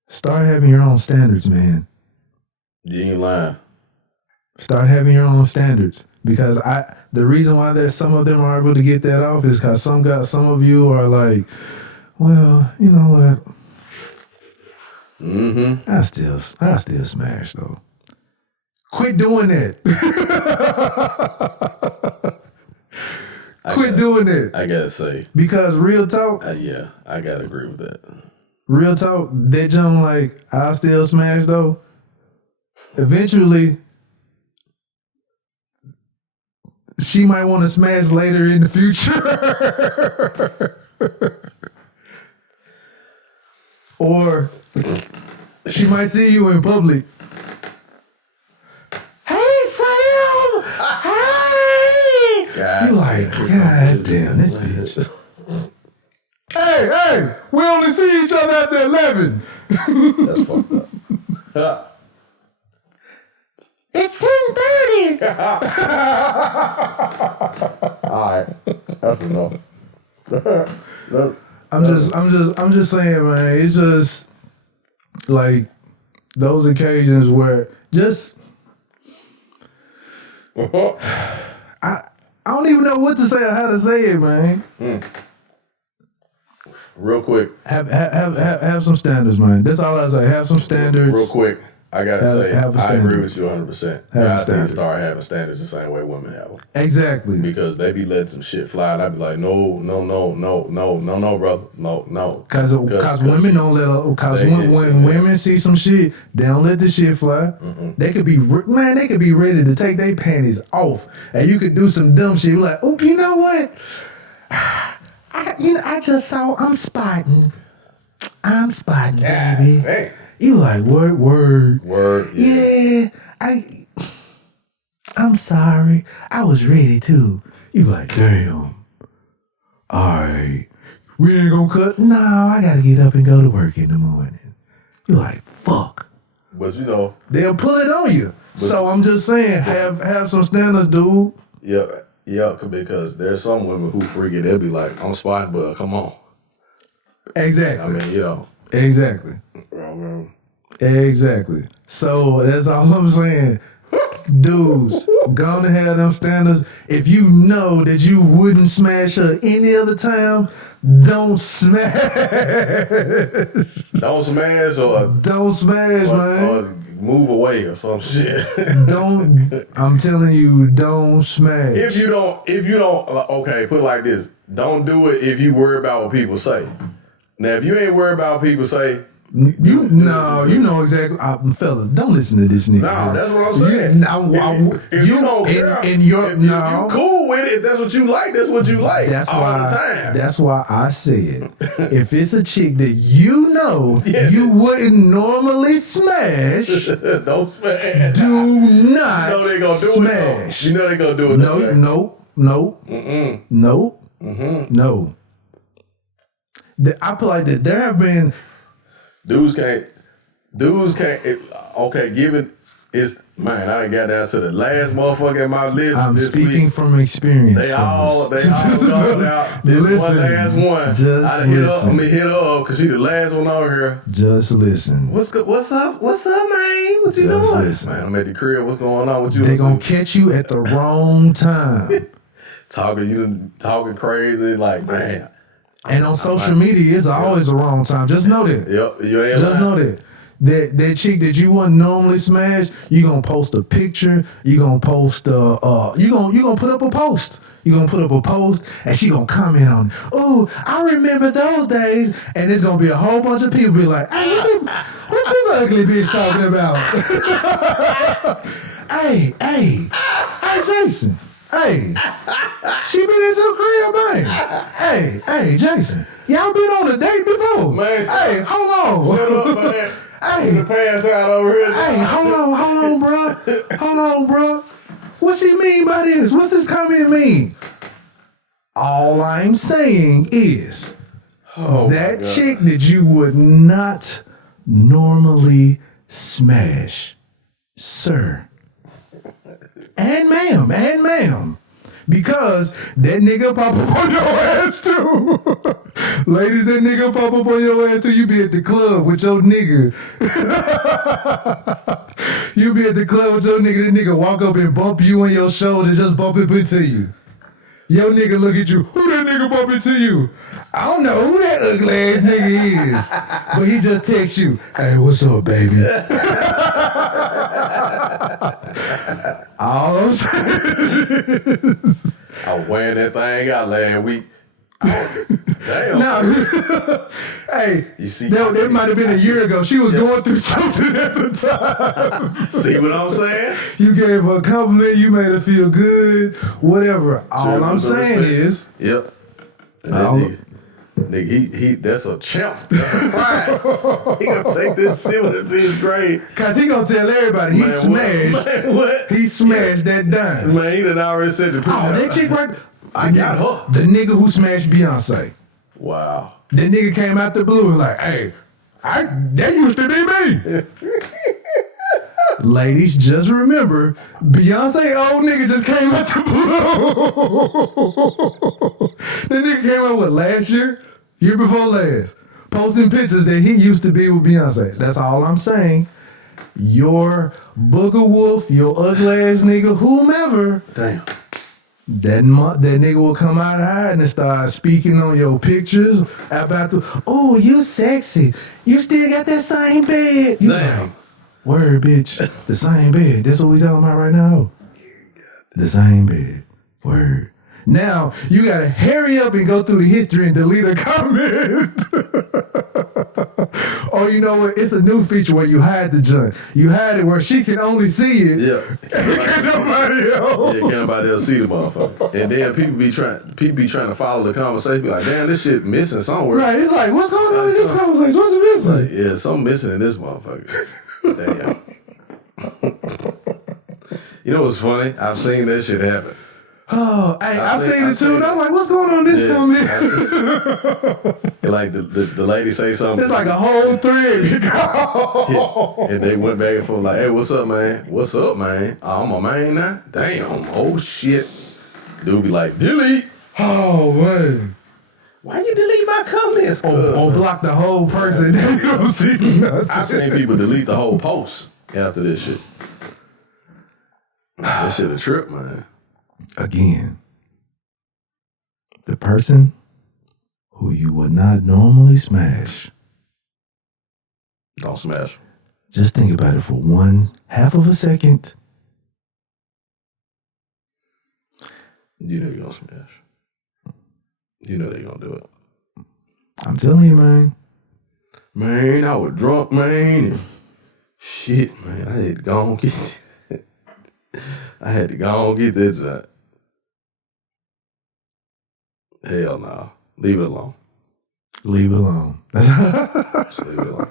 Start having your own standards, man. You ain't lying. Start having your own standards. Because the reason why there's some of them are able to get that off is because some of you are like, well, you know what? Mm-hmm. I still smash though. Quit doing that. Quit doing it. I gotta say. Because real talk. Yeah, I gotta agree with that. Real talk, that jump like, I still smash though. Eventually, she might want to smash later in the future. Or she might see you in public. Hey, Sam! Hey! You like, God damn, this bitch. Hey, we only see each other after 11. That's fucked up. It's 10:30. All right, that's enough. I'm just saying, man. It's just like those occasions where just I don't even know what to say or how to say it, man. Real quick, have some standards, man. That's all I say. Have some standards. Real quick, I gotta say, I agree with you 100%. Guys need to start having standards the same way women have them. Exactly. Because they be letting some shit fly, and I be like, no, brother, no. Because women don't let. Because when women see some shit, they don't let the shit fly. Mm-mm. They could be ready to take their panties off, and you could do some dumb shit. You're like, oh, you know what? I just saw. I'm spotting, baby. Hey. You like word. Yeah. I'm sorry. I was ready too. You like, damn. All right. We ain't gonna cut. No, I gotta get up and go to work in the morning. You like, fuck. But you know, they'll pull it on you. So I'm just saying, have some standards, dude. Yeah, because there's some women who freak it. They'll be like, I'm spot, but come on. Exactly. I mean, you know. Exactly. Exactly. So that's all I'm saying. Dudes, gonna have them standards. If you know that you wouldn't smash her any other time, don't smash. Don't smash or don't smash, man. Or move away or some shit. Don't. I'm telling you, don't smash. If you don't, okay, put it like this: don't do it if you worry about what people say. Now, if you ain't worried about what people say. You know exactly. Fella, don't listen to this nigga. No, that's what I'm saying. If you don't care, if you cool with it, if that's what you like, that's what you like. That's all the time. That's why I said, if it's a chick that you know you wouldn't normally smash, don't smash. Do not. You know they gonna do smash. it. You know they gonna do it. No. I feel like that there have been. Dudes can't. Okay, given it's man, I done got down to the last motherfucker in my list. I'm this speaking week. From experience. They all going out. This one last one. Just I done hit her up because she the last one on here. Just listen. What's up? What's up, man? What you doing? Listen. Man, I'm at the crib. What's going on with you? They gonna catch you at the wrong time. talking crazy, like man. And on social media, it's always the wrong time. Just know that. Yep. Just know that. That chick that you wouldn't normally smash, you gonna post a picture. You gonna post you gonna put up a post. You gonna put up a post, and she gonna comment on, "Oh, I remember those days." And there's gonna be a whole bunch of people be like, "Hey, what this ugly bitch talking about?" Hey, Jason. Hey, she been in your crib, man. Hey, Jason. Y'all been on a date before? Man, hey, hold on. Shut up, man. Hey, pass out over here. Hey, hold on, bro. Hold on, bro. What she mean by this? What's this comment mean? All I'm saying is that chick that you would not normally smash, sir. And ma'am. Because that nigga pop up on your ass too. Ladies, that nigga pop up on your ass too. You be at the club with your nigga. You be at the club with your nigga. That nigga walk up and bump you on your shoulder, just bump it into you. Your nigga look at you. Who that nigga bump into you? I don't know who that ugly ass nigga is. But he just text you, "Hey, what's up, baby?" All I'm saying is, I wearing that thing out last week. Damn. No. Hey, you see, that might have been a year ago. She was going through something at the time. See what I'm saying? You gave her a compliment. You made her feel good. Whatever. All I'm saying is, yep. Nigga, he that's a champ. That's a prize. He gonna take this shit with the 10th grade. Cause he gonna tell everybody he smashed. What? He smashed that dime. Man, he done already said the that chick right. I got her. The nigga who smashed Beyonce. Wow. That nigga came out the blue and like, "Hey, that used to be me." Ladies, just remember, Beyonce old nigga just came out the blue. That nigga came out, what, last year? Year before last. Posting pictures that he used to be with Beyonce. That's all I'm saying. Your booger wolf, your ugly ass nigga, whomever. Damn. That nigga will come out hiding and start speaking on your pictures about "Oh, you sexy. You still got that same bed." You like, word, bitch. The same bed. That's what we talking about right now. The same bed. Word. Now, you gotta hurry up and go through the history and delete a comment. Or you know what? It's a new feature where you hide the junk. You hide it where she can only see it. Yeah. Can't nobody else. Yeah, can't nobody else see the motherfucker. And then people be trying to follow the conversation. Be like, damn, this shit missing somewhere. Right. It's like, what's going on in this conversation? What's missing? Like, yeah, something missing in this motherfucker. Damn. You know what's funny? I've seen that shit happen. Oh, hey, I've seen it too. And I'm like, what's going on this time here? Like the lady say something. It's like a whole thread. And they went back and forth like, hey, what's up, man? What's up, man? Oh, I'm a man now? Damn. Oh, shit. Dude be like, delete. Oh, man. Why you delete my comments? Or block the whole person. You don't see nothing. I've seen people delete the whole post after this shit. That shit a trip, man. Again, the person who you would not normally smash. Don't smash. Just think about it for 1/2 of a second. You know you're gonna smash. You know they're gonna do it. I'm telling you, man. Man, I was drunk, man. Shit, man. I had to go and get this. Hell no. Leave it alone. Leave it alone. Just leave it alone.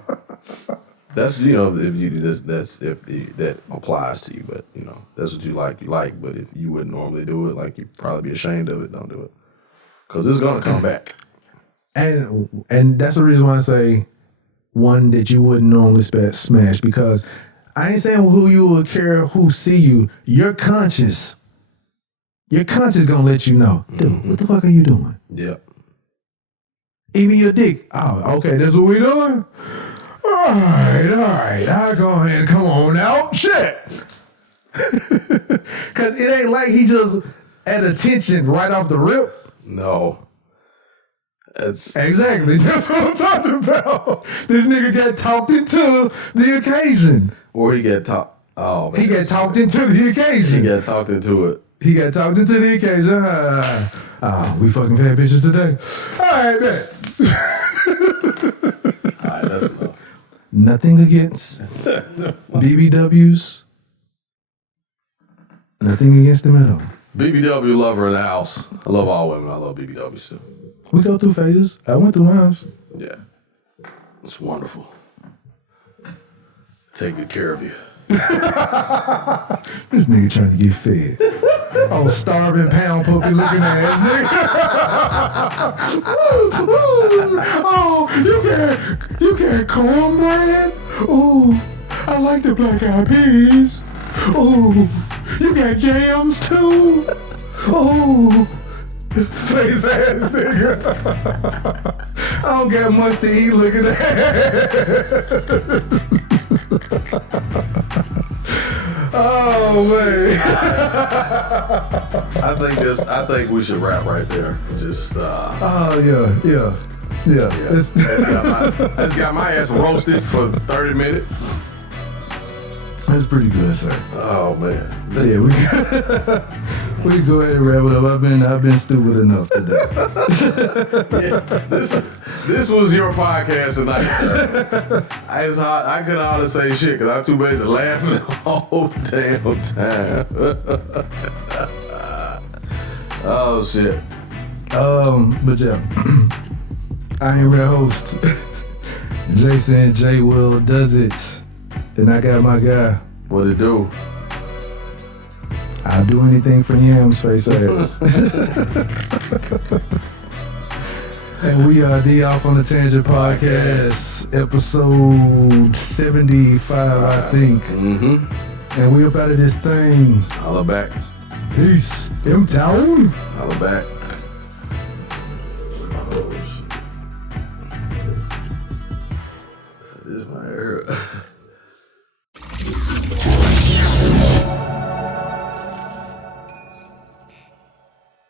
That's, you know, if you that's if that applies to you, but you know, that's what you like. But if you wouldn't normally do it, like you'd probably be ashamed of it, don't do it. Cause it's gonna come back. And that's the reason why I say one that you wouldn't normally smash, because I ain't saying who you would care who see you. Your conscience gonna let you know, dude, what the fuck are you doing? Yep. Even your dick. Oh, okay, that's what we doing? All right. I'll go ahead and come on out. Shit. Cause it ain't like he just at attention right off the rip. No. That's exactly. That's what I'm talking about. This nigga got talked into the occasion. Or he got talked. Oh, man. He got talked into the occasion. He got talked into it. He got talked into the occasion. We fucking had bitches today. All right, bet. All right, that's enough. Nothing against BBWs. Nothing against them at all. BBW lover in the house. I love all women. I love BBWs too. We go through phases. I went through mine. Yeah. It's wonderful. Take good care of you. This nigga trying to get fed. Oh, starving pound puppy looking ass nigga. Oh, you can't cornbread? Ooh, I like the black eyed peas. Ooh, you got jams too? Ooh. Face ass nigga. I don't got much to eat looking at that. Oh man. I think we should wrap right there. Just yeah. That's got my ass roasted for 30 minutes. That's pretty good, sir. Oh man. Yeah, we go ahead and wrap it up. I've been stupid enough today. Yeah, this was your podcast tonight. I couldn't hardly say shit because I was too busy laughing the whole damn time. Oh shit. But yeah, I am your host, Jason J. Will Does It, and I got my guy. What it do? I'll do anything for Yam's face ass. And we are the Off on the Tangent podcast, episode 75, I think. Mm-hmm. And we up out of this thing. Holla back. Peace. M-Town. Holla back. Oh, shit. So this is my era.